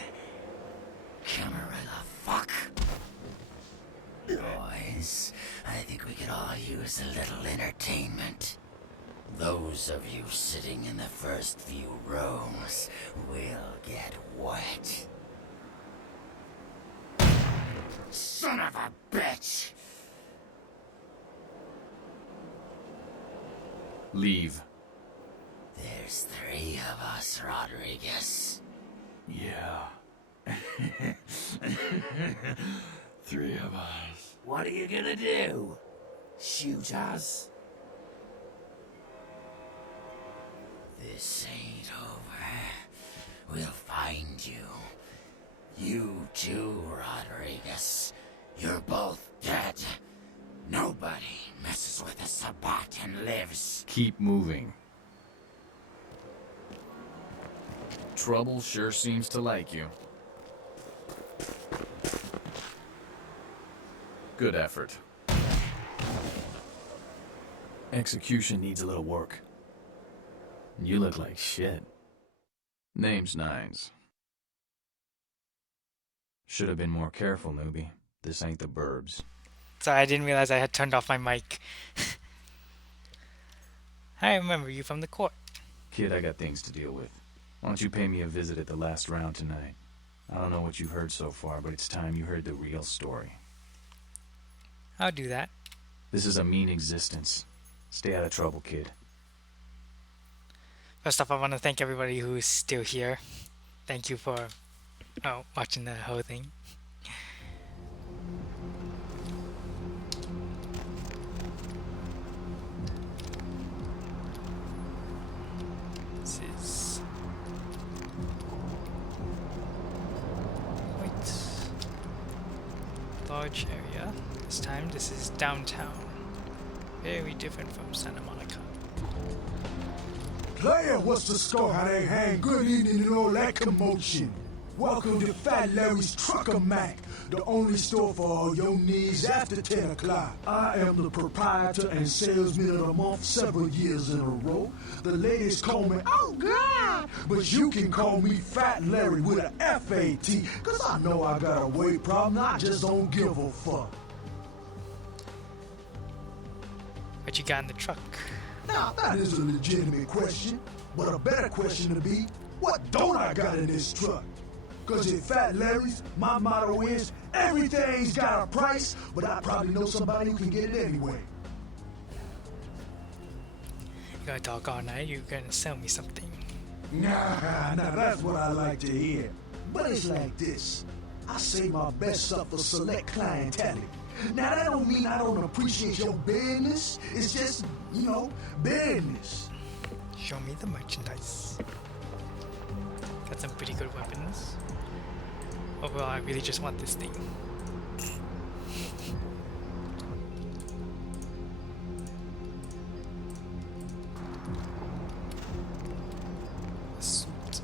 Camarilla, fuck. Boys, I think we could all use a little entertainment. Those of you sitting in the first few rows will get wet. Son of a bitch! Leave. There's 3 of us, Rodriguez. Yeah. 3 of us. What are you gonna do? Shoot us? This ain't over. We'll find you. You too, Rodriguez. You're both dead. Nobody messes with a Sabat and lives. Keep moving. Trouble sure seems to like you. Good effort. Execution needs a little work. You look like shit. Name's Nines. Should have been more careful, newbie. This ain't the burbs. Sorry, I didn't realize I had turned off my mic. I remember you from the court. Kid, I got things to deal with. Why don't you pay me a visit at the last round tonight? I don't know what you've heard so far, but it's time you heard the real story. I'll do that. This is a mean existence. Stay out of trouble, kid. First off, I want to thank everybody who's still here. Thank you for watching the whole thing. This is quite large area. This time, this is downtown. Very different from Santa Monica. Player, what's the score? How they hang? Good evening and all that commotion. Welcome to Fat Larry's Trucker Mac, the only store for all your needs after 10 o'clock. I am the proprietor and salesman of the month several years in a row. The ladies call me, oh God, but you can call me Fat Larry with an F-A-T, cause I know I got a weight problem, I just don't give a fuck. What you got in the truck? Now, that is a legitimate question, but a better question to be, what don't I got in this truck? Cause at Fat Larry's, my motto is, everything's got a price, but I probably know somebody who can get it anyway. You're gonna talk all night, you're gonna sell me something. Nah, that's what I like to hear. But it's like this. I save my best stuff for select clientele. Now, that don't mean I don't appreciate your business. It's just, you know, business. Show me the merchandise. Got some pretty good weapons. Overall, I really just want this thing. A suit.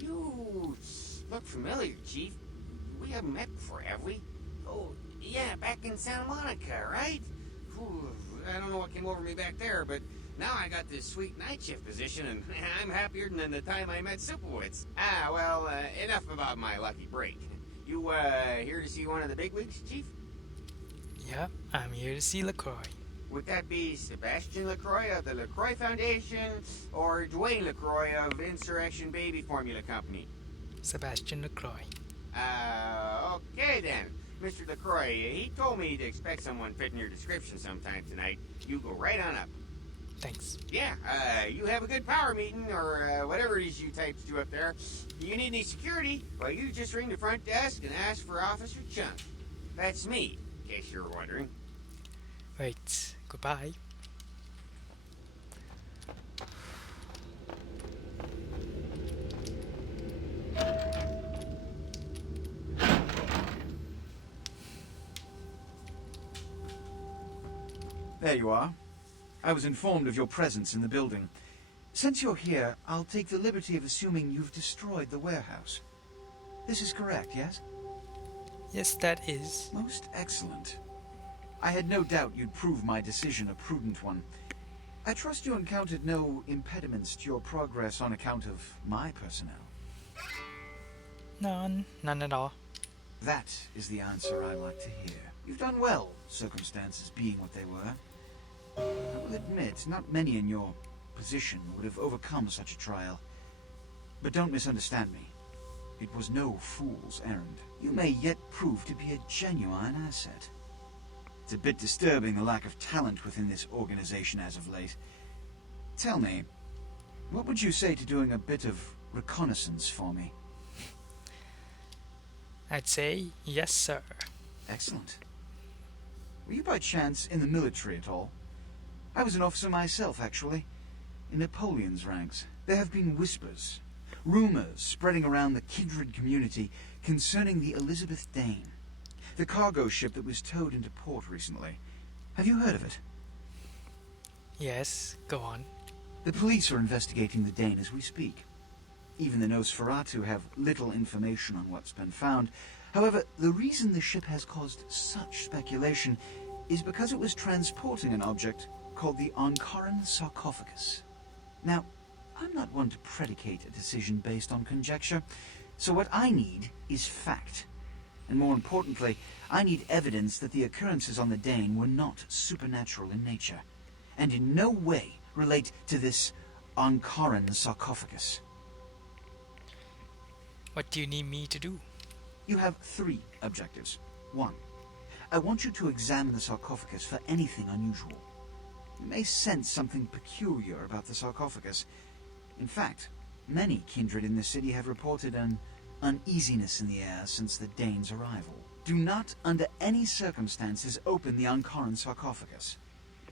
You look familiar, Chief. We haven't met before, have we? Oh, yeah, back in Santa Monica, right? Whew, I don't know what came over me back there, but now I got this sweet night shift position, and I'm happier than the time I met Sipowicz. Ah, well, enough about my lucky break. You, here to see one of the bigwigs, Chief? Yeah, I'm here to see LaCroix. Would that be Sebastian LaCroix of the LaCroix Foundation, or Dwayne LaCroix of Insurrection Baby Formula Company? Sebastian LaCroix. Okay then. Mr. LaCroix, he told me to expect someone fitting your description sometime tonight. You go right on up. Thanks. Yeah, you have a good power meeting, or whatever it is you types do up there. You need any security? Well, you just ring the front desk and ask for Officer Chunk. That's me, in case you were wondering. Right, goodbye. There you are. I was informed of your presence in the building. Since you're here, I'll take the liberty of assuming you've destroyed the warehouse. This is correct, yes? Yes, that is. Most excellent. I had no doubt you'd prove my decision a prudent one. I trust you encountered no impediments to your progress on account of my personnel. None at all. That is the answer I like to hear. You've done well, circumstances being what they were. I will admit, not many in your position would have overcome such a trial. But don't misunderstand me. It was no fool's errand. You may yet prove to be a genuine asset. It's a bit disturbing the lack of talent within this organization as of late. Tell me, what would you say to doing a bit of reconnaissance for me? I'd say yes, sir. Excellent. Were you by chance in the military at all? I was an officer myself, actually, in Napoleon's ranks. There have been whispers, rumors spreading around the kindred community concerning the Elizabeth Dane, the cargo ship that was towed into port recently. Have you heard of it? Yes, go on. The police are investigating the Dane as we speak. Even the Nosferatu have little information on what's been found. However, the reason the ship has caused such speculation is because it was transporting an object called the Ankaran sarcophagus. Now, I'm not one to predicate a decision based on conjecture, so what I need is fact. And more importantly, I need evidence that the occurrences on the Dane were not supernatural in nature, and in no way relate to this Ankaran sarcophagus. What do you need me to do? You have 3 objectives. 1. I want you to examine the sarcophagus for anything unusual. You may sense something peculiar about the sarcophagus. In fact, many kindred in the city have reported an uneasiness in the air since the Dane's arrival. Do not, under any circumstances, open the Ankaran sarcophagus.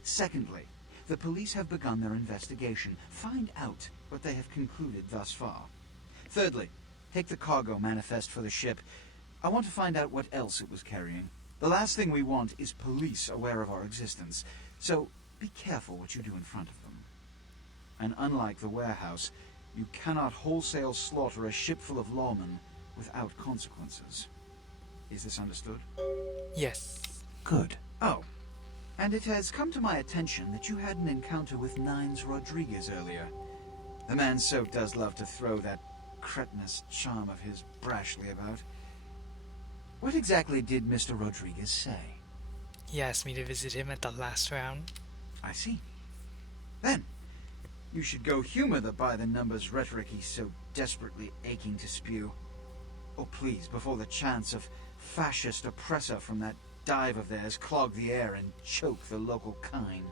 Secondly, the police have begun their investigation. Find out what they have concluded thus far. Thirdly, take the cargo manifest for the ship. I want to find out what else it was carrying. The last thing we want is police aware of our existence, so be careful what you do in front of them. And unlike the warehouse, you cannot wholesale slaughter a ship full of lawmen without consequences. Is this understood? Yes. Good. Oh, and it has come to my attention that you had an encounter with Nines Rodriguez earlier. The man so does love to throw that cretinous charm of his brashly about. What exactly did Mr. Rodriguez say? He asked me to visit him at the last round. I see. Then, you should go humor the by-the-numbers rhetoric he's so desperately aching to spew. Oh, please, before the chance of fascist oppressor from that dive of theirs clog the air and choke the local kine.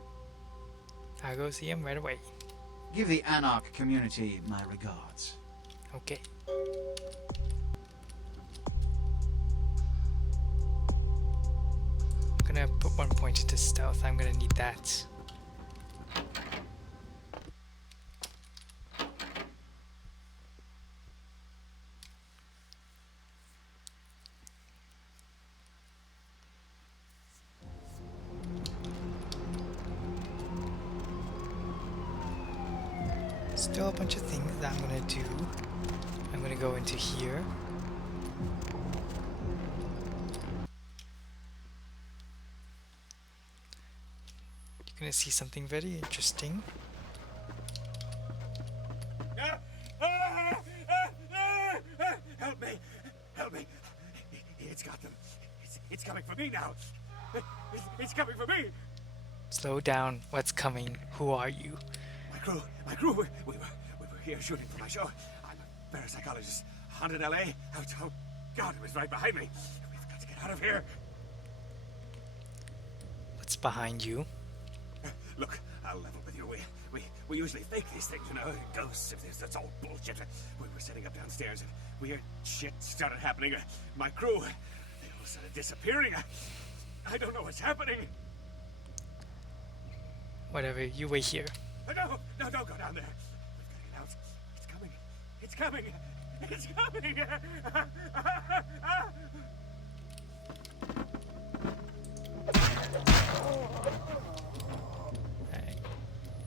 I'll go see him right away. Give the Anarch community my regards. Okay. I'm gonna put 1 point into stealth. I'm gonna need that. Still a bunch of things that I'm gonna do. I'm gonna go into here. You're gonna see something very interesting. Help me! Help me! It's got them. It's coming for me now. It's coming for me. Slow down. What's coming? Who are you? My crew. We were here shooting for my show. I'm a parapsychologist. Haunted LA. Oh God, it was right behind me. We've got to get out of here. What's behind you? Look, I'll level with you. We usually fake these things, you know, ghosts. If that's all bullshit. We were setting up downstairs and weird shit started happening. My crew, they all started disappearing. I don't know what's happening. Whatever, you wait here. No, don't go down there. We've got to get out. It's coming. It's coming. It's coming.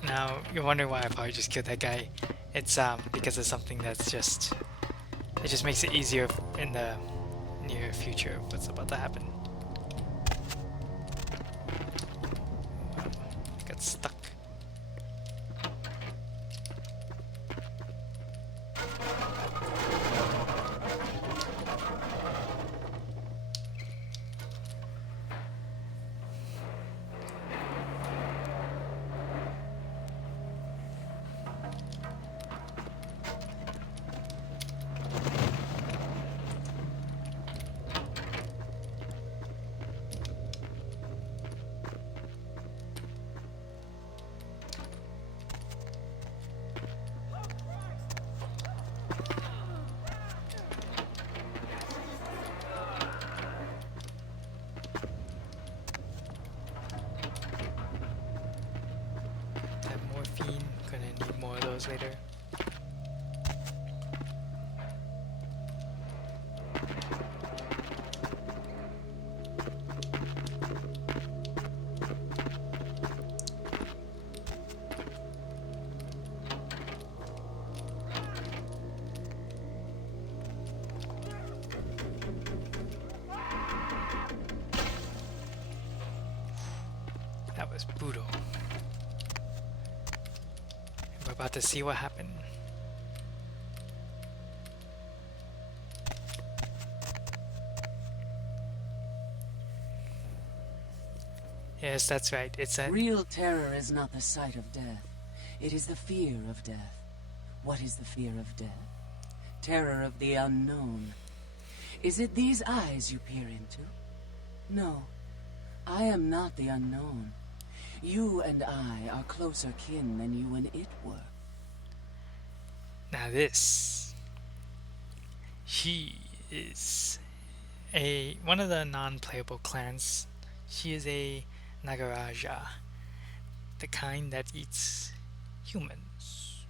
Now, you're wondering why I probably just killed that guy. It's because of something that's just... It just makes it easier in the near future of what's about to happen. Wow, I got stuck. Gonna need more of those later. That was brutal. We're about to see what happened. Yes, that's right. It's a... Real terror is not the sight of death. It is the fear of death. What is the fear of death? Terror of the unknown. Is it these eyes you peer into? No. I am not the unknown. You and I are closer kin than you and it were. Now this... She is one of the non-playable clans. She is a Nagaraja, the kind that eats humans.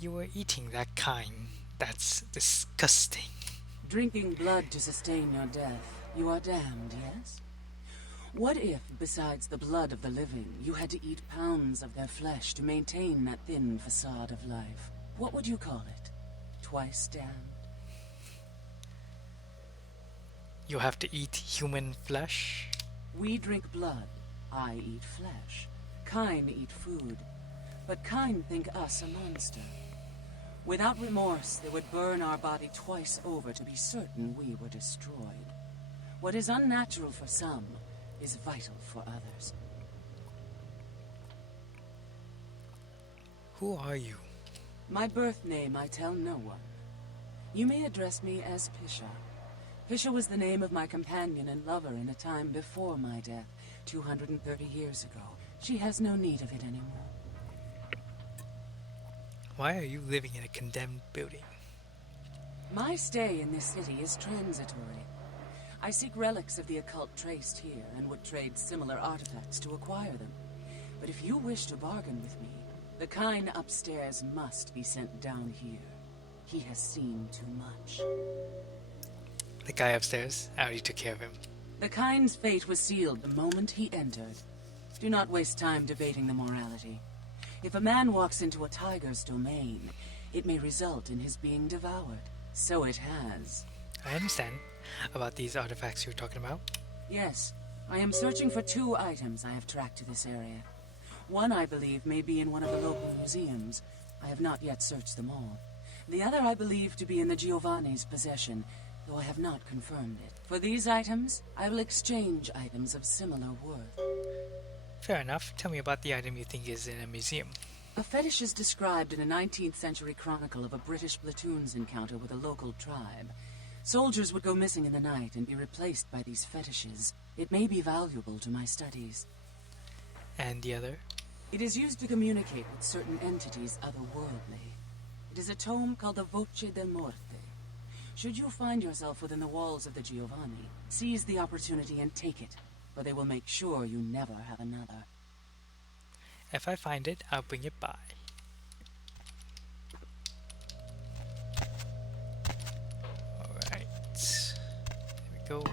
You are eating that kind. That's disgusting. Drinking blood to sustain your death. You are damned, yes? What if, besides the blood of the living, you had to eat pounds of their flesh to maintain that thin facade of life? What would you call it? Twice damned? You have to eat human flesh? We drink blood. I eat flesh. Kine eat food. But Kine think us a monster. Without remorse, they would burn our body twice over to be certain we were destroyed. What is unnatural for some is vital for others. Who are you? My birth name I tell no one. You may address me as Pisha. Fisher was the name of my companion and lover in a time before my death, 230 years ago. She has no need of it anymore. Why are you living in a condemned building? My stay in this city is transitory. I seek relics of the occult traced here and would trade similar artifacts to acquire them. But if you wish to bargain with me, the kind upstairs must be sent down here. He has seen too much. The guy upstairs? I already took care of him. The kind's fate was sealed the moment he entered. Do not waste time debating the morality. If a man walks into a tiger's domain, it may result in his being devoured. So it has. I understand about these artifacts you're talking about. Yes, I am searching for 2 items I have tracked to this area. One, I believe, may be in one of the local museums. I have not yet searched them all. The other I believe to be in the Giovanni's possession, though I have not confirmed it. For these items, I will exchange items of similar worth. Fair enough. Tell me about the item you think is in a museum. A fetish is described in a 19th century chronicle of a British platoon's encounter with a local tribe. Soldiers would go missing in the night and be replaced by these fetishes. It may be valuable to my studies. And the other? It is used to communicate with certain entities otherworldly. It is a tome called the Voce del Morte. Should you find yourself within the walls of the Giovanni, seize the opportunity and take it, for they will make sure you never have another. If I find it, I'll bring it by. Alright. There we go.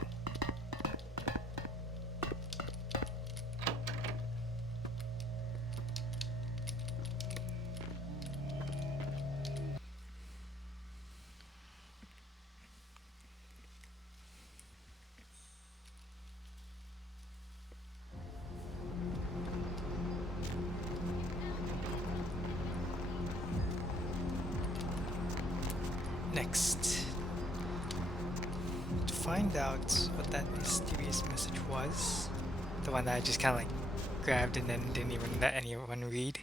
Next, to find out what that mysterious message was, the one that I just kind of like grabbed and then didn't even let anyone read.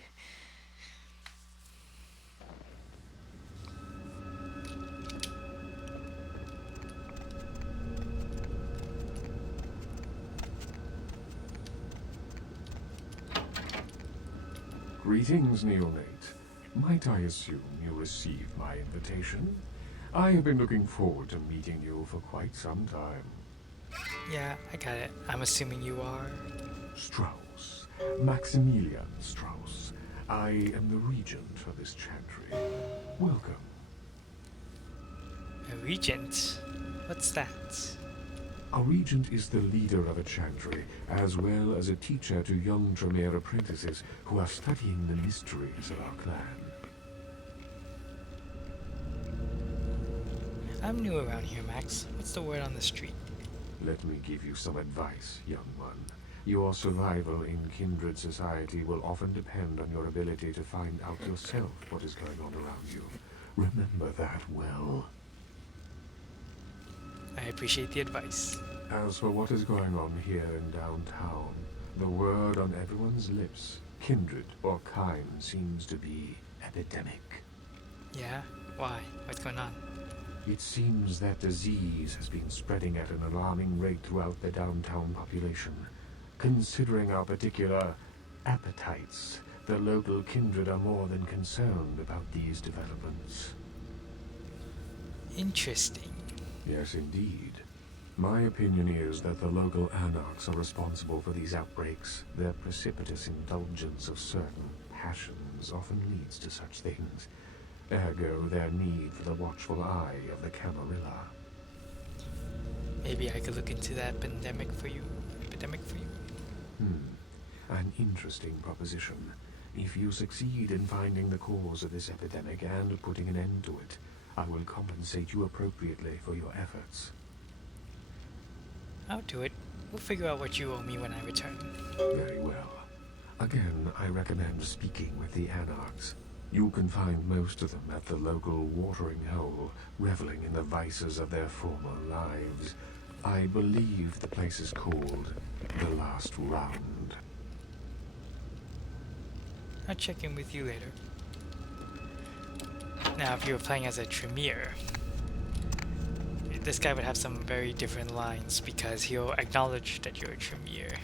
Greetings, neonate. Might I assume you received my invitation? I have been looking forward to meeting you for quite some time. Yeah, I got it. I'm assuming you are... Strauss. Maximilian Strauss. I am the regent for this chantry. Welcome. A regent? What's that? A regent is the leader of a chantry, as well as a teacher to young Tremere apprentices who are studying the mysteries of our clan. I'm new around here, Max. What's the word on the street? Let me give you some advice, young one. Your survival in kindred society will often depend on your ability to find out yourself what is going on around you. Remember that well. I appreciate the advice. As for what is going on here in downtown, the word on everyone's lips, kindred or kind, seems to be epidemic. Yeah? Why? What's going on? It seems that disease has been spreading at an alarming rate throughout the downtown population. Considering our particular appetites, the local kindred are more than concerned about these developments. Interesting. Yes, indeed. My opinion is that the local anarchs are responsible for these outbreaks. Their precipitous indulgence of certain passions often leads to such things. Ergo, their need for the watchful eye of the Camarilla. Maybe I could look into that epidemic for you. An interesting proposition. If you succeed in finding the cause of this epidemic and putting an end to it, I will compensate you appropriately for your efforts. I'll do it. We'll figure out what you owe me when I return. Very well. Again, I recommend speaking with the anarchs. You can find most of them at the local watering hole, reveling in the vices of their former lives. I believe the place is called The Last Round. I'll check in with you later. Now, if you were playing as a Tremere, this guy would have some very different lines because he'll acknowledge that you're a Tremere.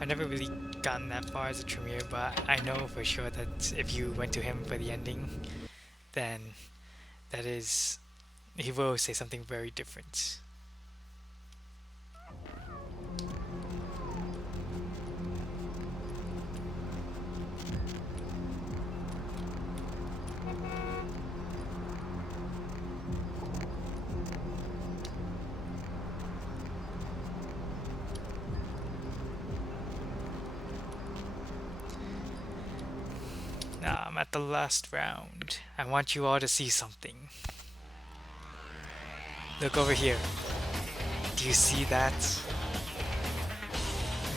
I've never really gotten that far as a Tremere, but I know for sure that if you went to him for the ending, then that is, he will say something very different. Now I'm at the last round. I want you all to see something. Look over here. Do you see that?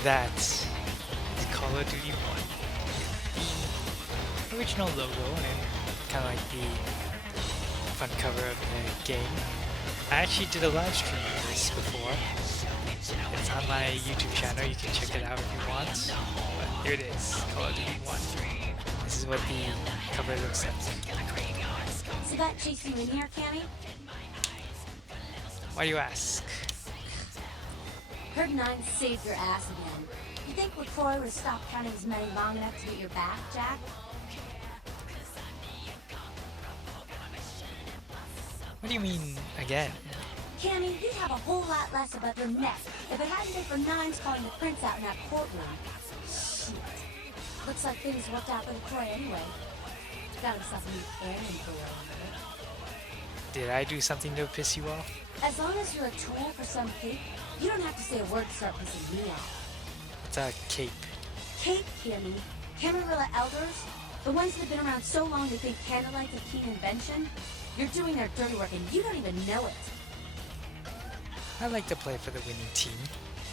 That is Call of Duty 1. The original logo and kind of like the front cover of the game. I actually did a live stream of this before. It's on my YouTube channel, you can check it out if you want. But here it is, Call of Duty 1. This is what the cover looks like. So that chased you in here, Cammy? Why do you ask? Heard Nine saved your ass again. You think LaCroix would have stopped counting his money long enough to get your back, Jack? What do you mean, again? Cammy, you'd have a whole lot less above your neck if it hadn't been for Nines calling the prince out in that courtroom. Shit. Looks like things worked out for LaCroix anyway. Got himself a new cannon for you. Did I do something to piss you off? As long as you're a tool for some cape, you don't have to say a word to start pissing me off. What's a cape? Cape, Cammy. Camarilla elders? The ones that have been around so long they think candlelight's a keen invention? You're doing their dirty work and you don't even know it. I like to play for the winning team.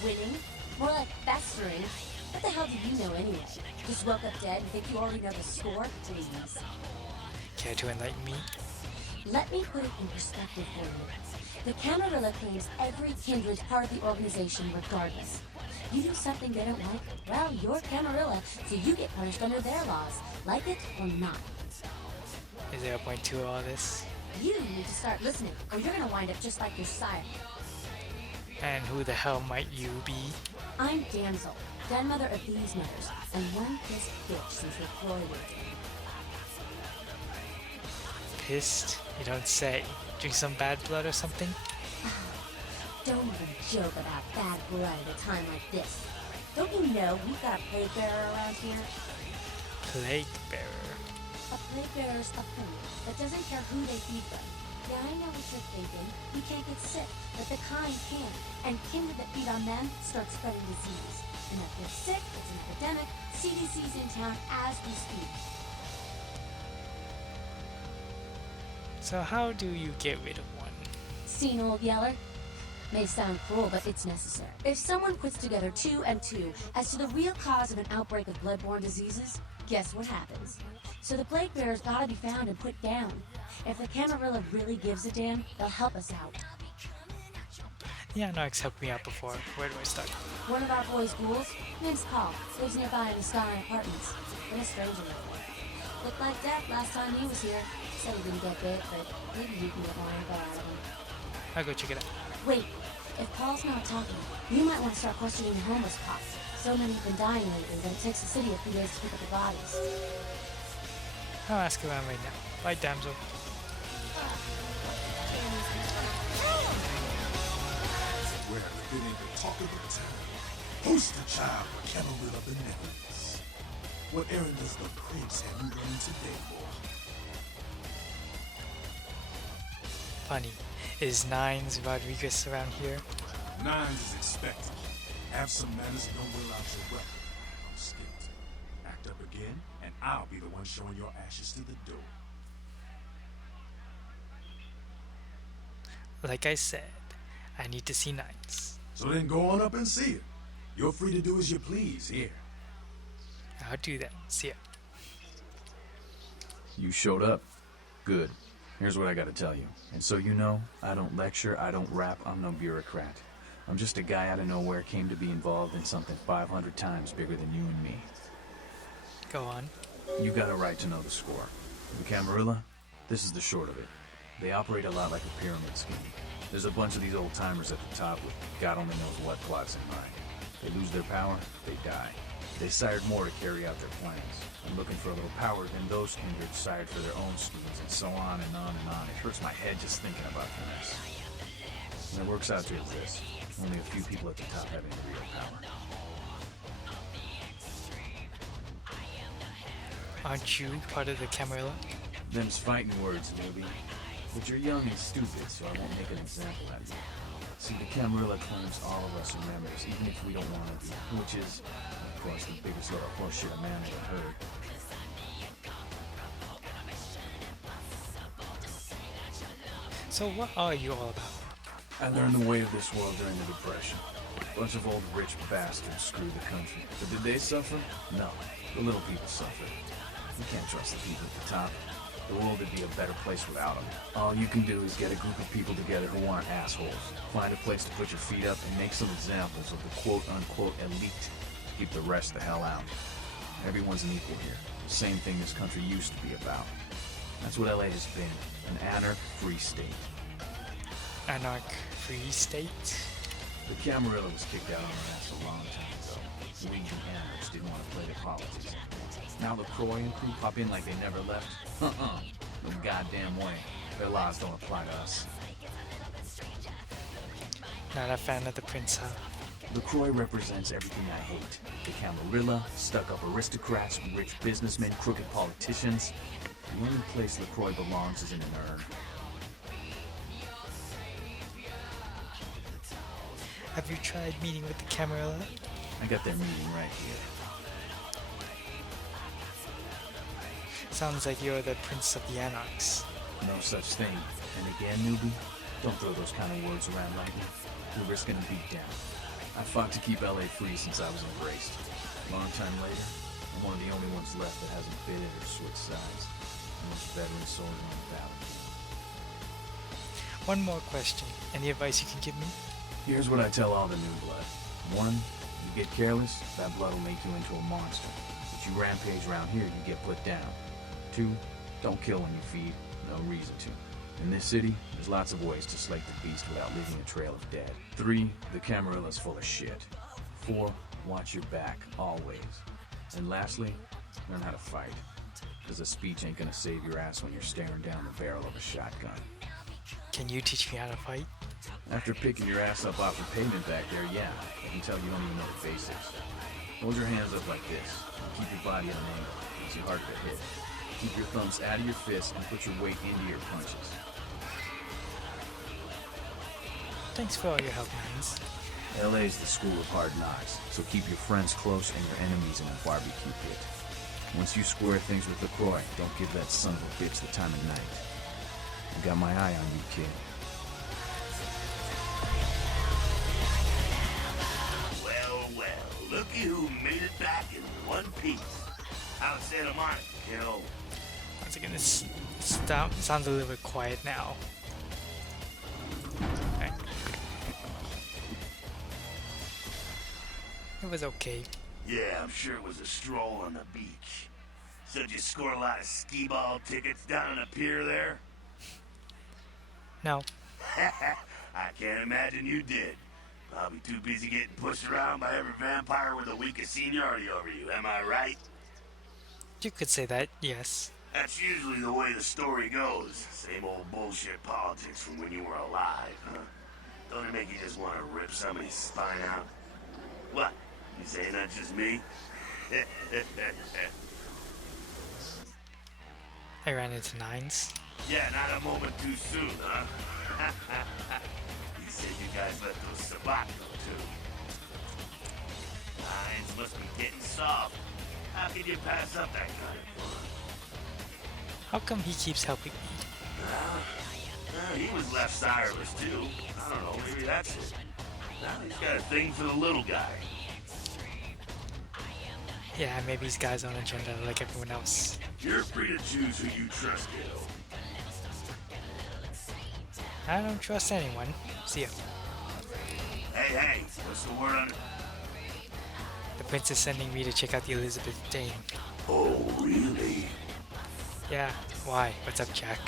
Winning? More like festering. What the hell do you know anyway? Just woke up dead and think you already know the score? Please. Care to enlighten me? Let me put it in perspective for you. The Camarilla claims every kindred's part of the organization regardless. You do something they don't like, well, you're Camarilla, so you get punished under their laws, like it or not. Is there a point to all this? You need to start listening, or you're gonna wind up just like your sire. And who the hell might you be? I'm Damsel, grandmother of these mothers, and one pissed bitch since LaCroix lived. Pissed? You don't say. Drink some bad blood or something? Don't even joke about bad blood at a time like this. Don't you know we've got a plague bearer around here? Plague bearer? A plague bearer's a hermit that doesn't care who they feed them. Yeah, I know what you're thinking. You can't get sick, but the kind can. And kindred that feed on them start spreading disease. And if they're sick, it's an epidemic. CDC's in town as we speak. So how do you get rid of one? Seen old Yeller? May sound cruel, but it's necessary. If someone puts together 2 and 2 as to the real cause of an outbreak of bloodborne diseases, guess what happens? So the plague bearer's gotta be found and put down. If the Camarilla really gives a damn, they'll help us out. Yeah, Nox helped me out before. Where do I start? One of our boys' ghouls, name's Paul, lives nearby in the Sky Apartments. Been a stranger lately. Looked like death last time he was here. Said he didn't get bit, but maybe you can get more info out of him. I'll go check it out. Wait, if Paul's not talking, you might want to start questioning the homeless cops. So many have been dying lately that it takes the city a few days to pick up the bodies. I'll ask around right now. Bye, damsel. Well, if it ain't the talk of the town, poster child for Camarilla benevolence. What errand does the prince have you running today for? Funny. Is Nines Rodriguez around here? Nines is expected. Have some manners and don't will out your weapon. I'm skilled. Act up again, and I'll be the one showing your ashes to the door. Like I said, I need to see Nines. So then go on up and see her. You're free to do as you please here. I'll do that. See ya. You showed up. Good. Here's what I gotta tell you. And so you know, I don't lecture, I don't rap, I'm no bureaucrat. I'm just a guy out of nowhere came to be involved in something 500 times bigger than you and me. Go on. You got a right to know the score. The Camarilla, this is the short of it. They operate a lot like a pyramid scheme. There's a bunch of these old-timers at the top with God only knows what plots in mind. They lose their power, they die. They sired more to carry out their plans. And looking for a little power, then those kindred sired for their own schemes, and so on and on and on. It hurts my head just thinking about the mess. And it works out to this. Only a few people at the top have any real power. Aren't you part of the Camarilla? Them's fighting words, newbie. But you're young and stupid, so I won't make an example out of you. See, the Camarilla claims all of us are members, even if we don't want to be, which is, of course, the biggest load of horseshit a man ever heard. So what are you all about? I learned the way of this world during the Depression. A bunch of old rich bastards screwed the country. But did they suffer? No. The little people suffered. You can't trust the people at the top. The world would be a better place without them. All you can do is get a group of people together who aren't assholes. Find a place to put your feet up and make some examples of the quote-unquote elite. Keep the rest the hell out. Everyone's an equal here. The same thing this country used to be about. That's what LA has been. An anarch-free state. Anarch-free state? The Camarilla was kicked out on our ass a long time ago. We, the anarchs, didn't want to play the politics. Now LaCroix and crew pop in like they never left? No goddamn way. Their laws don't apply to us. Not a fan of the prince, huh? LaCroix represents everything I hate. The Camarilla, stuck-up aristocrats, rich businessmen, crooked politicians. The only place LaCroix belongs is in an urn. Have you tried meeting with the Camarilla? I got their meeting right here. Sounds like you're the Prince of the Anarchs. No such thing. And again, newbie, don't throw those kind of words around lightly. We're risking a beatdown. I fought to keep LA free since I was embraced. Long time later, I'm one of the only ones left that hasn't bid it or switched sides. The most veteran soldier on the battlefield. One more question. Any advice you can give me? Here's what I tell all the new blood. 1, you get careless, that blood will make you into a monster. But you rampage around here, you get put down. 2, don't kill when you feed. No reason to. In this city, there's lots of ways to slake the beast without leaving a trail of dead. 3, the Camarilla's full of shit. 4, watch your back, always. And lastly, learn how to fight. Because a speech ain't gonna save your ass when you're staring down the barrel of a shotgun. Can you teach me how to fight? After picking your ass up off the pavement back there, yeah, I can tell you don't even know the basics. Hold your hands up like this, and keep your body at an angle. It's hard to hit. Keep your thumbs out of your fists and put your weight into your punches. Thanks for all your help, Nines. LA's the school of hard knocks, so keep your friends close and your enemies in a barbecue pit. Once you square things with LaCroix, don't give that son of a bitch the time of night. I got my eye on you, kid. Well, looky who made it back in one piece. How's Santa Monica, kiddo? Once again, this sounds a little bit quiet now. Okay. It was okay. Yeah, I'm sure it was a stroll on the beach. So did you score a lot of skee-ball tickets down on the pier there? No. I can't imagine you did. Probably too busy getting pushed around by every vampire with the weakest seniority over you, am I right? You could say that, yes. That's usually the way the story goes. Same old bullshit politics from when you were alive, huh? Don't it make you just want to rip somebody's spine out? What? You saying that's just me? I ran into Nines. Yeah, not a moment too soon, huh? You said you guys let those Sabat go, too. Lines must be getting soft. How could you pass up that kind of fun? How come he keeps helping me? He was left sireless, too. I don't know, maybe that's it. Now he's got a thing for the little guy. Yeah, maybe he's got his own agenda like everyone else. You're free to choose who you trust, kiddo. I don't trust anyone. See ya. Hey, what's the word on it? The prince is sending me to check out the Elizabeth Dane. Oh, really? Yeah, why? What's up, Jack?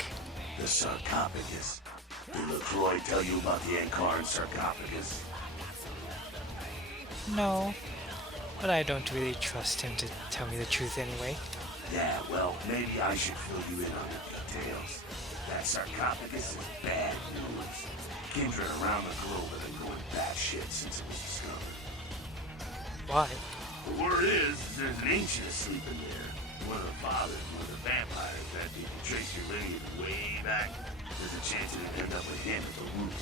The sarcophagus. Did LaCroix tell you about the Ankaran sarcophagus? No, but I don't really trust him to tell me the truth anyway. Yeah, well, maybe I should fill you in on the details. That sarcophagus is bad news. Kindred around the globe have been going batshit since it was discovered. Why? The word is, there's an ancient asleep in there. One of the fathers, one of the vampires that if you trace your lineage way back, there's a chance it'll end up with him at the root.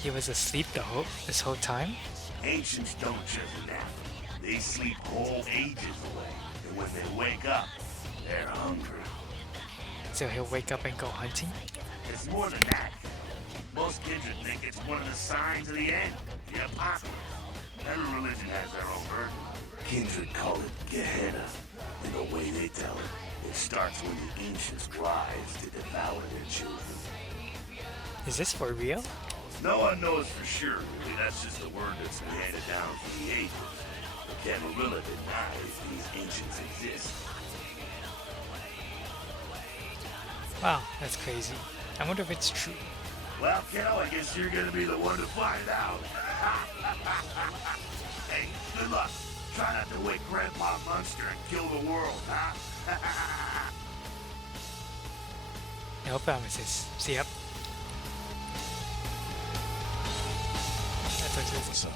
He was asleep this whole time? Ancients don't just nap. They sleep whole ages away. And when they wake up, they're hungry. So he'll wake up and go hunting? It's more than that. Most kindred think it's one of the signs of the end, the apocalypse. Every religion has their own version. Kindred call it Gehenna. And the way they tell it, it starts when the ancients rise to devour their children. Is this for real? No one knows for sure, really. That's just a word that's been handed down through the ages. The Camarilla denies these ancients exist. Wow, that's crazy. I wonder if it's true. Well, kiddo, I guess you're gonna be the one to find out. Hey, good luck. Try not to wake Grandpa Munster and kill the world, huh? No promises. See ya. What's up?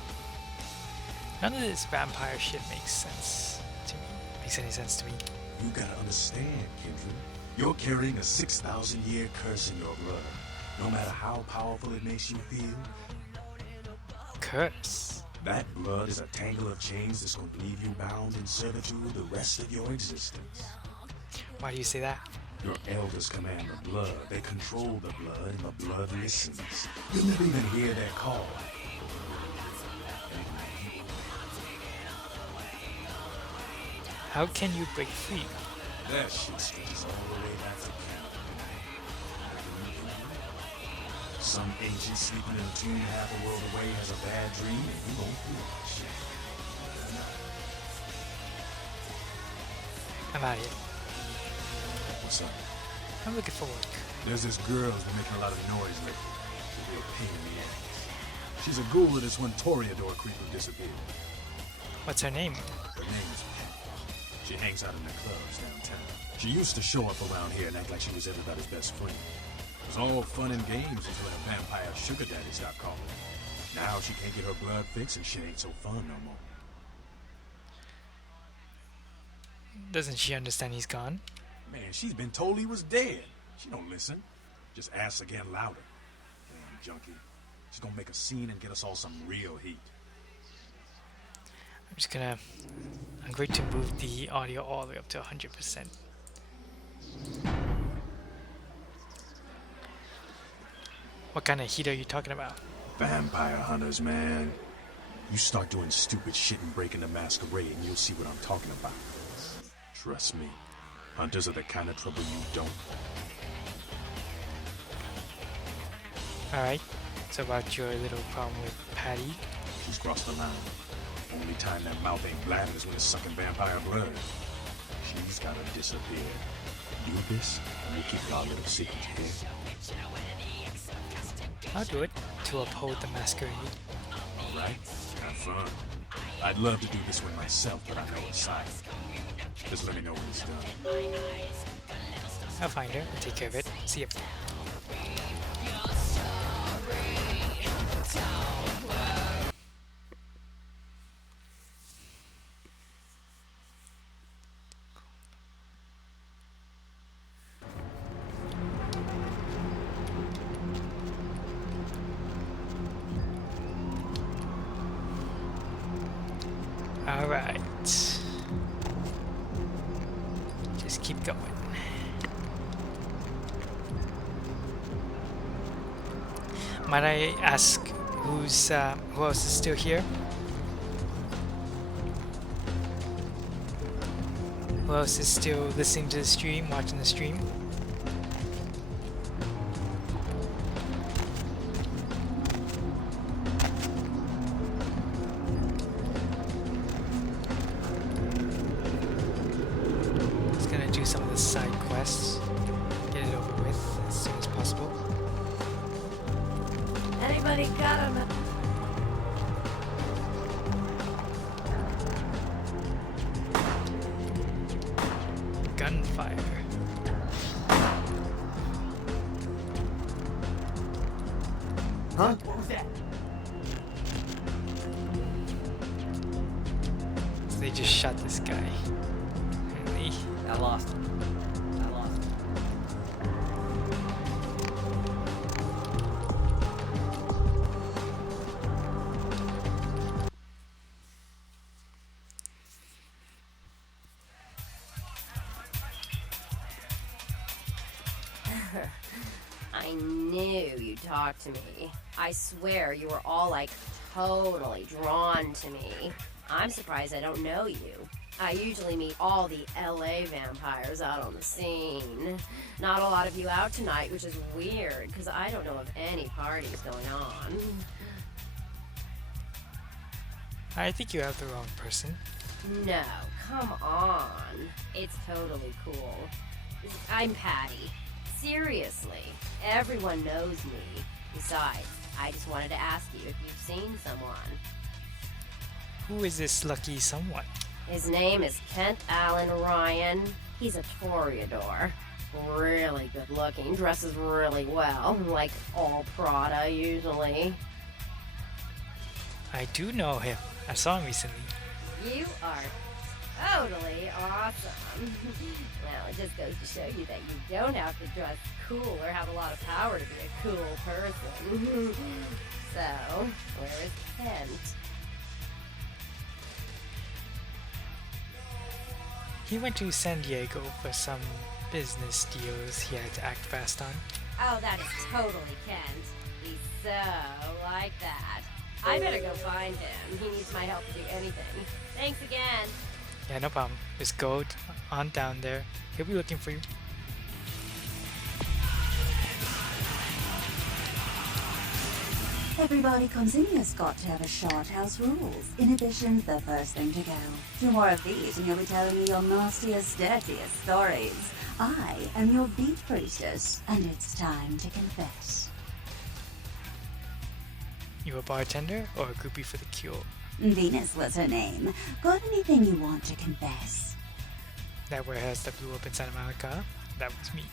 None of this vampire shit makes sense to me. Makes any sense to me. You gotta understand, Kendra. You're carrying a 6,000-year curse in your blood. No matter how powerful it makes you feel. Curse? That blood is a tangle of chains that's gonna leave you bound in servitude the rest of your existence. Why do you say that? Your elders command the blood. They control the blood, and the blood listens. You'll never even hear their call. How can you break free? That shit stretches all the way back to camp. Some ancient sleeping in a tomb half a world away has a bad dream, and you won't feel that shit. I'm out of here. What's up? I'm looking for work. There's this girl who's been making a lot of noise lately. She's a real pain in the ass. She's a ghoul of this one Toreador creep who disappeared. What's her name? Her name is Pat. She hangs out in the clubs downtown. She used to show up around here and act like she was everybody's best friend. It was all fun and games until her vampire sugar daddy stopped calling. Now she can't get her blood fixed and shit ain't so fun no more. Doesn't she understand he's gone? Man, she's been told he was dead. She don't listen. Just asks again louder. Damn junkie. She's gonna make a scene and get us all some real heat. I'm going to move the audio all the way up to 100%. What kind of heat are you talking about? Vampire hunters, man. You start doing stupid shit and breaking the Masquerade and you'll see what I'm talking about. Trust me. Hunters are the kind of trouble you don't want. Alright, so about your little problem with Patty? She's crossed the line. Only time that mouth ain't blabbing is when it's sucking vampire blood. She's gotta disappear. Do this, and we'll keep our little secret here. I'll do it, to uphold the Masquerade. Alright, have fun. I'd love to do this one myself, but I know it's silent. Just let me know when it's done. I'll find her and take care of it. See ya. Alright. Just keep going. Might I ask who else is still here? Who else is still listening to the stream, watching the stream? Just gonna do some of the side quests, get it over with as soon as possible. possible. Anybody got him? Gunfire. Huh? What was that? So they just shot this guy. Really? I lost him. I lost him. I knew you'd talk to me. I swear you were all like totally drawn to me. I'm surprised I don't know you. I usually meet all the LA vampires out on the scene. Not a lot of you out tonight, which is weird, because I don't know of any parties going on. I think you have the wrong person. No, come on. It's totally cool. I'm Patty. Seriously, everyone knows me. Besides, I just wanted to ask you if you've seen someone. Who is this lucky someone? His name is Kent Allen Ryan. He's a Toreador. Really good looking, dresses really well, like all Prada usually. I do know him. I saw him recently. You are totally awesome. Well, it just goes to show you that you don't have to dress cool or have a lot of power to be a cool person. So, where is Kent? He went to San Diego for some business deals he had to act fast on. Oh, that is totally Kent. He's so like that. I better go find him. He needs my help to do anything. Thanks again. Yeah, no problem. Just go on down there. He'll be looking for you. Everybody comes in here's got to have a short house rules. Inhibition's the first thing to go. 2 more of these and you'll be telling me your nastiest, dirtiest stories. I am your beat priestess, and it's time to confess. You a bartender or a groupie for the cure? Venus was her name. Got anything you want to confess? That warehouse that blew up in Santa Monica? That was me.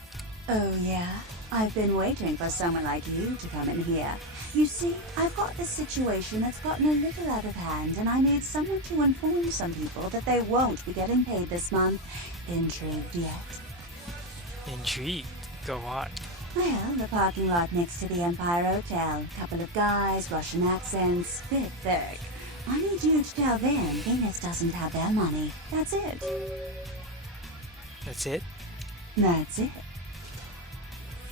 Oh yeah? I've been waiting for someone like you to come in here. You see, I've got this situation that's gotten a little out of hand, and I need someone to inform some people that they won't be getting paid this month. Intrigued yet? Intrigued? Go on. Well, the parking lot next to the Empire Hotel. Couple of guys, Russian accents, bit thick. I need you to tell them Venus doesn't have their money. That's it. That's it? That's it.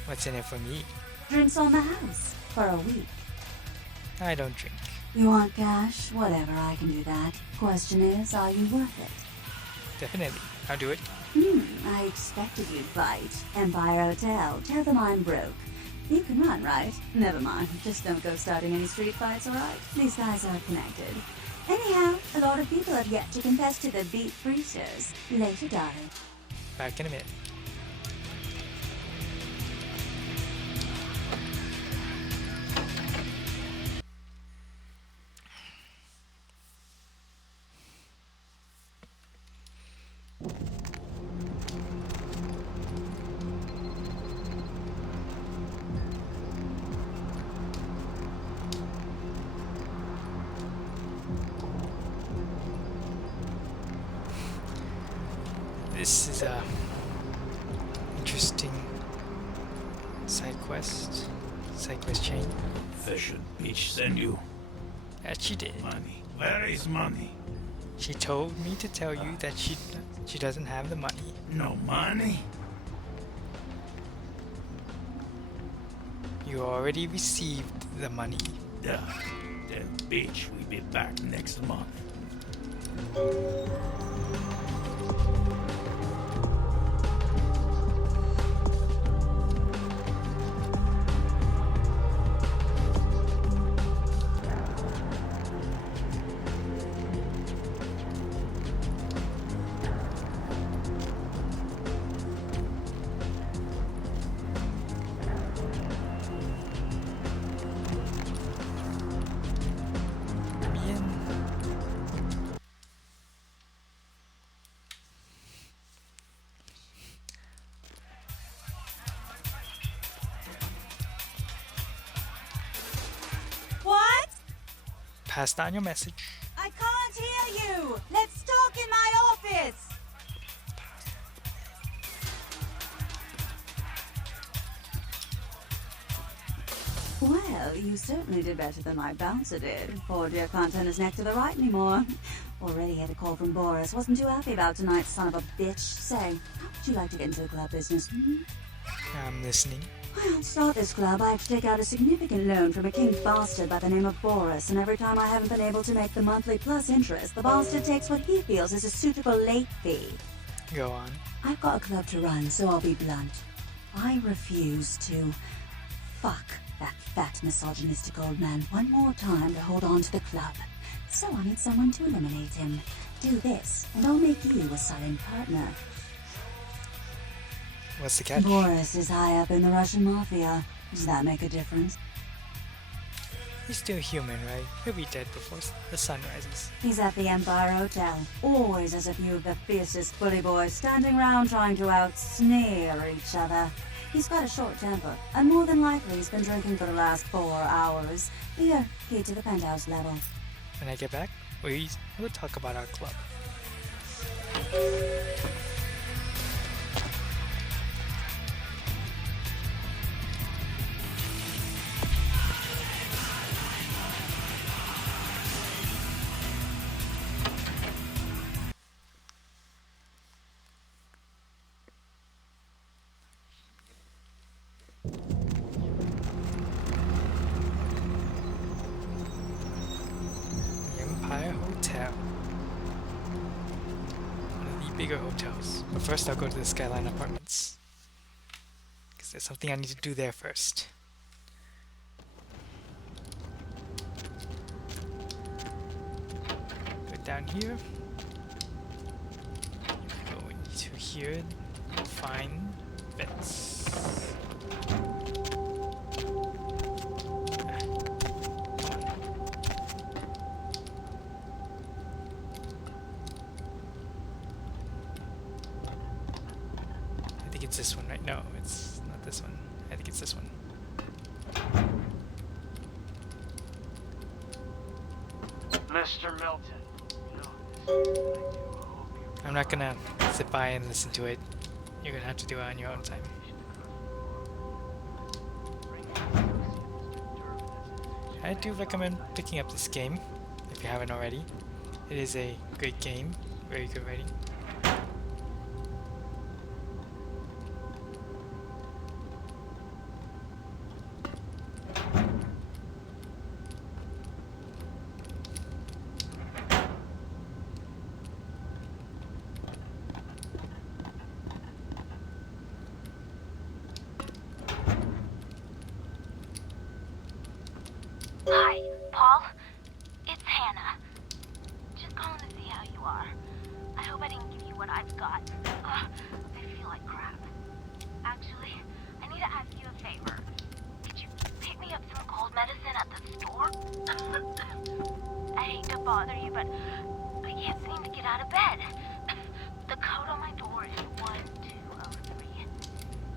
What's in it for me? Drinks on the house. For a week. I don't drink. You want cash? Whatever, I can do that. Question is, are you worth it? Definitely. I'll do it. I expected you'd bite. Empire Hotel. Tell them I'm broke. You can run, right? Never mind. Just don't go starting any street fights, alright? These guys are connected. Anyhow, a lot of people have yet to confess to the beat priestess. Later, darling. Back in a minute. This is a interesting side quest chain. Fisher bitch send you That she did. money. Where is money? She told me to tell you that she doesn't have the money. No money? You already received the money. Duh. That bitch will be back next month. passed on your message. I can't hear you! Let's talk in my office! Well, you certainly did better than my bouncer did. Poor dear can't turn his neck to the right anymore. Already had a call from Boris. Wasn't too happy about tonight's son of a bitch. Say, how would you like to get into the club business? I'm listening. Well, to start this club, I have to take out a significant loan from a king bastard by the name of Boris, and every time I haven't been able to make the monthly plus interest, the bastard takes what he feels is a suitable late fee. Go on. I've got a club to run, so I'll be blunt. I refuse to fuck that fat misogynistic old man one more time to hold on to the club. So I need someone to eliminate him. Do this, and I'll make you a silent partner. What's the catch? Boris is high up in the Russian mafia. Does that make a difference? He's still human, right? He'll be dead before the sun rises. He's at the Empire Hotel. Always has a few of the fiercest bully boys standing around trying to out-sneer each other. He's got a short temper, and more than likely he's been drinking for the last 4 hours. Here, key to the penthouse level. When I get back, we'll talk about our club. Bigger hotels. But first I'll go to the Skyline Apartments. Because there's something I need to do there first. Go down here. Go into here. Find vents. It's this one, right? No, it's not this one. I think it's this one. Mr. Milton. I'm not gonna sit by and listen to it. You're gonna have to do it on your own time. I do recommend picking up this game, if you haven't already. It is a great game, very good writing. Hi, Paul. It's Hannah. Just calling to see how you are. I hope I didn't give you what I've got. I feel like crap. Actually, I need to ask you a favor. Could you pick me up some cold medicine at the store? I hate to bother you, but I can't seem to get out of bed. The code on my door is 1203.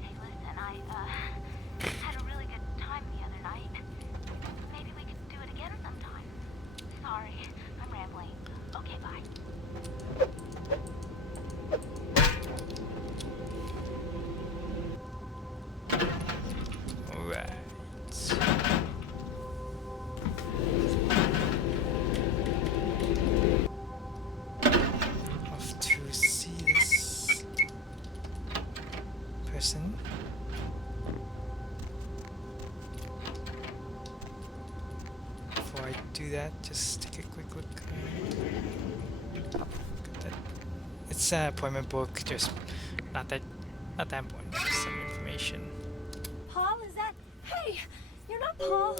Hey, listen, I had a really good time the other night. Maybe we could do it again sometime. Sorry, I'm rambling. Okay, bye. Alright. Off to see this person. Before I do that, just take a quick look. It's an appointment book, just not that important, just some information. Paul, is that... Hey, you're not Paul.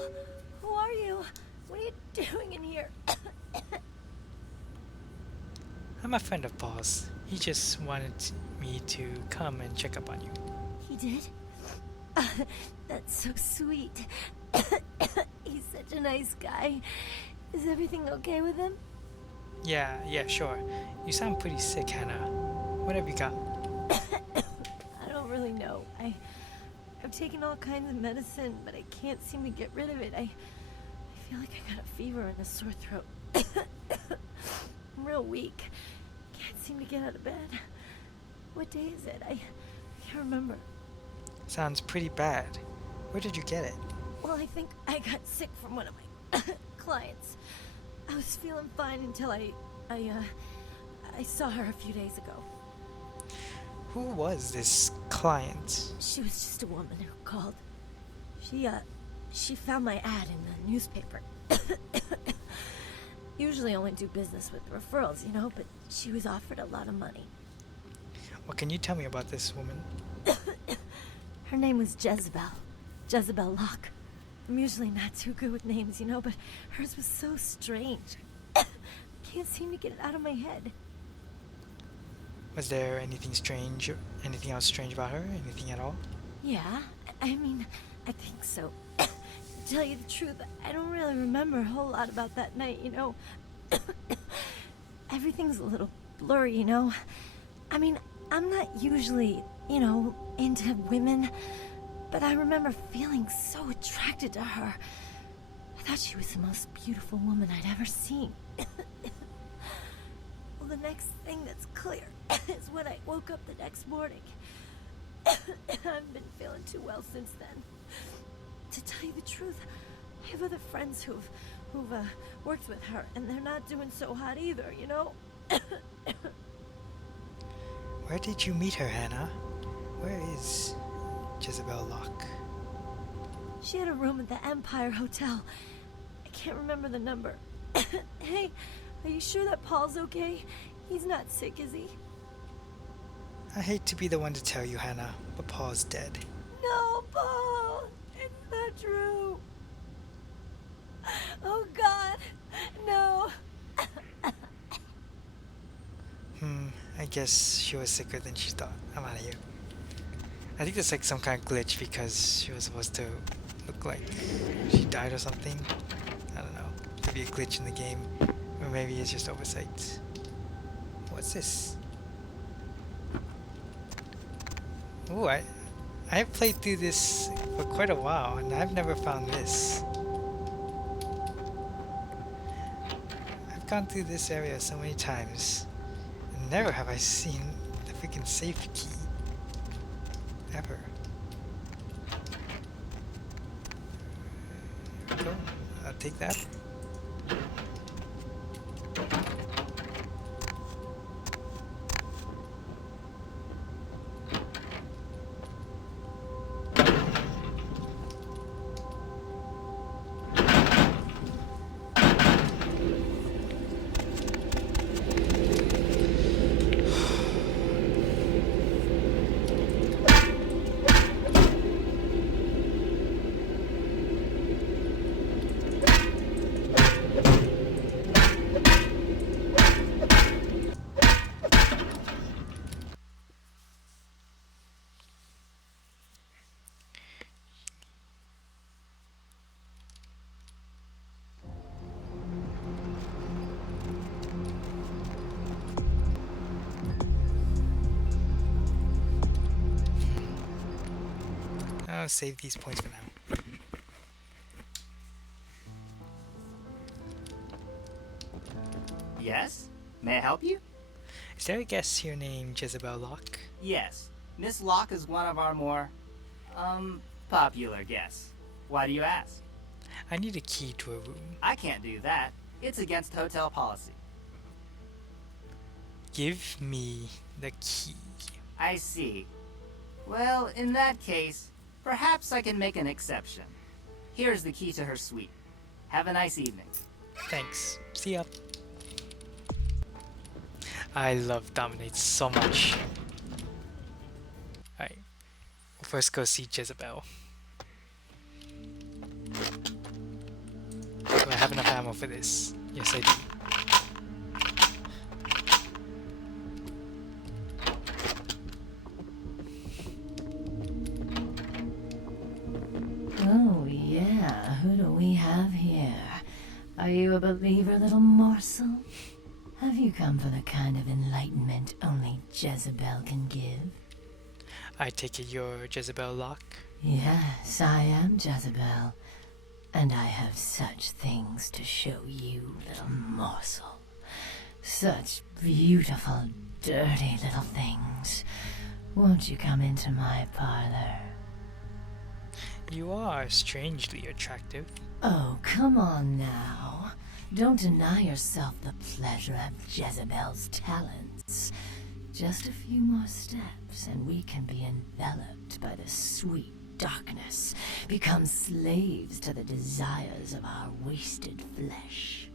Who are you? What are you doing in here? I'm a friend of Paul's. He just wanted me to come and check up on you. He did? That's so sweet. He's such a nice guy. Is everything okay with him? Yeah, sure. You sound pretty sick, Hannah. What have you got? I don't really know. I've taken all kinds of medicine, but I can't seem to get rid of it. I feel like I got a fever and a sore throat. I'm real weak. Can't seem to get out of bed. What day is it? I can't remember. Sounds pretty bad. Where did you get it? Well, I think I got sick from one of my clients. I was feeling fine until I saw her a few days ago. Who was this client? She was just a woman who called. She found my ad in the newspaper. Usually only do business with referrals, you know, but she was offered a lot of money. What can you tell me about this woman? Her name was Jezebel. Jezebel Locke. I'm usually not too good with names, you know, but hers was so strange. Can't seem to get it out of my head. Was there anything strange, anything else strange about her? Anything at all? Yeah, I mean, I think so. To tell you the truth, I don't really remember a whole lot about that night, you know. Everything's a little blurry, you know. I mean, I'm not usually, you know, into women, but I remember feeling so attracted to her. I thought she was the most beautiful woman I'd ever seen. Well, the next thing that's clear is when I woke up the next morning. I haven't been feeling too well since then. To tell you the truth, I have other friends who've worked with her, and they're not doing so hot either, you know? Where did you meet her, Hannah? Where is Jezebel Locke? She had a room at the Empire Hotel. I can't remember the number. Hey, are you sure that Paul's okay? He's not sick, is he? I hate to be the one to tell you, Hannah, but Paul's dead. No, Paul! It's not true! Oh, God! No! I guess she was sicker than she thought. I'm out of here. I think there's like some kind of glitch because she was supposed to look like she died or something. I don't know. Could be a glitch in the game. Or maybe it's just oversight. What's this? Ooh, I've played through this for quite a while and I've never found this. I've gone through this area so many times and never have I seen the freaking safe key. Ever. Cool. I'll take that. I'll save these points for now. Yes? May I help you? Is there a guest here named Jezebel Locke? Yes. Miss Locke is one of our more, popular guests. Why do you ask? I need a key to a room. I can't do that. It's against hotel policy. Give me the key. I see. Well, in that case, perhaps I can make an exception. Here's the key to her suite. Have a nice evening. Thanks. See ya. I love Dominate so much. Alright. We'll first go see Jezebel. Do I have enough ammo for this? Yes, I do. Oh, yeah. Who do we have here? Are you a believer, little morsel? Have you come for the kind of enlightenment only Jezebel can give? I take it you're Jezebel Locke? Yes, I am Jezebel. And I have such things to show you, little morsel. Such beautiful, dirty little things. Won't you come into my parlor? You are strangely attractive. Oh, come on now. Don't deny yourself the pleasure of Jezebel's talents. Just a few more steps, and we can be enveloped by the sweet darkness, become slaves to the desires of our wasted flesh.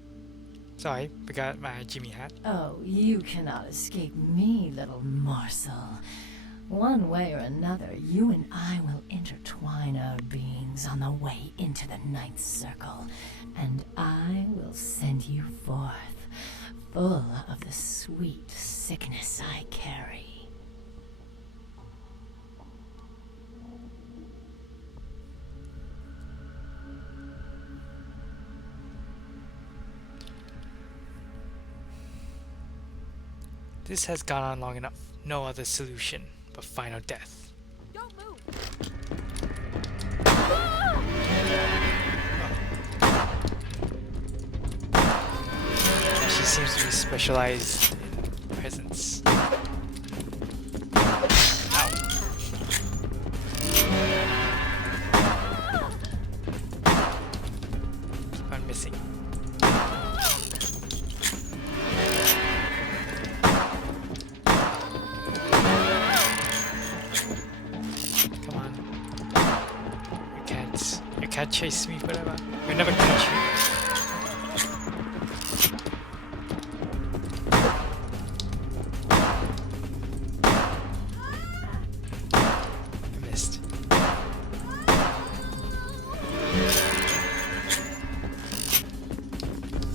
Sorry, forgot my Jimmy hat. Oh, you cannot escape me, little morsel. One way or another, you and I will intertwine our beings on the way into the ninth circle, and I will send you forth, full of the sweet sickness I carry. This has gone on long enough. No other solution but final death. Don't move. She seems to be specialized in presence. Ow. Keep on missing. Come on. You can't chase me, whatever. You'll never catch me.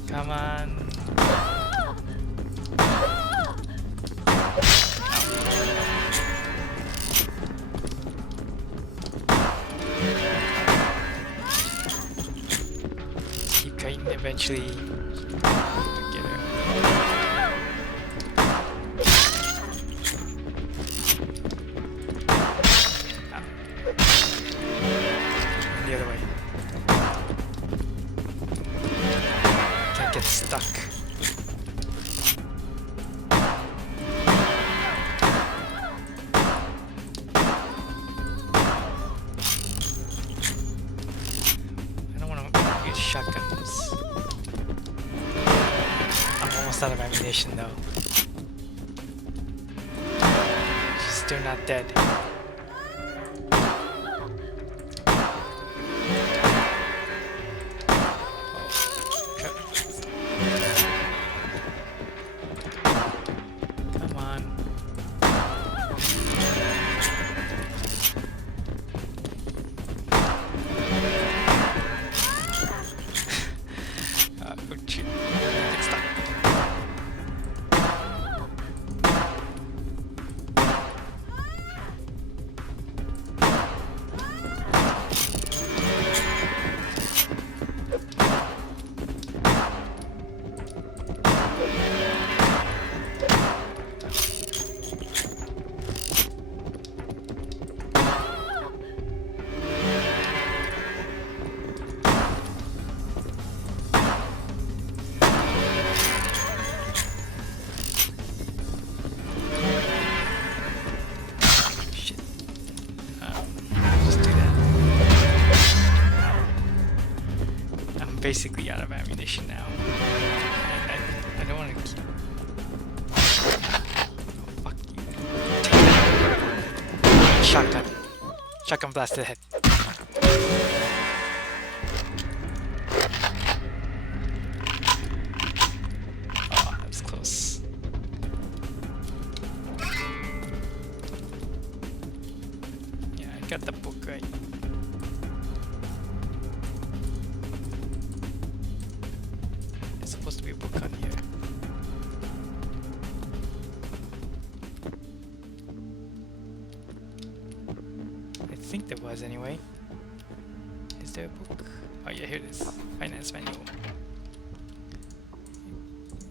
Come on. Keep trying, eventually get her. The other way. Can't get stuck. I don't want to use shotguns. I'm almost out of ammunition though. She's still not dead. Come on. Oh shoot. Get stuck. Shit. Just do that. I'm basically out of ammunition now. And I don't want to keep... Oh, fuck you. Shotgun. Shotgun blast to the head. Oh, that was close. Yeah, I got the book right. There's supposed to be a book on here. I think there was anyway. Is there a book? Oh yeah, here it is. Finance manual.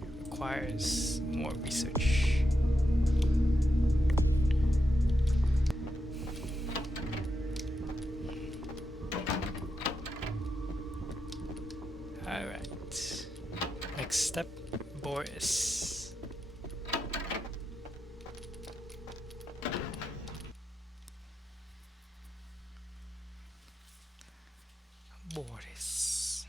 It requires more research. Tortoise.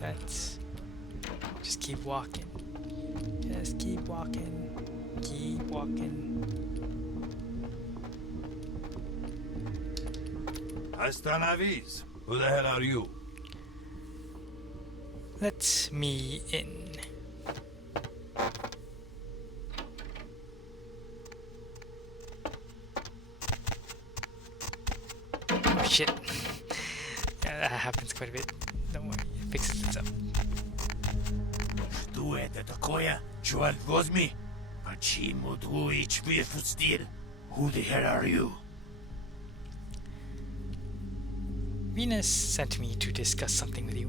That's just keep walking. Just keep walking. Keep walking. Hasta la vis. Who the hell are you? Let me in. Oh shit. Yeah, that happens quite a bit. Don't worry, it fixes itself. Du это такое? Черт возьми! Почему ты ищешь стиль? Who the hell are you? Venus sent me to discuss something with you.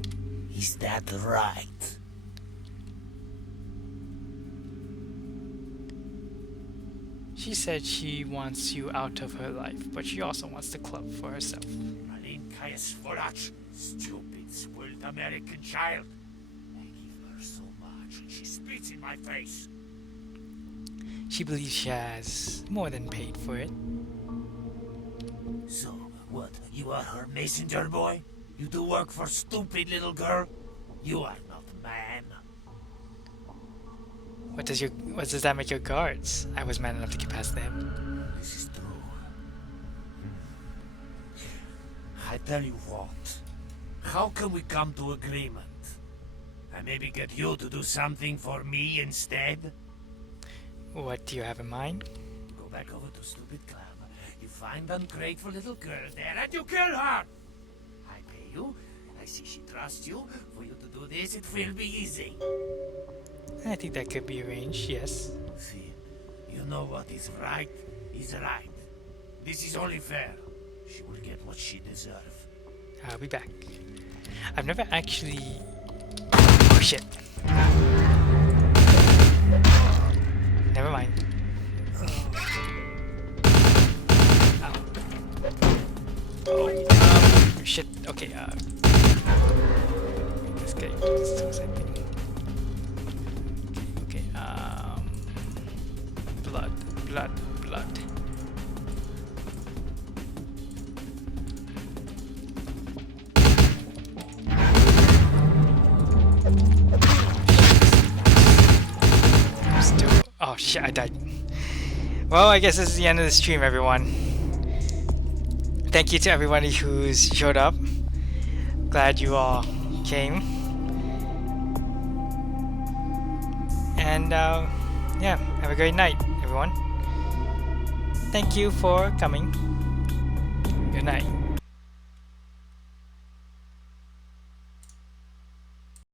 Is that right? She said she wants you out of her life, but she also wants the club for herself. Malinkaya Svolach, stupid, spoiled American child. I give her so much and she spits in my face. She believes she has more than paid for it. So, what, you are her messenger boy? You do work for stupid little girl? You are not man. What does that make your guards? I was man enough to get past them. This is true. I tell you what. How can we come to agreement? I maybe get you to do something for me instead? What do you have in mind? Go back over to stupid club. You find ungrateful little girl there and you kill her! I pay you. I see she trusts you. For you to do this, it will be easy. I think that could be arranged, yes. See, you know what is right is right. This is only fair. She will get what she deserves. I'll be back. I've never actually... Oh shit. Never mind. Oh, shit. Okay, this guy just do something. Okay, blood. Oh shit, I died. Well, I guess this is the end of the stream, everyone. Thank you to everybody who's showed up. Glad you all came. And yeah, have a great night, everyone. Thank you for coming. Good night.